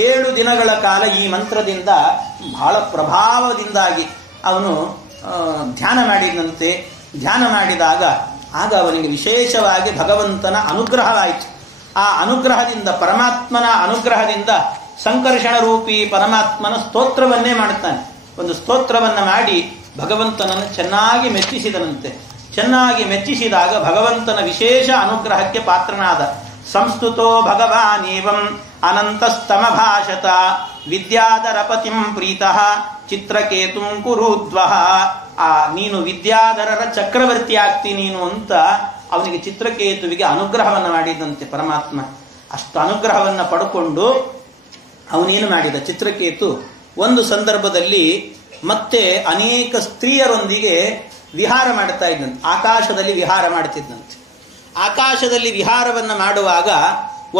7 ದಿನಗಳ ಕಾಲ ಈ ಮಂತ್ರದಿಂದ ಬಹಳ ಪ್ರಭಾವದಿಂದಾಗಿ ಅವನು ಧ್ಯಾನ ಮಾಡಿದಂತೆ. ಧ್ಯಾನ ಮಾಡಿದಾಗ ಆಗ ಅವನಿಗೆ ವಿಶೇಷವಾಗಿ ಭಗವಂತನ ಅನುಗ್ರಹವಾಯಿತು. ಆ ಅನುಗ್ರಹದಿಂದ, ಪರಮಾತ್ಮನ ಅನುಗ್ರಹದಿಂದ ಸಂಕರ್ಷಣ ರೂಪಿ ಪರಮಾತ್ಮನ ಸ್ತೋತ್ರವನ್ನೇ ಮಾಡುತ್ತಾನೆ. ಒಂದು ಸ್ತೋತ್ರವನ್ನ ಮಾಡಿ ಭಗವಂತನನ್ನು ಚೆನ್ನಾಗಿ ಮೆಚ್ಚಿಸಿದನಂತೆ. ಚೆನ್ನಾಗಿ ಮೆಚ್ಚಿಸಿದಾಗ ಭಗವಂತನ ವಿಶೇಷ ಅನುಗ್ರಹಕ್ಕೆ ಪಾತ್ರನಾದ. ಸಂಸ್ತುತೋ ಭಗವಾನೇವಂ ಅನಂತಸ್ತಮ ಭಾಷತ ವಿದ್ಯಾಧರಪತಿಂ ಪ್ರೀತಃ ಚಿತ್ರಕೇತುಂ ಕುರುದ್ವಃ. ನೀನು ವಿದ್ಯಾಧರರ ಚಕ್ರವರ್ತಿ ಆಗ್ತಿ ನೀನು ಅಂತ ಅವನಿಗೆ ಚಿತ್ರಕೇತುವಿಗೆ ಅನುಗ್ರಹವನ್ನು ಮಾಡಿದಂತೆ ಪರಮಾತ್ಮ. ಅಷ್ಟು ಅನುಗ್ರಹವನ್ನು ಪಡ್ಕೊಂಡು ಅವನೇನು ಮಾಡಿದ, ಚಿತ್ರಕೇತು ಒಂದು ಸಂದರ್ಭದಲ್ಲಿ ಮತ್ತೆ ಅನೇಕ ಸ್ತ್ರೀಯರೊಂದಿಗೆ ವಿಹಾರ ಮಾಡ್ತಾ ಇದ್ದಂತೆ. ಆಕಾಶದಲ್ಲಿ ವಿಹಾರ ಮಾಡ್ತಿದ್ದಂತೆ. ಆಕಾಶದಲ್ಲಿ ವಿಹಾರವನ್ನು ಮಾಡುವಾಗ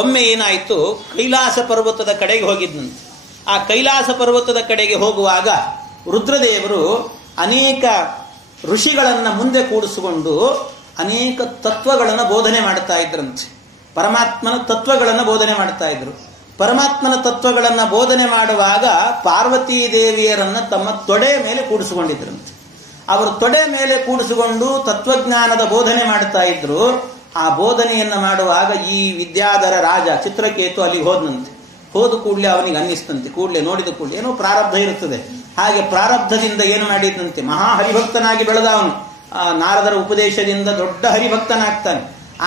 ಒಮ್ಮೆ ಏನಾಯಿತು, ಕೈಲಾಸ ಪರ್ವತದ ಕಡೆಗೆ ಹೋಗಿದ್ದಂತೆ. ಆ ಕೈಲಾಸ ಪರ್ವತದ ಕಡೆಗೆ ಹೋಗುವಾಗ ರುದ್ರದೇವರು ಅನೇಕ ಋಷಿಗಳನ್ನು ಮುಂದೆ ಕೂಡಿಸಿಕೊಂಡು ಅನೇಕ ತತ್ವಗಳನ್ನು ಬೋಧನೆ ಮಾಡ್ತಾ ಇದ್ರಂತೆ. ಪರಮಾತ್ಮನ ತತ್ವಗಳನ್ನು ಬೋಧನೆ ಮಾಡ್ತಾ ಇದ್ರು. ಪರಮಾತ್ಮನ ತತ್ವಗಳನ್ನು ಬೋಧನೆ ಮಾಡುವಾಗ ಪಾರ್ವತೀ ದೇವಿಯರನ್ನ ತಮ್ಮ ತೊಡೆ ಮೇಲೆ ಕೂಡಿಸಿಕೊಂಡಿದ್ರಂತೆ. ಅವರು ತೊಡೆ ಮೇಲೆ ಕೂಡಿಸಿಕೊಂಡು ತತ್ವಜ್ಞಾನದ ಬೋಧನೆ ಮಾಡ್ತಾ ಇದ್ರು. ಆ ಬೋಧನೆಯನ್ನು ಮಾಡುವಾಗ ಈ ವಿದ್ಯಾಧರ ರಾಜ ಚಿತ್ರಕೇತು ಅಲ್ಲಿಗೆ ಹೋದನಂತೆ. ಹೋದ ಕೂಡಲೇ ಅವನಿಗೆ ಅನ್ನಿಸ್ತಂತೆ, ಕೂಡಲೇ ನೋಡಿದ ಕೂಡಲೇ ಏನೋ ಪ್ರಾರಬ್ಧ ಇರುತ್ತದೆ. ಹಾಗೆ ಪ್ರಾರಬ್ಧದಿಂದ ಏನು ಮಾಡಿದಂತೆ, ಮಹಾ ಹರಿಭಕ್ತನಾಗಿ ಬೆಳೆದ ಅವನು. ನಾರದರ ಉಪದೇಶದಿಂದ ದೊಡ್ಡ ಹರಿಭಕ್ತನಾಗ್ತಾನೆ.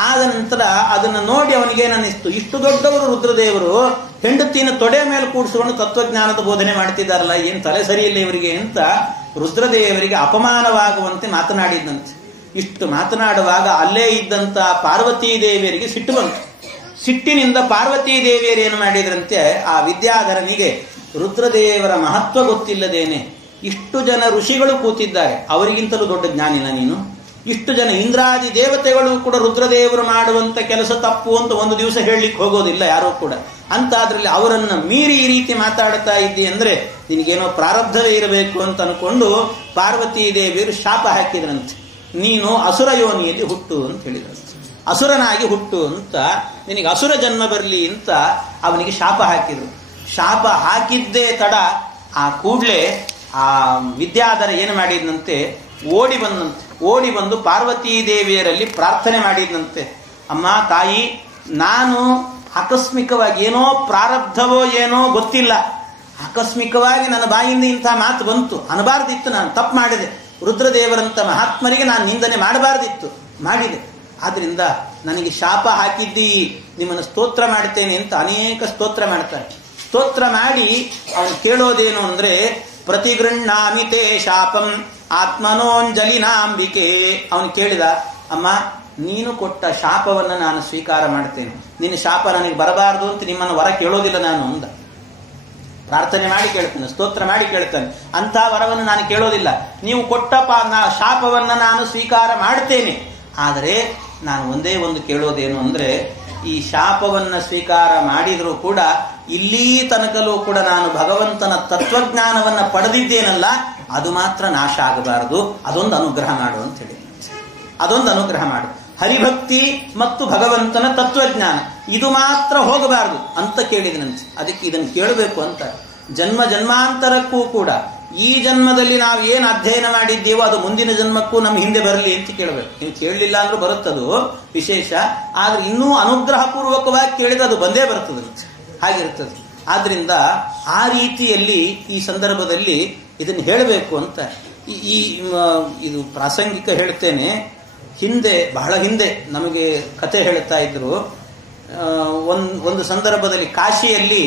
ಆದ ನಂತರ ಅದನ್ನು ನೋಡಿ ಅವನಿಗೇನನ್ನಿಸ್ತು, ಇಷ್ಟು ದೊಡ್ಡವರು ರುದ್ರದೇವರು ಹೆಂಡತಿನ ತೊಡೆ ಮೇಲೆ ಕೂಡಿಸಿಕೊಂಡು ತತ್ವಜ್ಞಾನದ ಬೋಧನೆ ಮಾಡ್ತಿದ್ದಾರಲ್ಲ, ಏನ್ ತಲೆ ಸರಿಯಿಲ್ಲ ಇವರಿಗೆ ಅಂತ ರುದ್ರದೇವರಿಗೆ ಅಪಮಾನವಾಗುವಂತೆ ಮಾತನಾಡಿದಂತೆ. ಇಷ್ಟು ಮಾತನಾಡುವಾಗ ಅಲ್ಲೇ ಇದ್ದಂತ ಪಾರ್ವತೀ ದೇವಿಯರಿಗೆ ಸಿಟ್ಟು ಬಂತು. ಸಿಟ್ಟಿನಿಂದ ಪಾರ್ವತೀ ದೇವಿಯರು ಏನು ಮಾಡಿದ್ರಂತೆ, ಆ ವಿದ್ಯಾಧರನಿಗೆ ರುದ್ರದೇವರ ಮಹತ್ವ ಗೊತ್ತಿಲ್ಲದೇನೆ ಇಷ್ಟು ಜನ ಋಷಿಗಳು ಕೂತಿದ್ದಾರೆ, ಅವರಿಗಿಂತಲೂ ದೊಡ್ಡ ಜ್ಞಾನಿನ ನೀನು? ಇಷ್ಟು ಜನ ಇಂದ್ರಾದಿ ದೇವತೆಗಳು ಕೂಡ ರುದ್ರದೇವರು ಮಾಡುವಂತ ಕೆಲಸ ತಪ್ಪು ಅಂತ ಒಂದು ದಿವಸ ಹೇಳಲಿಕ್ಕೆ ಹೋಗೋದಿಲ್ಲ ಯಾರೂ ಕೂಡ. ಅಂತಾದ್ರಲ್ಲಿ ಅವರನ್ನ ಮೀರಿ ಈ ರೀತಿ ಮಾತಾಡ್ತಾ ಇದ್ದಿ ಅಂದ್ರೆ ನಿನಗೇನೋ ಪ್ರಾರಬ್ಧವೇ ಇರಬೇಕು ಅಂತ ಅನ್ಕೊಂಡು ಪಾರ್ವತೀ ದೇವಿಯರು ಶಾಪ ಹಾಕಿದ್ರಂತೆ. ನೀನು ಅಸುರ ಯೋನಿಯಲ್ಲಿ ಹುಟ್ಟು ಅಂತ ಹೇಳಿದ್ರಂತೆ. ಅಸುರನಾಗಿ ಹುಟ್ಟು ಅಂತ, ನಿನಗೆ ಅಸುರ ಜನ್ಮ ಬರಲಿ ಅಂತ ಅವನಿಗೆ ಶಾಪ ಹಾಕಿದ್ರು. ಶಾಪ ಹಾಕಿದ್ದೇ ತಡ ಆ ಕೂಡ್ಲೆ ಆ ವಿದ್ಯಾಧರ ಏನು ಮಾಡಿದ್ನಂತೆ, ಓಡಿ ಬಂದಂತೆ. ಓಡಿ ಬಂದು ಪಾರ್ವತೀ ದೇವಿಯರಲ್ಲಿ ಪ್ರಾರ್ಥನೆ ಮಾಡಿದ್ನಂತೆ, ಅಮ್ಮ ತಾಯಿ, ನಾನು ಆಕಸ್ಮಿಕವಾಗಿ ಏನೋ ಪ್ರಾರಬ್ಧವೋ ಏನೋ ಗೊತ್ತಿಲ್ಲ, ಆಕಸ್ಮಿಕವಾಗಿ ನನ್ನ ಬಾಯಿಂದ ಇಂಥ ಮಾತು ಬಂತು, ಅನಬಾರ್ದಿತ್ತು, ನಾನು ತಪ್ಪು ಮಾಡಿದೆ. ರುದ್ರದೇವರಂತ ಮಹಾತ್ಮರಿಗೆ ನಾನು ನಿಂದನೆ ಮಾಡಬಾರ್ದಿತ್ತು, ಮಾಡಿದೆ. ಆದ್ರಿಂದ ನನಗೆ ಶಾಪ ಹಾಕಿದ್ದಿ, ನಿಮ್ಮನ್ನು ಸ್ತೋತ್ರ ಮಾಡ್ತೇನೆ ಅಂತ ಅನೇಕ ಸ್ತೋತ್ರ ಮಾಡ್ತಾರೆ. ಸ್ತೋತ್ರ ಮಾಡಿ ಅವನು ಕೇಳೋದೇನು ಅಂದ್ರೆ, ಪ್ರತಿಗೃಹ್ಣಾಮಿ ತೇ ಶಾಪಂ ಆತ್ಮನೋಂಜಲಿನಾಂಬಿಕೆ. ಅವನು ಕೇಳಿದ, ಅಮ್ಮ ನೀನು ಕೊಟ್ಟ ಶಾಪವನ್ನು ನಾನು ಸ್ವೀಕಾರ ಮಾಡ್ತೇನೆ, ನಿನ್ನ ಶಾಪ ನನಗೆ ಬರಬಾರದು ಅಂತ ನಿಮ್ಮನ್ನು ವರ ಕೇಳೋದಿಲ್ಲ ನಾನು ಅಂದ. ಪ್ರಾರ್ಥನೆ ಮಾಡಿ ಕೇಳ್ತೇನೆ, ಸ್ತೋತ್ರ ಮಾಡಿ ಕೇಳ್ತೇನೆ, ಅಂಥ ವರವನ್ನು ನಾನು ಕೇಳೋದಿಲ್ಲ. ನೀವು ಕೊಟ್ಟ ಶಾಪವನ್ನು ನಾನು ಸ್ವೀಕಾರ ಮಾಡ್ತೇನೆ, ಆದರೆ ನಾನು ಒಂದೇ ಒಂದು ಕೇಳೋದೇನು ಅಂದ್ರೆ, ಈ ಶಾಪವನ್ನು ಸ್ವೀಕಾರ ಮಾಡಿದರೂ ಕೂಡ ಇಲ್ಲಿ ತನಕಲೂ ಕೂಡ ನಾನು ಭಗವಂತನ ತತ್ವಜ್ಞಾನವನ್ನು ಪಡೆದಿದ್ದೇನಲ್ಲ, ಅದು ಮಾತ್ರ ನಾಶ ಆಗಬಾರದು, ಅದೊಂದು ಅನುಗ್ರಹ ಮಾಡು ಅಂತ ಹೇಳಿ. ಅದೊಂದು ಅನುಗ್ರಹ ಮಾಡು. ಹರಿಭಕ್ತಿ ಮತ್ತು ಭಗವಂತನ ತತ್ವಜ್ಞಾನ ಇದು ಮಾತ್ರ ಹೋಗಬಾರದು ಅಂತ ಕೇಳಿದನಂತೆ. ಅದಕ್ಕೆ ಇದನ್ನು ಕೇಳಬೇಕು ಅಂತ. ಜನ್ಮ ಜನ್ಮಾಂತರಕ್ಕೂ ಕೂಡ ಈ ಜನ್ಮದಲ್ಲಿ ನಾವು ಏನು ಅಧ್ಯಯನ ಮಾಡಿದ್ದೇವೋ ಅದು ಮುಂದಿನ ಜನ್ಮಕ್ಕೂ ನಮ್ಮ ಹಿಂದೆ ಬರಲಿ ಅಂತ ಕೇಳಬೇಕು. ನೀವು ಕೇಳಲಿಲ್ಲ ಅಂದ್ರೂ ಬರುತ್ತದು ವಿಶೇಷ, ಆದ್ರೆ ಇನ್ನೂ ಅನುಗ್ರಹ ಪೂರ್ವಕವಾಗಿ ಕೇಳಿದ್ರೆ ಅದು ಬಂದೇ ಬರ್ತದೆ, ಹಾಗಿರ್ತದೆ. ಆದ್ರಿಂದ ಆ ರೀತಿಯಲ್ಲಿ ಈ ಸಂದರ್ಭದಲ್ಲಿ ಇದನ್ನು ಹೇಳಬೇಕು ಅಂತ ಇದು ಪ್ರಾಸಂಗಿಕ ಹೇಳ್ತೇನೆ. ಹಿಂದೆ, ಬಹಳ ಹಿಂದೆ ನಮಗೆ ಕತೆ ಹೇಳ್ತಾ ಇದ್ರು. ಒಂದು ಸಂದರ್ಭದಲ್ಲಿ ಕಾಶಿಯಲ್ಲಿ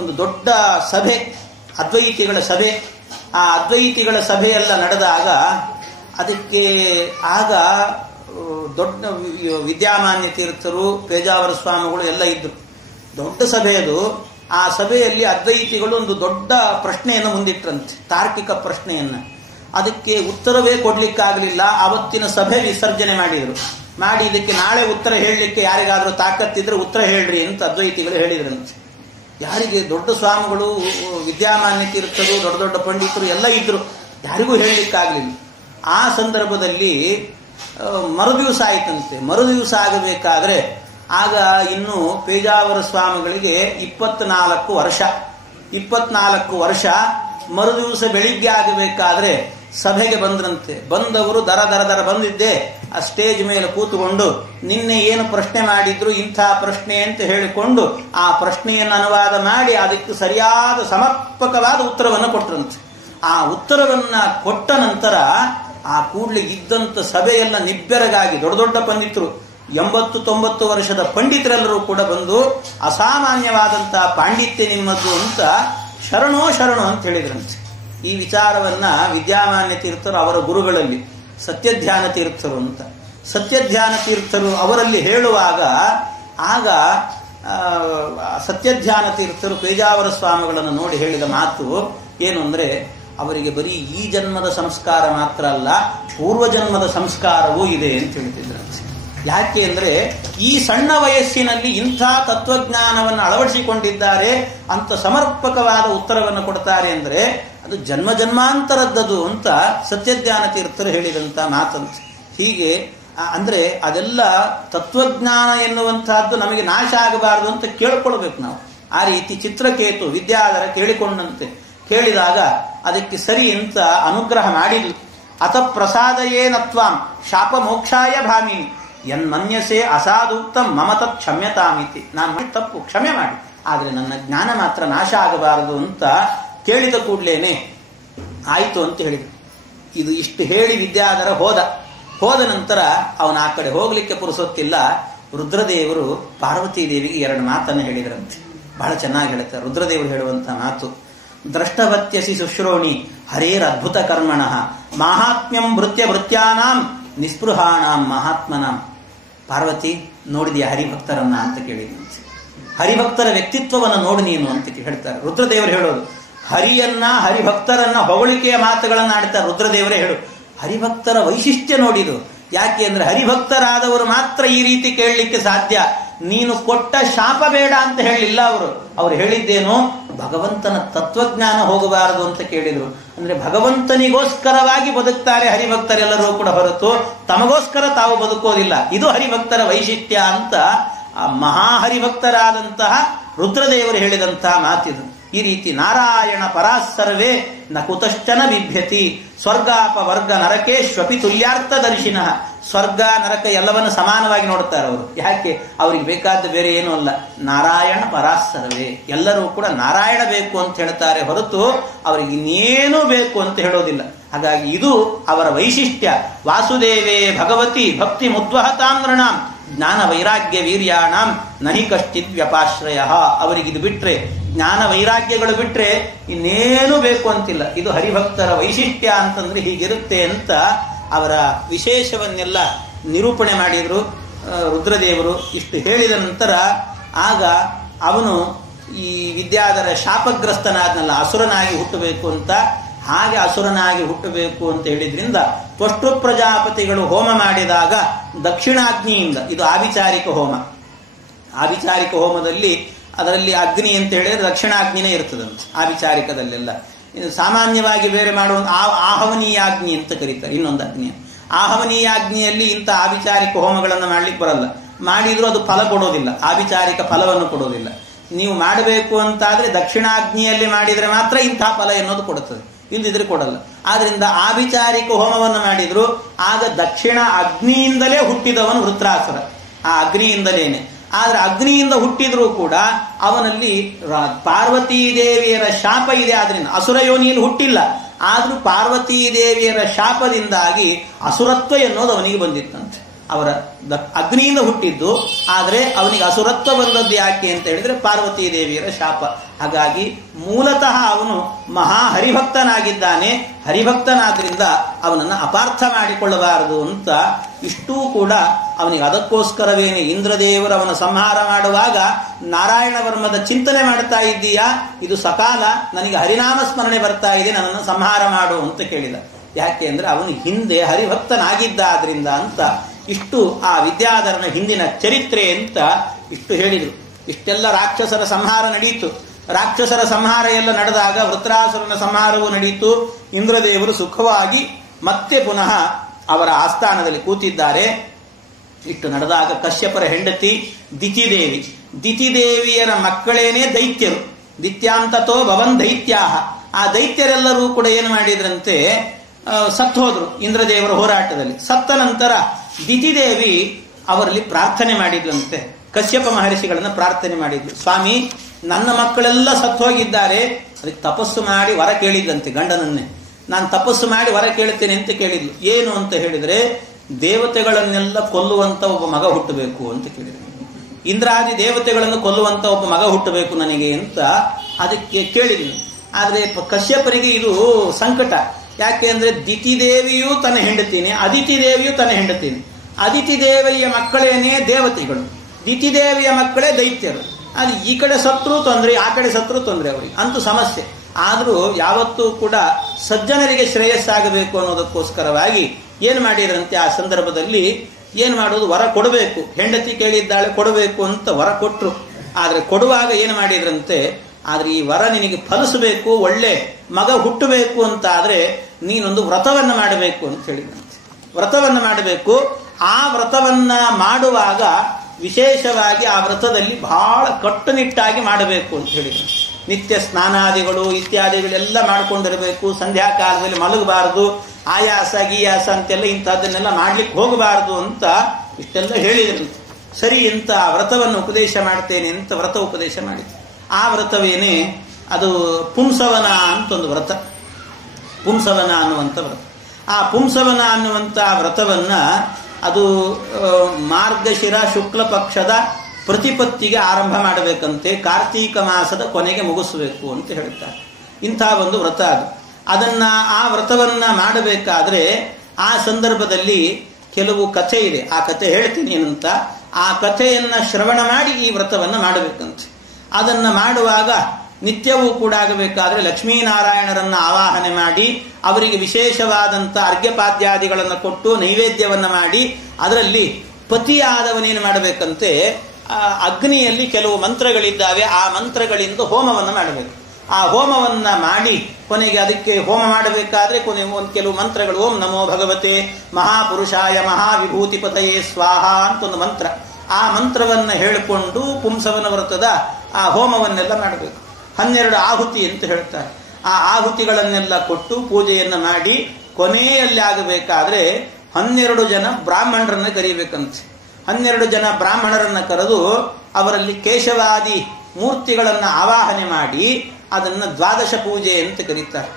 ಒಂದು ದೊಡ್ಡ ಸಭೆ, ಅದ್ವೈತಿಗಳ ಸಭೆ. ಆ ಅದ್ವೈತಿಗಳ ಸಭೆಯೆಲ್ಲ ನಡೆದಾಗ ಅದಕ್ಕೆ ಆಗ ದೊಡ್ಡ ವಿದ್ಯಾಮಾನ್ಯ ತೀರ್ಥರು, ಪೇಜಾವರ ಸ್ವಾಮಿಗಳು ಎಲ್ಲ ಇದ್ರು. ದೊಡ್ಡ ಸಭೆ ಅದು. ಆ ಸಭೆಯಲ್ಲಿ ಅದ್ವೈತಿಗಳು ಒಂದು ದೊಡ್ಡ ಪ್ರಶ್ನೆಯನ್ನು ಮುಂದಿಟ್ರಂತೆ, ತಾರ್ಕಿಕ ಪ್ರಶ್ನೆಯನ್ನ. ಅದಕ್ಕೆ ಉತ್ತರವೇ ಕೊಡ್ಲಿಕ್ಕಾಗಲಿಲ್ಲ. ಅವತ್ತಿನ ಸಭೆ ವಿಸರ್ಜನೆ ಮಾಡಿ ಇದಕ್ಕೆ ನಾಳೆ ಉತ್ತರ ಹೇಳಲಿಕ್ಕೆ ಯಾರಿಗಾದ್ರೂ ತಾಕತ್ತಿದ್ರೆ ಉತ್ತರ ಹೇಳ್ರಿ ಅಂತ ಅದ್ವೈತಿಗಳು ಹೇಳಿದ್ರಂತೆ. ಯಾರಿಗೆ? ದೊಡ್ಡ ಸ್ವಾಮಿಗಳು, ವಿದ್ಯಾಮಾನ್ಯ ತೀರ್ಥರು, ದೊಡ್ಡ ದೊಡ್ಡ ಪಂಡಿತರು ಎಲ್ಲ ಇದ್ರು, ಯಾರಿಗೂ ಹೇಳಲಿಕ್ಕಾಗಲಿಲ್ಲ. ಆ ಸಂದರ್ಭದಲ್ಲಿ ಮರುದಿವಸ ಆಯ್ತಂತೆ. ಮರುದಿವಸ ಆಗಬೇಕಾದ್ರೆ ಆಗ ಇನ್ನು ಪೇಜಾವರ ಸ್ವಾಮಿಗಳಿಗೆ 24 ವರ್ಷ. 24 ವರ್ಷ ಮರುದಿವಸ ಬೆಳಿಗ್ಗೆ ಆಗಬೇಕಾದ್ರೆ ಸಭೆಗೆ ಬಂದ್ರಂತೆ. ಬಂದವರು ದರ ಬಂದಿದ್ದೆ ಆ ಸ್ಟೇಜ್ ಮೇಲೆ ಕೂತುಕೊಂಡು ನಿನ್ನೆ ಏನು ಪ್ರಶ್ನೆ ಮಾಡಿದ್ರು ಇಂಥ ಪ್ರಶ್ನೆ ಅಂತ ಹೇಳಿಕೊಂಡು ಆ ಪ್ರಶ್ನೆಯನ್ನು ಅನುವಾದ ಮಾಡಿ ಅದಕ್ಕೆ ಸರಿಯಾದ ಸಮರ್ಪಕವಾದ ಉತ್ತರವನ್ನು ಕೊಟ್ಟರಂತೆ. ಆ ಉತ್ತರವನ್ನ ಕೊಟ್ಟ ನಂತರ ಆ ಕೂಡಲೇ ಇದ್ದಂತ ಸಭೆಯೆಲ್ಲ ನಿಬ್ಬೆರಗಾಗಿ ದೊಡ್ಡ ದೊಡ್ಡ ಪಂಡಿತರು, 80-90 ವರ್ಷದ ಪಂಡಿತರೆಲ್ಲರೂ ಕೂಡ ಬಂದು ಅಸಾಮಾನ್ಯವಾದಂತಹ ಪಾಂಡಿತ್ಯ ನಿಮ್ಮದು ಅಂತ ಶರಣೋ ಅಂತ ಹೇಳಿದ್ರಂತೆ. ಈ ವಿಚಾರವನ್ನ ವಿದ್ಯಾಮಾನ್ಯ ತೀರ್ಥರು ಅವರ ಗುರುಗಳಲ್ಲಿ ಸತ್ಯಧ್ಯಾನ ತೀರ್ಥರು ಅಂತ, ಸತ್ಯಧ್ಯಾನ ತೀರ್ಥರು ಅವರಲ್ಲಿ ಹೇಳುವಾಗ ಆಗ ಸತ್ಯಧ್ಯಾನ ತೀರ್ಥರು ಪೇಜಾವರ ಸ್ವಾಮಿಗಳನ್ನು ನೋಡಿ ಹೇಳಿದ ಮಾತು ಏನು ಅಂದ್ರೆ, ಅವರಿಗೆ ಬರೀ ಈ ಜನ್ಮದ ಸಂಸ್ಕಾರ ಮಾತ್ರ ಅಲ್ಲ, ಪೂರ್ವಜನ್ಮದ ಸಂಸ್ಕಾರವೂ ಇದೆ ಅಂತ ಹೇಳ್ತಿದ್ರಂತೆ. ಯಾಕೆ ಅಂದ್ರೆ ಈ ಸಣ್ಣ ವಯಸ್ಸಿನಲ್ಲಿ ಇಂಥ ತತ್ವಜ್ಞಾನವನ್ನು ಅಳವಡಿಸಿಕೊಂಡಿದ್ದಾರೆ ಅಂತ ಸಮರ್ಪಕವಾದ ಉತ್ತರವನ್ನು ಕೊಡ್ತಾರೆ ಅಂದ್ರೆ ಅದು ಜನ್ಮಾಂತರದ್ದದು ಅಂತ ಸತ್ಯಜ್ಞಾನ ತೀರ್ಥರು ಹೇಳಿದಂತ ಮಾತಂತ. ಹೀಗೆ ಅಂದ್ರೆ ಅದೆಲ್ಲ ತತ್ವಜ್ಞಾನ ಎನ್ನುವಂತಹದ್ದು ನಮಗೆ ನಾಶ ಆಗಬಾರದು ಅಂತ ಕೇಳ್ಕೊಳ್ಬೇಕು ನಾವು. ಆ ರೀತಿ ಚಿತ್ರಕೇತು ವಿದ್ಯಾಧರ ಕೇಳಿಕೊಂಡಂತೆ ಕೇಳಿದಾಗ ಅದಕ್ಕೆ ಸರಿ ಅಂತ ಅನುಗ್ರಹ ಮಾಡಿದ್ಲು. ಅತ ಪ್ರಸಾದಯೇನತ್ವಾಂ ಶಾಪ ಮೋಕ್ಷಾಯ ಭಾಮಿನಿ ಯನ್ಮನ್ಯಸೆ ಅಸಾಧೂಕ್ತಂ ಮಮತತ್ ಕ್ಷಮ್ಯತಾಮಿತಿ. ನಾನು ಮಾಡಿ ತಪ್ಪು ಕ್ಷಮೆ ಮಾಡಿ, ಆದರೆ ನನ್ನ ಜ್ಞಾನ ಮಾತ್ರ ನಾಶ ಆಗಬಾರದು ಅಂತ ಕೇಳಿದ ಕೂಡಲೇನೆ ಆಯಿತು ಅಂತ ಹೇಳಿದ್ರು. ಇದು ಇಷ್ಟು ಹೇಳಿ ವಿದ್ಯಾಧರ ಹೋದ ನಂತರ ಅವನ ಆ ಕಡೆ ಹೋಗ್ಲಿಕ್ಕೆ ಪುರುಸೊತ್ತಿಲ್ಲ. ರುದ್ರದೇವರು ಪಾರ್ವತೀ ದೇವಿಗೆ 2 ಮಾತನ್ನು ಹೇಳಿದ್ರಂತೆ. ಬಹಳ ಚೆನ್ನಾಗಿ ಹೇಳ್ತಾರೆ ರುದ್ರದೇವರು ಹೇಳುವಂತ ಮಾತು. ದ್ರಷ್ಟವತ್ಯಸಿ ಶುಶ್ರೋಣಿ ಹರೇರ್ ಅದ್ಭುತ ಕರ್ಮಣಃ ಮಾಹಾತ್ಮ್ಯಂ ಭೃತ್ಯಾನಾಂ ನಿಸ್ಪೃಹಾಣಾಂ ಮಹಾತ್ಮನಾಂ. ಪಾರ್ವತಿ ನೋಡಿದೆಯಾ ಹರಿಭಕ್ತರನ್ನ ಅಂತ ಕೇಳಿದಂತೆ. ಹರಿಭಕ್ತರ ವ್ಯಕ್ತಿತ್ವವನ್ನು ನೋಡಿ ನೀನು ಅಂತ ಹೇಳ್ತಾರೆ ರುದ್ರದೇವರು ಹೇಳೋದು. ಹರಿಭಕ್ತರನ್ನ ಹೊಗಳಿಕೆಯ ಮಾತುಗಳನ್ನು ಆಡ್ತಾರೆ ರುದ್ರದೇವರೇ ಹೇಳು. ಹರಿಭಕ್ತರ ವೈಶಿಷ್ಟ್ಯ ನೋಡಿದು. ಯಾಕೆ ಅಂದ್ರೆ ಹರಿಭಕ್ತರಾದವರು ಮಾತ್ರ ಈ ರೀತಿ ಕೇಳಲಿಕ್ಕೆ ಸಾಧ್ಯ. ನೀನು ಕೊಟ್ಟ ಶಾಪ ಬೇಡ ಅಂತ ಹೇಳಿಲ್ಲ ಅವರು ಹೇಳಿದ್ದೇನು, ಭಗವಂತನ ತತ್ವಜ್ಞಾನ ಹೋಗಬಾರದು ಅಂತ ಕೇಳಿದ್ರು. ಅಂದ್ರೆ ಭಗವಂತನಿಗೋಸ್ಕರವಾಗಿ ಬದುಕ್ತಾರೆ ಹರಿಭಕ್ತರೆಲ್ಲರೂ ಕೂಡ, ಹೊರತು ತಮಗೋಸ್ಕರ ತಾವು ಬದುಕೋದಿಲ್ಲ. ಇದು ಹರಿಭಕ್ತರ ವೈಶಿಷ್ಟ್ಯ ಅಂತ ಆ ಮಹಾಹರಿಭಕ್ತರಾದಂತಹ ರುದ್ರದೇವರು ಹೇಳಿದಂತಹ ಮಾತಿದು. ಈ ರೀತಿ ನಾರಾಯಣ ಪರಾಸರ್ವೇ ನ ಕುತಶ್ಚನ ಬಿಭ್ಯತಿ ಸ್ವರ್ಗಾಪವರ್ಗ ನರಕೇಶ್ವಪಿ ತುಲ್ಯಾರ್ಥ ದರ್ಶಿನಃ. ಸ್ವರ್ಗ ನರಕ ಎಲ್ಲವನ್ನು ಸಮಾನವಾಗಿ ನೋಡ್ತಾರೆ ಅವರು. ಯಾಕೆ? ಅವರಿಗೆ ಬೇಕಾದ ಬೇರೆ ಏನೂ ಅಲ್ಲ, ನಾರಾಯಣ ಪರಾಸರ್ವೇ. ಎಲ್ಲರೂ ಕೂಡ ನಾರಾಯಣ ಬೇಕು ಅಂತ ಹೇಳ್ತಾರೆ ಹೊರತು ಅವರಿಗೆ ಇನ್ನೇನೂ ಬೇಕು ಅಂತ ಹೇಳೋದಿಲ್ಲ. ಹಾಗಾಗಿ ಇದು ಅವರ ವೈಶಿಷ್ಟ್ಯ. ವಾಸುದೇವೇ ಭಗವತಿ ಭಕ್ತಿ ಮುದ್ವಹತಾಂ ನೃಣಾಂ ಜ್ಞಾನ ವೈರಾಗ್ಯ ವೀರ್ಯಾಣಾಂ ನಹಿ ಕಶ್ಚಿದ್ ವ್ಯಪಾಶ್ರಯ. ಅವರಿಗಿದು ಬಿಟ್ರೆ, ಜ್ಞಾನ ವೈರಾಗ್ಯಗಳು ಬಿಟ್ರೆ ಇನ್ನೇನು ಬೇಕು ಅಂತಿಲ್ಲ. ಇದು ಹರಿಭಕ್ತರ ವೈಶಿಷ್ಟ್ಯ ಅಂತಂದ್ರೆ ಹೀಗಿರುತ್ತೆ ಅಂತ ಅವರ ವಿಶೇಷವನ್ನೆಲ್ಲ ನಿರೂಪಣೆ ಮಾಡಿದ್ರು ರುದ್ರದೇವರು. ಇಷ್ಟು ಹೇಳಿದ ನಂತರ ಆಗ ಅವನು ಈ ವಿದ್ಯಾಧರ ಶಾಪಗ್ರಸ್ತನಾದ್ನಲ್ಲ, ಅಸುರನಾಗಿ ಹುಟ್ಟಬೇಕು ಅಂತ. ಹಾಗೆ ಅಸುರನಾಗಿ ಹುಟ್ಟಬೇಕು ಅಂತ ಹೇಳಿದ್ರಿಂದ ತ್ವಷ್ಟೃ ಪ್ರಜಾಪತಿಗಳು ಹೋಮ ಮಾಡಿದಾಗ ದಕ್ಷಿಣಾಗ್ನಿಯಿಂದ, ಇದು ಆವಿಚಾರಿಕ ಹೋಮ. ಆವಿಚಾರಿಕ ಹೋಮದಲ್ಲಿ ಅದರಲ್ಲಿ ಅಗ್ನಿ ಅಂತ ಹೇಳಿದ್ರೆ ದಕ್ಷಿಣಾಗ್ನಿನೇ ಇರ್ತದಂತೆ ಆವಿಚಾರಿಕದಲ್ಲೆಲ್ಲ. ಸಾಮಾನ್ಯವಾಗಿ ಬೇರೆ ಮಾಡುವ ಆಹವನೀಯಾಗ್ನಿ ಅಂತ ಕರೀತಾರೆ, ಇನ್ನೊಂದು ಅಗ್ನಿ. ಆಹವನೀಯಾಗ್ನಿಯಲ್ಲಿ ಇಂಥ ಆವಿಚಾರಿಕ ಹೋಮಗಳನ್ನು ಮಾಡ್ಲಿಕ್ಕೆ ಬರಲ್ಲ. ಮಾಡಿದ್ರು ಅದು ಫಲ ಕೊಡೋದಿಲ್ಲ, ಆವಿಚಾರಿಕ ಫಲವನ್ನು ಕೊಡೋದಿಲ್ಲ. ನೀವು ಮಾಡಬೇಕು ಅಂತಾದ್ರೆ ದಕ್ಷಿಣಾಗ್ನಿಯಲ್ಲಿ ಮಾಡಿದ್ರೆ ಮಾತ್ರ ಇಂಥ ಫಲ ಎನ್ನುವುದು ಕೊಡುತ್ತದೆ, ಇಲ್ಲದಿದ್ರೆ ಕೊಡಲ್ಲ. ಆದ್ರಿಂದ ಆವಿಚಾರಿಕ ಹೋಮವನ್ನು ಮಾಡಿದ್ರು. ಆಗ ದಕ್ಷಿಣ ಅಗ್ನಿಯಿಂದಲೇ ಹುಟ್ಟಿದವನು ವೃತ್ರಾಸುರ, ಆ ಅಗ್ನಿಯಿಂದಲೇನೆ. ಆದ್ರೆ ಅಗ್ನಿಯಿಂದ ಹುಟ್ಟಿದ್ರೂ ಕೂಡ ಅವನಲ್ಲಿ ಪಾರ್ವತೀ ದೇವಿಯರ ಶಾಪ ಇದೆ. ಆದ್ರಿಂದ ಅಸುರ ಯೋನಿಯಲ್ಲಿ ಹುಟ್ಟಿಲ್ಲ, ಆದ್ರೂ ಪಾರ್ವತೀ ದೇವಿಯರ ಶಾಪದಿಂದಾಗಿ ಅಸುರತ್ವ ಎನ್ನುವುದು ಅವನಿಗೆ ಬಂದಿತ್ತಂತೆ. ಅವರ ಅಗ್ನಿಯಿಂದ ಹುಟ್ಟಿದ್ದು. ಆದರೆ ಅವನಿಗೆ ಅಸುರತ್ವ ಬಂದದ್ದು ಯಾಕೆ ಅಂತ ಹೇಳಿದ್ರೆ ಪಾರ್ವತೀ ದೇವಿಯರ ಶಾಪ. ಹಾಗಾಗಿ ಮೂಲತಃ ಅವನು ಮಹಾ ಹರಿಭಕ್ತನಾಗಿದ್ದಾನೆ. ಹರಿಭಕ್ತನಾದ್ರಿಂದ ಅವನನ್ನು ಅಪಾರ್ಥ ಮಾಡಿಕೊಳ್ಳಬಾರದು ಅಂತ ಇಷ್ಟೂ ಕೂಡ ಅವನಿಗೆ ಅದಕ್ಕೋಸ್ಕರವೇನೆ ಇಂದ್ರದೇವರು ಅವನ ಸಂಹಾರ ಮಾಡುವಾಗ ನಾರಾಯಣ ವರ್ಮದ ಚಿಂತನೆ ಮಾಡ್ತಾ ಇದ್ದೀಯಾ, ಇದು ಸಕಾಲ, ನನಗೆ ಹರಿನಾಮ ಸ್ಮರಣೆ ಬರ್ತಾ ಇದೆ, ನನ್ನನ್ನು ಸಂಹಾರ ಮಾಡು ಅಂತ ಕೇಳಿದ. ಯಾಕೆ ಅಂದ್ರೆ ಅವನು ಹಿಂದೆ ಹರಿಭಕ್ತನಾಗಿದ್ದಾದ್ರಿಂದ ಅಂತ. ಇಷ್ಟು ಆ ವಿದ್ಯಾಧರನ ಹಿಂದಿನ ಚರಿತ್ರೆ ಅಂತ ಇಷ್ಟು ಹೇಳಿದರು. ಇಷ್ಟೆಲ್ಲ ರಾಕ್ಷಸರ ಸಂಹಾರ ನಡೆಯಿತು. ರಾಕ್ಷಸರ ಸಂಹಾರ ಎಲ್ಲ ನಡೆದಾಗ ವೃತ್ರಾಸುರನ ಸಂಹಾರವೂ ನಡೆಯಿತು. ಇಂದ್ರದೇವರು ಸುಖವಾಗಿ ಮತ್ತೆ ಪುನಃ ಅವರ ಆಸ್ಥಾನದಲ್ಲಿ ಕೂತಿದ್ದಾರೆ. ಇಷ್ಟು ನಡೆದಾಗ ಕಶ್ಯಪರ ಹೆಂಡತಿ ದಿತಿದೇವಿ, ದಿತಿದೇವಿಯರ ಮಕ್ಕಳೇನೇ ದೈತ್ಯರು. ದಿತ್ಯಾಂತತೋ ಭವನ್ ದೈತ್ಯಾಹ. ಆ ದೈತ್ಯರೆಲ್ಲರೂ ಕೂಡ ಏನು ಮಾಡಿದ್ರಂತೆ, ಸತ್ತು ಹೋದ್ರು ಇಂದ್ರದೇವರ ಹೋರಾಟದಲ್ಲಿ. ಸತ್ತ ನಂತರ ದಿತಿದೇವಿ ಅವರಲ್ಲಿ ಪ್ರಾರ್ಥನೆ ಮಾಡಿದ್ರಂತೆ. ಕಶ್ಯಪ ಮಹರ್ಷಿಗಳನ್ನ ಪ್ರಾರ್ಥನೆ ಮಾಡಿದ್ಲು, ಸ್ವಾಮಿ ನನ್ನ ಮಕ್ಕಳೆಲ್ಲ ಸತ್ತು ಹೋಗಿದ್ದಾರೆ, ಅದಕ್ಕೆ ತಪಸ್ಸು ಮಾಡಿ ವರ ಕೇಳಿದ್ದಂತೆ ಗಂಡನನ್ನೇ. ನಾನು ತಪಸ್ಸು ಮಾಡಿ ವರ ಕೇಳ್ತೇನೆ ಅಂತ ಕೇಳಿದ್ಲು. ಏನು ಅಂತ ಹೇಳಿದ್ರೆ, ದೇವತೆಗಳನ್ನೆಲ್ಲ ಕೊಲ್ಲುವಂತ ಒಬ್ಬ ಮಗ ಹುಟ್ಟಬೇಕು ಅಂತ ಕೇಳಿದ್ರು. ಇಂದ್ರಾದಿ ದೇವತೆಗಳನ್ನು ಕೊಲ್ಲುವಂತ ಒಬ್ಬ ಮಗ ಹುಟ್ಟಬೇಕು ನನಗೆ ಅಂತ ಅದಕ್ಕೆ ಕೇಳಿದ್ನು. ಆದ್ರೆ ಕಶ್ಯಪರಿಗೆ ಇದು ಸಂಕಟ. ಯಾಕೆ ಅಂದ್ರೆ ದಿತಿದೇವಿಯೂ ತನ್ನ ಹೆಂಡತೀನಿ, ಅದಿತಿ ದೇವಿಯೂ ತನ್ನ ಹೆಂಡತೀನಿ. ಅದಿತಿ ದೇವಿಯ ಮಕ್ಕಳೇನೇ ದೇವತೆಗಳು, ದಿತಿದೇವಿಯ ಮಕ್ಕಳೇ ದೈತ್ಯರು. ಅದು ಈ ಕಡೆ ಸತ್ರು ತೊಂದರೆ, ಆ ಕಡೆ ಸತ್ರು ತೊಂದರೆ, ಅವರಿಗೆ ಅಂತೂ ಸಮಸ್ಯೆ. ಆದರೂ ಯಾವತ್ತೂ ಕೂಡ ಸಜ್ಜನರಿಗೆ ಶ್ರೇಯಸ್ಸಾಗಬೇಕು ಅನ್ನೋದಕ್ಕೋಸ್ಕರವಾಗಿ ಏನು ಮಾಡಿದ್ರಂತೆ, ಆ ಸಂದರ್ಭದಲ್ಲಿ ಏನು ಮಾಡೋದು, ವರ ಕೊಡಬೇಕು. ಹೆಂಡತಿ ಕೇಳಿದ್ದಾಳೆ, ಕೊಡಬೇಕು ಅಂತ ವರ ಕೊಟ್ಟರು. ಆದ್ರೆ ಕೊಡುವಾಗ ಏನು ಮಾಡಿದ್ರಂತೆ, ಆದ್ರೆ ಈ ವರ ನಿನಗೆ ಫಲಿಸಬೇಕು, ಒಳ್ಳೆ ಮಗ ಹುಟ್ಟಬೇಕು ಅಂತ ಆದ್ರೆ ನೀನೊಂದು ವ್ರತವನ್ನ ಮಾಡಬೇಕು ಅಂತ ಹೇಳಿದಂತೆ. ವ್ರತವನ್ನ ಮಾಡಬೇಕು. ಆ ವ್ರತವನ್ನ ಮಾಡುವಾಗ ವಿಶೇಷವಾಗಿ ಆ ವ್ರತದಲ್ಲಿ ಬಹಳ ಕಟ್ಟುನಿಟ್ಟಾಗಿ ಮಾಡಬೇಕು ಅಂತ ಹೇಳಿದ್ರು. ನಿತ್ಯ ಸ್ನಾನಾದಿಗಳು ಇತ್ಯಾದಿಗಳೆಲ್ಲ ಮಾಡ್ಕೊಂಡಿರಬೇಕು. ಸಂಧ್ಯಾ ಕಾಲದಲ್ಲಿ ಮಲಗಬಾರದು, ಆಯಾಸ ಗೀಯಾಸ ಅಂತೆಲ್ಲ ಇಂಥದ್ದನ್ನೆಲ್ಲ ಮಾಡ್ಲಿಕ್ಕೆ ಹೋಗಬಾರದು ಅಂತ ಇಷ್ಟೆಲ್ಲ ಹೇಳಿದ್ರು. ಸರಿ ಅಂತ ವ್ರತವನ್ನು ಉಪದೇಶ ಮಾಡ್ತೇನೆ ಅಂತ ವ್ರತ ಉಪದೇಶ ಮಾಡಿದ್ರು. ಆ ವ್ರತವೇನೆ ಅದು ಪುಂಸವನ ಅಂತ ಒಂದು ವ್ರತ, ಪುಂಸವನ ಅನ್ನುವಂಥ ವ್ರತ. ಆ ಪುಂಸವನ ಅನ್ನುವಂಥ ವ್ರತವನ್ನ ಅದು ಮಾರ್ಗಶಿರ ಶುಕ್ಲ ಪಕ್ಷದ ಪ್ರತಿಪತ್ತಿಗೆ ಆರಂಭ ಮಾಡಬೇಕಂತೆ, ಕಾರ್ತೀಕ ಮಾಸದ ಕೊನೆಗೆ ಮುಗಿಸಬೇಕು ಅಂತ ಹೇಳ್ತಾರೆ. ಇಂಥ ಒಂದು ವ್ರತ ಅದು. ಅದನ್ನ ಆ ವ್ರತವನ್ನ ಮಾಡಬೇಕಾದ್ರೆ ಆ ಸಂದರ್ಭದಲ್ಲಿ ಕೆಲವು ಕಥೆ ಇದೆ. ಆ ಕಥೆ ಹೇಳ್ತೀನಿ ಏನಂತ. ಆ ಕಥೆಯನ್ನ ಶ್ರವಣ ಮಾಡಿ ಈ ವ್ರತವನ್ನ ಮಾಡಬೇಕಂತೆ. ಅದನ್ನ ಮಾಡುವಾಗ ನಿತ್ಯವೂ ಕೂಡ ಆಗಬೇಕಾದ್ರೆ ಲಕ್ಷ್ಮೀನಾರಾಯಣರನ್ನ ಆವಾಹನೆ ಮಾಡಿ ಅವರಿಗೆ ವಿಶೇಷವಾದಂಥ ಅರ್ಘ್ಯಪಾದ್ಯಾದಿಗಳನ್ನು ಕೊಟ್ಟು ನೈವೇದ್ಯವನ್ನ ಮಾಡಿ ಅದರಲ್ಲಿ ಪತಿಯಾದವನೇನು ಮಾಡಬೇಕಂತೆ, ಅಗ್ನಿಯಲ್ಲಿ ಕೆಲವು ಮಂತ್ರಗಳಿದ್ದಾವೆ, ಆ ಮಂತ್ರಗಳಿಂದ ಹೋಮವನ್ನು ಮಾಡಬೇಕು. ಆ ಹೋಮವನ್ನ ಮಾಡಿ ಕೊನೆಗೆ ಅದಕ್ಕೆ ಹೋಮ ಮಾಡಬೇಕಾದ್ರೆ ಕೊನೆಗೆ ಒಂದು ಕೆಲವು ಮಂತ್ರಗಳು, ಓಂ ನಮೋ ಭಗವತೆ ಮಹಾಪುರುಷಾಯ ಮಹಾವಿಭೂತಿಪತಯೇ ಸ್ವಾಹ ಅಂತ ಒಂದು ಮಂತ್ರ. ಆ ಮಂತ್ರವನ್ನ ಹೇಳಿಕೊಂಡು ಪುಂಸವನ ವ್ರತದ ಆ ಹೋಮವನ್ನೆಲ್ಲ ಮಾಡಬೇಕು. 12 ಆಹುತಿ ಅಂತ ಹೇಳ್ತಾರೆ. ಆ ಆಹುತಿಗಳನ್ನೆಲ್ಲ ಕೊಟ್ಟು ಪೂಜೆಯನ್ನ ಮಾಡಿ ಕೊನೆಯಲ್ಲಿ ಆಗಬೇಕಾದ್ರೆ 12 ಜನ ಬ್ರಾಹ್ಮಣರನ್ನ ಕರೀಬೇಕಂತೆ. 12 ಜನ ಬ್ರಾಹ್ಮಣರನ್ನ ಕರೆದು ಅವರಲ್ಲಿ ಕೇಶವಾದಿ ಮೂರ್ತಿಗಳನ್ನ ಆವಾಹನೆ ಮಾಡಿ ಅದನ್ನ ದ್ವಾದಶ ಪೂಜೆ ಅಂತ ಕರೀತಾರೆ.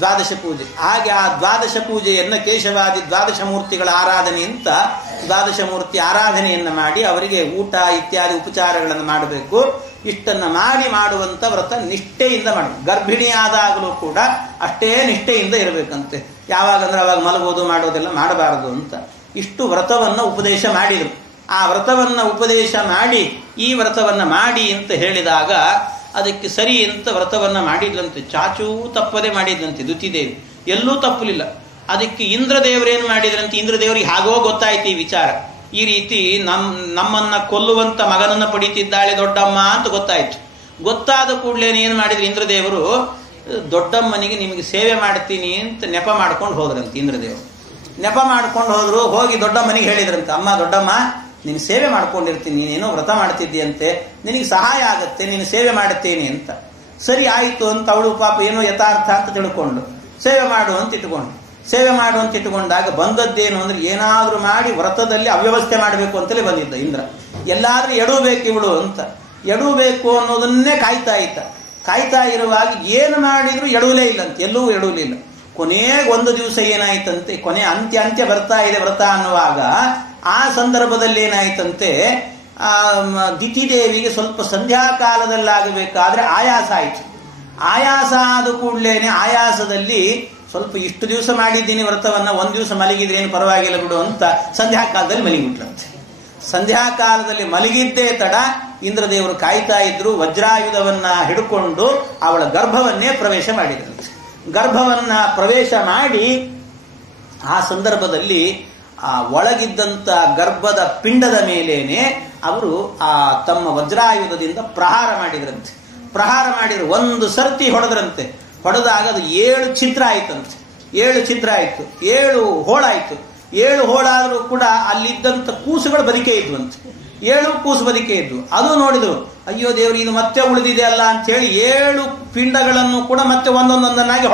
ದ್ವಾದಶ ಪೂಜೆ. ಹಾಗೆ ಆ ದ್ವಾದಶ ಪೂಜೆಯನ್ನ ಕೇಶವಾದಿ ದ್ವಾದಶ ಮೂರ್ತಿಗಳ ಆರಾಧನೆ ಅಂತ ದ್ವಾದಶ ಮೂರ್ತಿ ಆರಾಧನೆಯನ್ನ ಮಾಡಿ ಅವರಿಗೆ ಊಟ ಇತ್ಯಾದಿ ಉಪಚಾರಗಳನ್ನು ಮಾಡಬೇಕು. ಇಷ್ಟನ್ನ ಮಾಡಿ ಮಾಡುವಂತ ವ್ರತ ನಿಷ್ಠೆಯಿಂದ ಮಾಡಬೇಕು. ಗರ್ಭಿಣಿಯಾದಾಗಲೂ ಕೂಡ ಅಷ್ಟೇ ನಿಷ್ಠೆಯಿಂದ ಇರಬೇಕಂತೆ. ಯಾವಾಗಂದ್ರೆ ಅವಾಗ ಮಲಗೋದು ಮಾಡೋದೆಲ್ಲ ಮಾಡಬಾರದು ಅಂತ ಇಷ್ಟು ವ್ರತವನ್ನ ಉಪದೇಶ ಮಾಡಿದರು. ಆ ವ್ರತವನ್ನ ಉಪದೇಶ ಮಾಡಿ ಈ ವ್ರತವನ್ನ ಮಾಡಿ ಅಂತ ಹೇಳಿದಾಗ ಅದಕ್ಕೆ ಸರಿ ಅಂತ ವ್ರತವನ್ನ ಮಾಡಿದ್ಲಂತೆ. ಚಾಚೂ ತಪ್ಪದೆ ಮಾಡಿದ್ಲಂತೆ ದುತಿದೇವಿ, ಎಲ್ಲೂ ತಪ್ಪಲಿಲ್ಲ. ಅದಕ್ಕೆ ಇಂದ್ರದೇವರೇನು ಮಾಡಿದ್ರಂತೆ, ಇಂದ್ರದೇವರಿಗೆ ಹಾಗೋ ಗೊತ್ತಾಯ್ತು ಈ ವಿಚಾರ. ಈ ರೀತಿ ನಮ್ಮನ್ನ ಕೊಲ್ಲುವಂತ ಮಗನನ್ನ ಪಡಿತಿದ್ದಾಳೆ ದೊಡ್ಡಮ್ಮ ಅಂತ ಗೊತ್ತಾಯ್ತು. ಗೊತ್ತಾದ ಕೂಡಲೇ ಏನು ಮಾಡಿದ್ರು ಇಂದ್ರದೇವರು, ದೊಡ್ಡಮ್ಮನಿಗೆ ನಿಮಗೆ ಸೇವೆ ಮಾಡ್ತೀನಿ ಅಂತ ನೆಪ ಮಾಡ್ಕೊಂಡು ಹೋದ್ರಂತೆ. ಇಂದ್ರದೇವರು ನೆಪ ಮಾಡ್ಕೊಂಡು ಹೋದ್ರು. ಹೋಗಿ ದೊಡ್ಡಮ್ಮನಿಗೆ ಹೇಳಿದ್ರಂತೆ, ಅಮ್ಮ ದೊಡ್ಡಮ್ಮ ನೀನು ಸೇವೆ ಮಾಡ್ಕೊಂಡಿರ್ತೀನಿ, ನೀನೇನೋ ವ್ರತ ಮಾಡ್ತಿದ್ದೀಯಂತೆ, ನಿನಗೆ ಸಹಾಯ ಆಗತ್ತೆ, ನೀನು ಸೇವೆ ಮಾಡುತ್ತೇನೆ ಅಂತ. ಸರಿ ಆಯಿತು ಅಂತ ಅವಳು ಪಾಪ ಏನೋ ಯಥಾರ್ಥ ಅಂತ ತಿಳ್ಕೊಂಡು ಸೇವೆ ಮಾಡು ಅಂತ ಇಟ್ಕೊಂಡು ಸೇವೆ ಮಾಡು ಅಂತ ಇಟ್ಟುಕೊಂಡಾಗ ಬಂದದ್ದೇನು ಅಂದ್ರೆ ಏನಾದ್ರೂ ಮಾಡಿ ವ್ರತದಲ್ಲಿ ಅವ್ಯವಸ್ಥೆ ಮಾಡಬೇಕು ಅಂತಲೇ ಬಂದಿದ್ದ ಇಂದ್ರ. ಎಲ್ಲಾದ್ರೂ ಎಡಬೇಕು ಇವಳು ಅಂತ, ಎಡಬೇಕು ಅನ್ನೋದನ್ನೇ ಕಾಯ್ತಾ ಇರುವಾಗ ಏನು ಮಾಡಿದ್ರು ಎಡವಲೇ ಇಲ್ಲಂತೆ, ಎಲ್ಲೂ ಎಡವಲಿಲ್ಲ. ಕೊನೆಗೆ ಒಂದು ದಿವಸ ಏನಾಯ್ತಂತೆ, ಕೊನೆ ಅಂತ್ಯ ಬರ್ತಾ ಇದೆ ವ್ರತ ಅನ್ನುವಾಗ ಆ ಸಂದರ್ಭದಲ್ಲಿ ಏನಾಯ್ತಂತೆ, ದಿತಿದೇವಿಗೆ ಸ್ವಲ್ಪ ಸಂಧ್ಯಾಕಾಲದಲ್ಲಾಗಬೇಕಾದ್ರೆ ಆಯಾಸ ಆಯಿತು. ಆಯಾಸ ಆದ ಕೂಡಲೇನೆ ಆಯಾಸದಲ್ಲಿ ಸ್ವಲ್ಪ ಇಷ್ಟು ದಿವಸ ಮಾಡಿದ್ದೀನಿ ವ್ರತವನ್ನ, ಒಂದು ದಿವಸ ಮಲಗಿದ್ರೆ ಏನು ಪರವಾಗಿಲ್ಲ ಬಿಡು ಅಂತ ಸಂಧ್ಯಾಕಾಲದಲ್ಲಿ ಮಲಗಿಬಿಟ್ರಂತೆ. ಸಂಧ್ಯಾಕಾಲದಲ್ಲಿ ಮಲಗಿದ್ದೇ ತಡ ಇಂದ್ರದೇವರು ಕಾಯ್ತಾ ಇದ್ರು. ವಜ್ರಾಯುಧವನ್ನ ಹಿಡ್ಕೊಂಡು ಅವಳ ಗರ್ಭವನ್ನೇ ಪ್ರವೇಶ ಮಾಡಿದ್ರಂತೆ. ಗರ್ಭವನ್ನ ಪ್ರವೇಶ ಮಾಡಿ ಆ ಸಂದರ್ಭದಲ್ಲಿ ಆ ಒಳಗಿದ್ದಂತ ಗರ್ಭದ ಪಿಂಡದ ಮೇಲೇನೆ ಅವರು ಆ ತಮ್ಮ ವಜ್ರಾಯುಧದಿಂದ ಪ್ರಹಾರ ಮಾಡಿದ್ರಂತೆ. ಪ್ರಹಾರ ಮಾಡಿದ್ರು, ಒಂದು ಸರ್ತಿ ಹೊಡೆದ್ರಂತೆ. ಹೊಡೆದಾಗ ಅದು 7 ಛಿದ್ರ ಆಯ್ತಂತೆ. 7 ಛಿದ್ರ ಆಯ್ತು, 7 ಹೋಳಾಯ್ತು. 7 ಹೋಳಾದ್ರೂ ಕೂಡ ಅಲ್ಲಿದ್ದಂತ ಕೂಸುಗಳು ಬದುಕೇ ಇದ್ವಂತೆ. 7 ಕೂಸು ಬದುಕೇ ಇದ್ವು. ಅದು ನೋಡಿದ್ರು, ಅಯ್ಯೋ ದೇವ್ರಿ ಇದು ಮತ್ತೆ ಉಳಿದಿದೆ ಅಲ್ಲ ಅಂತ ಹೇಳಿ 7 ಪಿಂಡಗಳನ್ನು ಕೂಡ ಮತ್ತೆ ಒಂದೊಂದೊಂದನ್ನಾಗಿ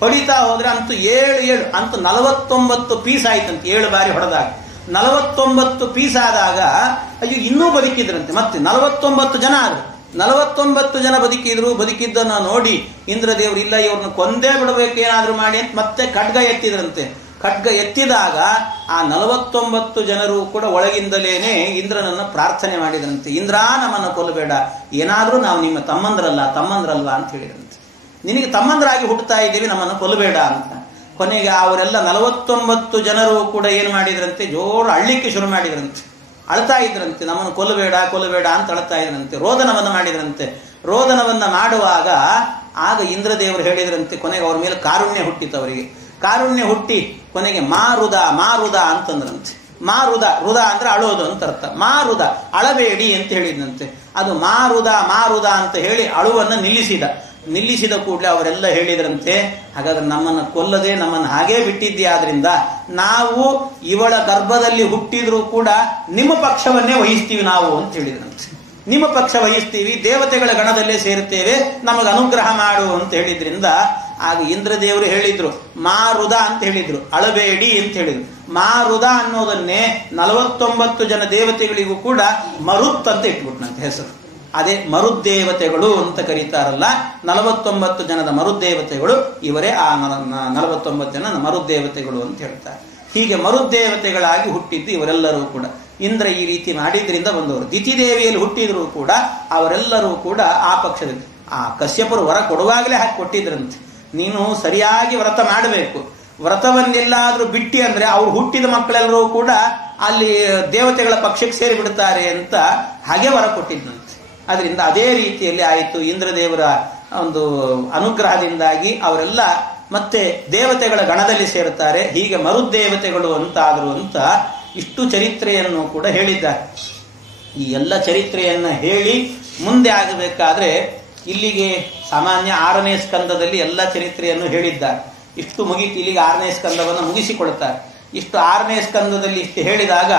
ಹೊಡಿತಾ ಹೋದ್ರೆ ಅಂತೂ 7 ಅಂತೂ 49 ಪೀಸ್ ಆಯ್ತಂತೆ. 7 ಬಾರಿ ಹೊಡೆದಾಗ 49 ಪೀಸ್ ಆದಾಗ ಅಯ್ಯೋ ಇನ್ನೂ ಬದುಕಿದ್ರಂತೆ. ಮತ್ತೆ 49 ಜನ ಆದ್ರು. 49 ಜನ ಬದುಕಿದ್ದನ್ನ ನೋಡಿ ಇಂದ್ರದೇವರು ಇಲ್ಲ ಇವ್ರನ್ನ ಕೊಂದೇ ಬಿಡಬೇಕೇನಾದ್ರೂ ಮಾಡಿ ಅಂತ ಮತ್ತೆ ಖಡ್ಗ ಎತ್ತಿದ್ರಂತೆ. ಖಡ್ಗ ಎತ್ತಿದಾಗ ಆ 49 ಜನರು ಕೂಡ ಒಳಗಿಂದಲೇನೆ ಇಂದ್ರನನ್ನ ಪ್ರಾರ್ಥನೆ ಮಾಡಿದ್ರಂತೆ. ಇಂದ್ರ ನಮ್ಮನ್ನು ಕೊಲ್ಲಬೇಡ, ಏನಾದ್ರೂ ನಾವು ನಿಮ್ಮ ತಮ್ಮಂದ್ರಲ್ವಾ ಅಂತ ಹೇಳಿದ್ರಂತೆ. ನಿನಗೆ ತಮ್ಮಂದ್ರಾಗಿ ಹುಟ್ಟುತ್ತಾ ಇದ್ದೀವಿ, ನಮ್ಮನ್ನು ಕೊಲ್ಲಬೇಡ ಅಂತ. ಕೊನೆಗೆ ಅವರೆಲ್ಲ 49 ಜನರು ಕೂಡ ಏನ್ ಮಾಡಿದ್ರಂತೆ, ಜೋರು ಅಳ್ಳಿಕ್ಕೆ ಶುರು ಮಾಡಿದ್ರಂತೆ. ಅಳ್ತಾ ಇದ್ರಂತೆ, ನಮ್ಮನ್ನು ಕೊಲ್ಲಬೇಡ ಅಂತ ಅಳ್ತಾ ಇದ್ರಂತೆ. ರೋದನವನ್ನ ಮಾಡಿದ್ರಂತೆ. ರೋದನವನ್ನ ಮಾಡುವಾಗ ಆಗ ಇಂದ್ರದೇವರು ಹೇಳಿದ್ರಂತೆ, ಕೊನೆಗೆ ಅವ್ರ ಮೇಲೆ ಕಾರುಣ್ಯ ಹುಟ್ಟಿತು. ಅವರಿಗೆ ಕಾರುಣ್ಯ ಹುಟ್ಟಿ ಕೊನೆಗೆ ಮಾರುದ ಅಂತಂದ್ರಂತೆ. ರುದ ಅಂದ್ರೆ ಅಳೋದು ಅಂತ ಅರ್ಥ. ಮಾರುದ ಅಳಬೇಡಿ ಅಂತ ಹೇಳಿದಂತೆ. ಅದು ಮಾರುದ ಅಂತ ಹೇಳಿ ಅಳುವನ್ನ ನಿಲ್ಲಿಸಿದ ಕೂಡಲೇ ಅವರೆಲ್ಲ ಹೇಳಿದ್ರಂತೆ, ಹಾಗಾದ್ರೆ ನಮ್ಮನ್ನು ಕೊಲ್ಲದೆ ನಮ್ಮನ್ನು ಹಾಗೇ ಬಿಟ್ಟಿದ್ಯಾದ್ರಿಂದ ನಾವು ಇವಳ ಗರ್ಭದಲ್ಲಿ ಹುಟ್ಟಿದ್ರೂ ಕೂಡ ನಿಮ್ಮ ಪಕ್ಷವನ್ನೇ ವಹಿಸ್ತೀವಿ ನಾವು ಅಂತ ಹೇಳಿದ್ರಂತೆ. ನಿಮ್ಮ ಪಕ್ಷ ವಹಿಸ್ತೀವಿ, ದೇವತೆಗಳ ಗಣದಲ್ಲೇ ಸೇರುತ್ತೇವೆ, ನಮಗೆ ಅನುಗ್ರಹ ಮಾಡು ಅಂತ ಹೇಳಿದ್ರಿಂದ ಆಗ ಇಂದ್ರದೇವರು ಹೇಳಿದ್ರು ಮಾರುದ ಅಂತ ಹೇಳಿದ್ರು, ಅಳಬೇಡಿ ಅಂತ ಹೇಳಿದ್ರು. ಮಾರುದ ಅನ್ನೋದನ್ನೇ 49 ಜನ ದೇವತೆಗಳಿಗೂ ಕೂಡ ಮರುತ್ ಅಂತ ಇಟ್ಬಿಟ್ನಂತೆ ಹೆಸರು. ಅದೇ ಮರುದ್ದೇವತೆಗಳು ಅಂತ ಕರೀತಾರಲ್ಲ, 49 ಜನದ ಮರುದ್ದೇವತೆಗಳು ಇವರೇ. ಆ 49 ಜನ ಮರುದ್ದೇವತೆಗಳು ಅಂತ ಹೇಳ್ತಾರೆ. ಹೀಗೆ ಮರುದ್ದೇವತೆಗಳಾಗಿ ಹುಟ್ಟಿದ್ದು ಇವರೆಲ್ಲರೂ ಕೂಡ. ಇಂದ್ರ ಈ ರೀತಿ ಮಾಡಿದ್ರಿಂದ ಬಂದವರು. ದಿತಿದೇವಿಯಲ್ಲಿ ಹುಟ್ಟಿದ್ರು ಕೂಡ ಅವರೆಲ್ಲರೂ ಕೂಡ ಆ ಪಕ್ಷದಲ್ಲಿ. ಆ ಕಶ್ಯಪರು ವರ ಕೊಡುವಾಗಲೇ ಹಾಕಿ ಕೊಟ್ಟಿದ್ರಂತೆ, ನೀನು ಸರಿಯಾಗಿ ವ್ರತ ಮಾಡಬೇಕು, ವ್ರತವನ್ನೆಲ್ಲಾದ್ರೂ ಬಿಟ್ಟಿ ಅಂದ್ರೆ ಅವ್ರು ಹುಟ್ಟಿದ ಮಕ್ಕಳೆಲ್ಲರೂ ಕೂಡ ಅಲ್ಲಿ ದೇವತೆಗಳ ಪಕ್ಷಕ್ಕೆ ಸೇರಿಬಿಡ್ತಾರೆ ಅಂತ ಹಾಗೆ ವರ ಕೊಟ್ಟಿದ್ದಂತೆ. ಅದರಿಂದ ಅದೇ ರೀತಿಯಲ್ಲಿ ಆಯಿತು. ಇಂದ್ರದೇವರ ಒಂದು ಅನುಗ್ರಹದಿಂದಾಗಿ ಅವರೆಲ್ಲ ಮತ್ತೆ ದೇವತೆಗಳ ಗಣದಲ್ಲಿ ಸೇರುತ್ತಾರೆ. ಹೀಗೆ ಮರುದ್ದೇವತೆಗಳು ಅಂತಾದ್ರು ಅಂತ ಇಷ್ಟು ಚರಿತ್ರೆಯನ್ನು ಕೂಡ ಹೇಳಿದ್ದಾರೆ. ಈ ಎಲ್ಲ ಚರಿತ್ರೆಯನ್ನ ಹೇಳಿ ಮುಂದೆ ಆಗಬೇಕಾದ್ರೆ ಇಲ್ಲಿಗೆ ಸಾಮಾನ್ಯ 6ನೇ ಸ್ಕಂದದಲ್ಲಿ ಎಲ್ಲ ಚರಿತ್ರೆಯನ್ನು ಹೇಳಿದ್ದಾರೆ. ಇಷ್ಟು ಮುಗಿತು, ಇಲ್ಲಿಗೆ 6ನೇ ಸ್ಕಂದವನ್ನು ಮುಗಿಸಿಕೊಳ್ತಾರೆ. ಇಷ್ಟು 6ನೇ ಸ್ಕಂದದಲ್ಲಿ ಇಷ್ಟು ಹೇಳಿದಾಗ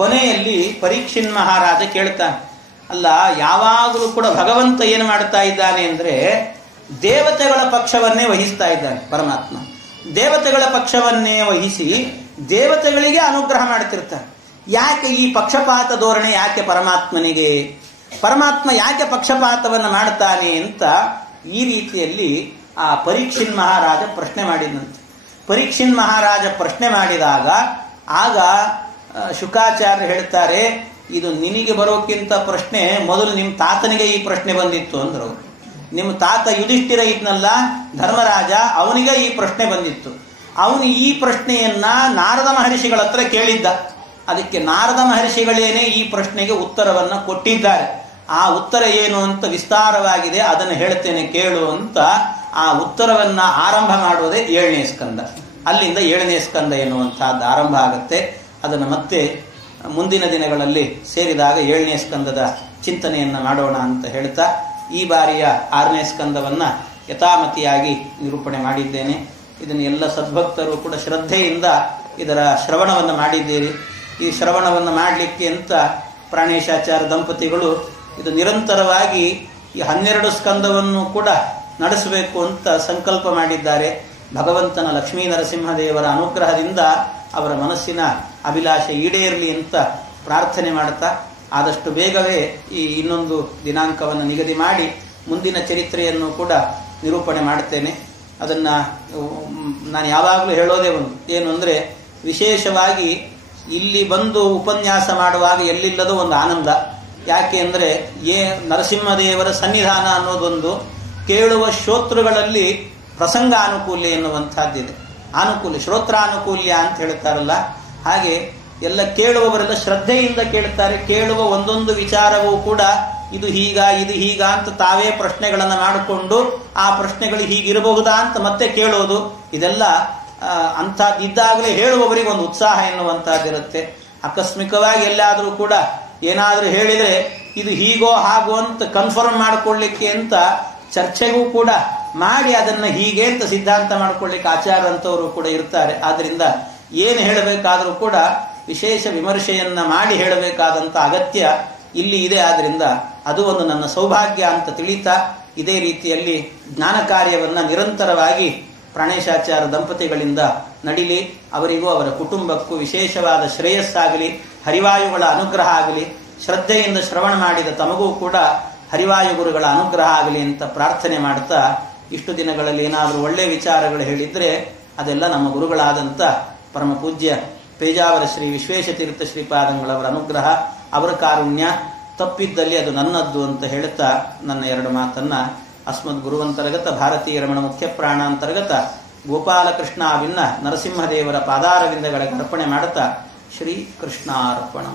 ಕೊನೆಯಲ್ಲಿ ಪರೀಕ್ಷಿನ್ ಮಹಾರಾಜ ಕೇಳ್ತಾನೆ, ಅಲ್ಲ ಯಾವಾಗಲೂ ಕೂಡ ಭಗವಂತ ಏನು ಮಾಡ್ತಾ ಇದ್ದಾನೆ ಅಂದ್ರೆ ದೇವತೆಗಳ ಪಕ್ಷವನ್ನೇ ವಹಿಸ್ತಾ ಇದ್ದಾನೆ ಪರಮಾತ್ಮ. ದೇವತೆಗಳ ಪಕ್ಷವನ್ನೇ ವಹಿಸಿ ದೇವತೆಗಳಿಗೆ ಅನುಗ್ರಹ ಮಾಡ್ತಿರ್ತಾನೆ. ಯಾಕೆ ಈ ಪಕ್ಷಪಾತ ಧೋರಣೆ ಯಾಕೆ ಪರಮಾತ್ಮನಿಗೆ? ಪರಮಾತ್ಮ ಯಾಕೆ ಪಕ್ಷಪಾತವನ್ನು ಮಾಡ್ತಾನೆ ಅಂತ ಈ ರೀತಿಯಲ್ಲಿ ಆ ಪರೀಕ್ಷಿನ್ ಮಹಾರಾಜ ಪ್ರಶ್ನೆ ಮಾಡಿದಂತೆ. ಪರೀಕ್ಷಿನ್ ಮಹಾರಾಜ ಪ್ರಶ್ನೆ ಮಾಡಿದಾಗ ಆಗ ಶುಕಾಚಾರ್ಯ ಹೇಳ್ತಾರೆ, ಇದು ನಿನಗೆ ಬರೋಕ್ಕಿಂತ ಪ್ರಶ್ನೆ ಮೊದಲು ನಿಮ್ಮ ತಾತನಿಗೆ ಈ ಪ್ರಶ್ನೆ ಬಂದಿತ್ತು ಅಂದ್ರು. ನಿಮ್ಮ ತಾತ ಯುಧಿಷ್ಠಿರ ಇದ್ನಲ್ಲ ಧರ್ಮರಾಜ, ಅವನಿಗೆ ಈ ಪ್ರಶ್ನೆ ಬಂದಿತ್ತು. ಅವನು ಈ ಪ್ರಶ್ನೆಯನ್ನ ನಾರದ ಮಹರ್ಷಿಗಳ ಹತ್ರ ಕೇಳಿದ್ದ. ಅದಕ್ಕೆ ನಾರದ ಮಹರ್ಷಿಗಳೇನೆ ಈ ಪ್ರಶ್ನೆಗೆ ಉತ್ತರವನ್ನ ಕೊಟ್ಟಿದ್ದಾರೆ. ಆ ಉತ್ತರ ಏನು ಅಂತ ವಿಸ್ತಾರವಾಗಿದೆ, ಅದನ್ನು ಹೇಳ್ತೇನೆ ಕೇಳು ಅಂತ ಆ ಉತ್ತರವನ್ನ ಆರಂಭ ಮಾಡುವುದೇ 7ನೇ ಸ್ಕಂದ. ಅಲ್ಲಿಂದ 7ನೇ ಸ್ಕಂದ ಎನ್ನುವಂತಹದ್ದು ಆರಂಭ ಆಗುತ್ತೆ. ಅದನ್ನು ಮತ್ತೆ ಮುಂದಿನ ದಿನಗಳಲ್ಲಿ ಸೇರಿದಾಗ 7ನೇ ಸ್ಕಂದದ ಚಿಂತನೆಯನ್ನ ಮಾಡೋಣ ಅಂತ ಹೇಳ್ತಾ ಈ ಬಾರಿಯ 6ನೇ ಸ್ಕಂದವನ್ನ ಯಥಾಮತಿಯಾಗಿ ನಿರೂಪಣೆ ಮಾಡಿದ್ದೇನೆ. ಇದನ್ನು ಎಲ್ಲ ಸದ್ಭಕ್ತರು ಕೂಡ ಶ್ರದ್ಧೆಯಿಂದ ಇದರ ಶ್ರವಣವನ್ನು ಮಾಡಿದ್ದೀರಿ. ಈ ಶ್ರವಣವನ್ನು ಮಾಡಲಿಕ್ಕೆ ಅಂತ ಪ್ರಾಣೇಶಾಚಾರ್ಯ ದಂಪತಿಗಳು ಇದು ನಿರಂತರವಾಗಿ ಈ 12 ಸ್ಕಂದವನ್ನು ಕೂಡ ನಡೆಸಬೇಕು ಅಂತ ಸಂಕಲ್ಪ ಮಾಡಿದ್ದಾರೆ. ಭಗವಂತನ ಲಕ್ಷ್ಮೀ ನರಸಿಂಹದೇವರ ಅನುಗ್ರಹದಿಂದ ಅವರ ಮನಸ್ಸಿನ ಅಭಿಲಾಷೆ ಈಡೇರಲಿ ಅಂತ ಪ್ರಾರ್ಥನೆ ಮಾಡ್ತಾ ಆದಷ್ಟು ಬೇಗವೇ ಈ ಇನ್ನೊಂದು ದಿನಾಂಕವನ್ನು ನಿಗದಿ ಮಾಡಿ ಮುಂದಿನ ಚರಿತ್ರೆಯನ್ನು ಕೂಡ ನಿರೂಪಣೆ ಮಾಡ್ತೇನೆ. ಅದನ್ನು ನಾನು ಯಾವಾಗಲೂ ಹೇಳೋದೇ ಒಂದು ಏನು ಅಂದರೆ, ವಿಶೇಷವಾಗಿ ಇಲ್ಲಿ ಬಂದು ಉಪನ್ಯಾಸ ಮಾಡುವಾಗ ಎಲ್ಲಿಲ್ಲದೋ ಒಂದು ಆನಂದ. ಯಾಕೆ ಅಂದರೆ ನರಸಿಂಹದೇವರ ಸನ್ನಿಧಾನ ಅನ್ನೋದೊಂದು ಕೇಳುವ ಶ್ರೋತೃಗಳಲ್ಲಿ ಪ್ರಸಂಗಾನುಕೂಲ್ಯ ಎನ್ನುವಂಥದ್ದಿದೆ. ಅನುಕೂಲ್ಯ, ಶ್ರೋತ್ರಾನುಕೂಲ್ಯ ಅಂತ ಹೇಳ್ತಾರಲ್ಲ, ಹಾಗೆ ಎಲ್ಲ ಕೇಳುವವರೆಲ್ಲ ಶ್ರದ್ಧೆಯಿಂದ ಕೇಳ್ತಾರೆ. ಕೇಳುವ ಒಂದೊಂದು ವಿಚಾರವೂ ಕೂಡ ಇದು ಹೀಗ ಅಂತ ತಾವೇ ಪ್ರಶ್ನೆಗಳನ್ನು ಮಾಡಿಕೊಂಡು ಆ ಪ್ರಶ್ನೆಗಳು ಹೀಗಿರಬಹುದಾ ಅಂತ ಮತ್ತೆ ಕೇಳೋದು, ಇದೆಲ್ಲ ಅಂಥದ್ದಿದ್ದಾಗಲೇ ಹೇಳುವವರಿಗೆ ಒಂದು ಉತ್ಸಾಹ ಎನ್ನುವಂಥದ್ದಿರುತ್ತೆ. ಆಕಸ್ಮಿಕವಾಗಿ ಎಲ್ಲಾದರೂ ಕೂಡ ಏನಾದರೂ ಹೇಳಿದರೆ ಇದು ಹೀಗೋ ಹಾಗೋ ಅಂತ ಕನ್ಫರ್ಮ್ ಮಾಡಿಕೊಳ್ಳಿಕ್ಕೆ ಅಂತ ಚರ್ಚೆಗೂ ಕೂಡ ಮಾಡಿ ಅದನ್ನು ಹೀಗೆ ಅಂತ ಸಿದ್ಧಾಂತ ಮಾಡಿಕೊಳ್ಳಿಕ್ಕೆ ಆಚಾರ್ಯರಂಥವರು ಕೂಡ ಇರ್ತಾರೆ. ಆದ್ದರಿಂದ ಏನು ಹೇಳಬೇಕಾದರೂ ಕೂಡ ವಿಶೇಷ ವಿಮರ್ಶೆಯನ್ನ ಮಾಡಿ ಹೇಳಬೇಕಾದಂಥ ಅಗತ್ಯ ಇಲ್ಲಿ ಇದೆ. ಆದ್ರಿಂದ ಅದು ಒಂದು ನನ್ನ ಸೌಭಾಗ್ಯ ಅಂತ ತಿಳಿತಾ, ಇದೇ ರೀತಿಯಲ್ಲಿ ಜ್ಞಾನ ಕಾರ್ಯವನ್ನ ನಿರಂತರವಾಗಿ ಪ್ರಾಣೇಶಾಚಾರ್ಯ ದಂಪತಿಗಳಿಂದ ನಡಿಲಿ, ಅವರಿಗೂ ಅವರ ಕುಟುಂಬಕ್ಕೂ ವಿಶೇಷವಾದ ಶ್ರೇಯಸ್ಸಾಗಲಿ, ಹರಿವಾಯುಗಳ ಅನುಗ್ರಹ ಆಗಲಿ, ಶ್ರದ್ಧೆಯಿಂದ ಶ್ರವಣ ಮಾಡಿದ ತಮಗೂ ಕೂಡ ಹರಿವಾಯು ಗುರುಗಳ ಅನುಗ್ರಹ ಆಗಲಿ ಅಂತ ಪ್ರಾರ್ಥನೆ ಮಾಡ್ತಾ, ಇಷ್ಟು ದಿನಗಳಲ್ಲಿ ಏನಾದರೂ ಒಳ್ಳೆ ವಿಚಾರಗಳು ಹೇಳಿದ್ರೆ ಅದೆಲ್ಲ ನಮ್ಮ ಗುರುಗಳಾದಂಥ ಪರಮ ಪೂಜ್ಯ ಪೇಜಾವರ ಶ್ರೀ ವಿಶ್ವೇಶತೀರ್ಥ ಶ್ರೀಪಾದಂಗಳವರ ಅನುಗ್ರಹ, ಅವರ ಕಾರುಣ್ಯ. ತಪ್ಪಿದ್ದಲ್ಲಿ ಅದು ನನ್ನದ್ದು ಅಂತ ಹೇಳುತ್ತಾ ನನ್ನ ಎರಡು ಮಾತನ್ನ ಅಸ್ಮದ್ ಗುರುವಂತರ್ಗತ ಭಾರತೀಯ ರಮಣ ಮುಖ್ಯ ಪ್ರಾಣಾಂತರ್ಗತ ಗೋಪಾಲಕೃಷ್ಣ ವಿನ್ನ ನರಸಿಂಹದೇವರ ಪಾದಾರವಿಂದಗಳಿಗೆ ಅರ್ಪಣೆ ಮಾಡುತ್ತಾ ಶ್ರೀ ಕೃಷ್ಣಾರ್ಪಣ.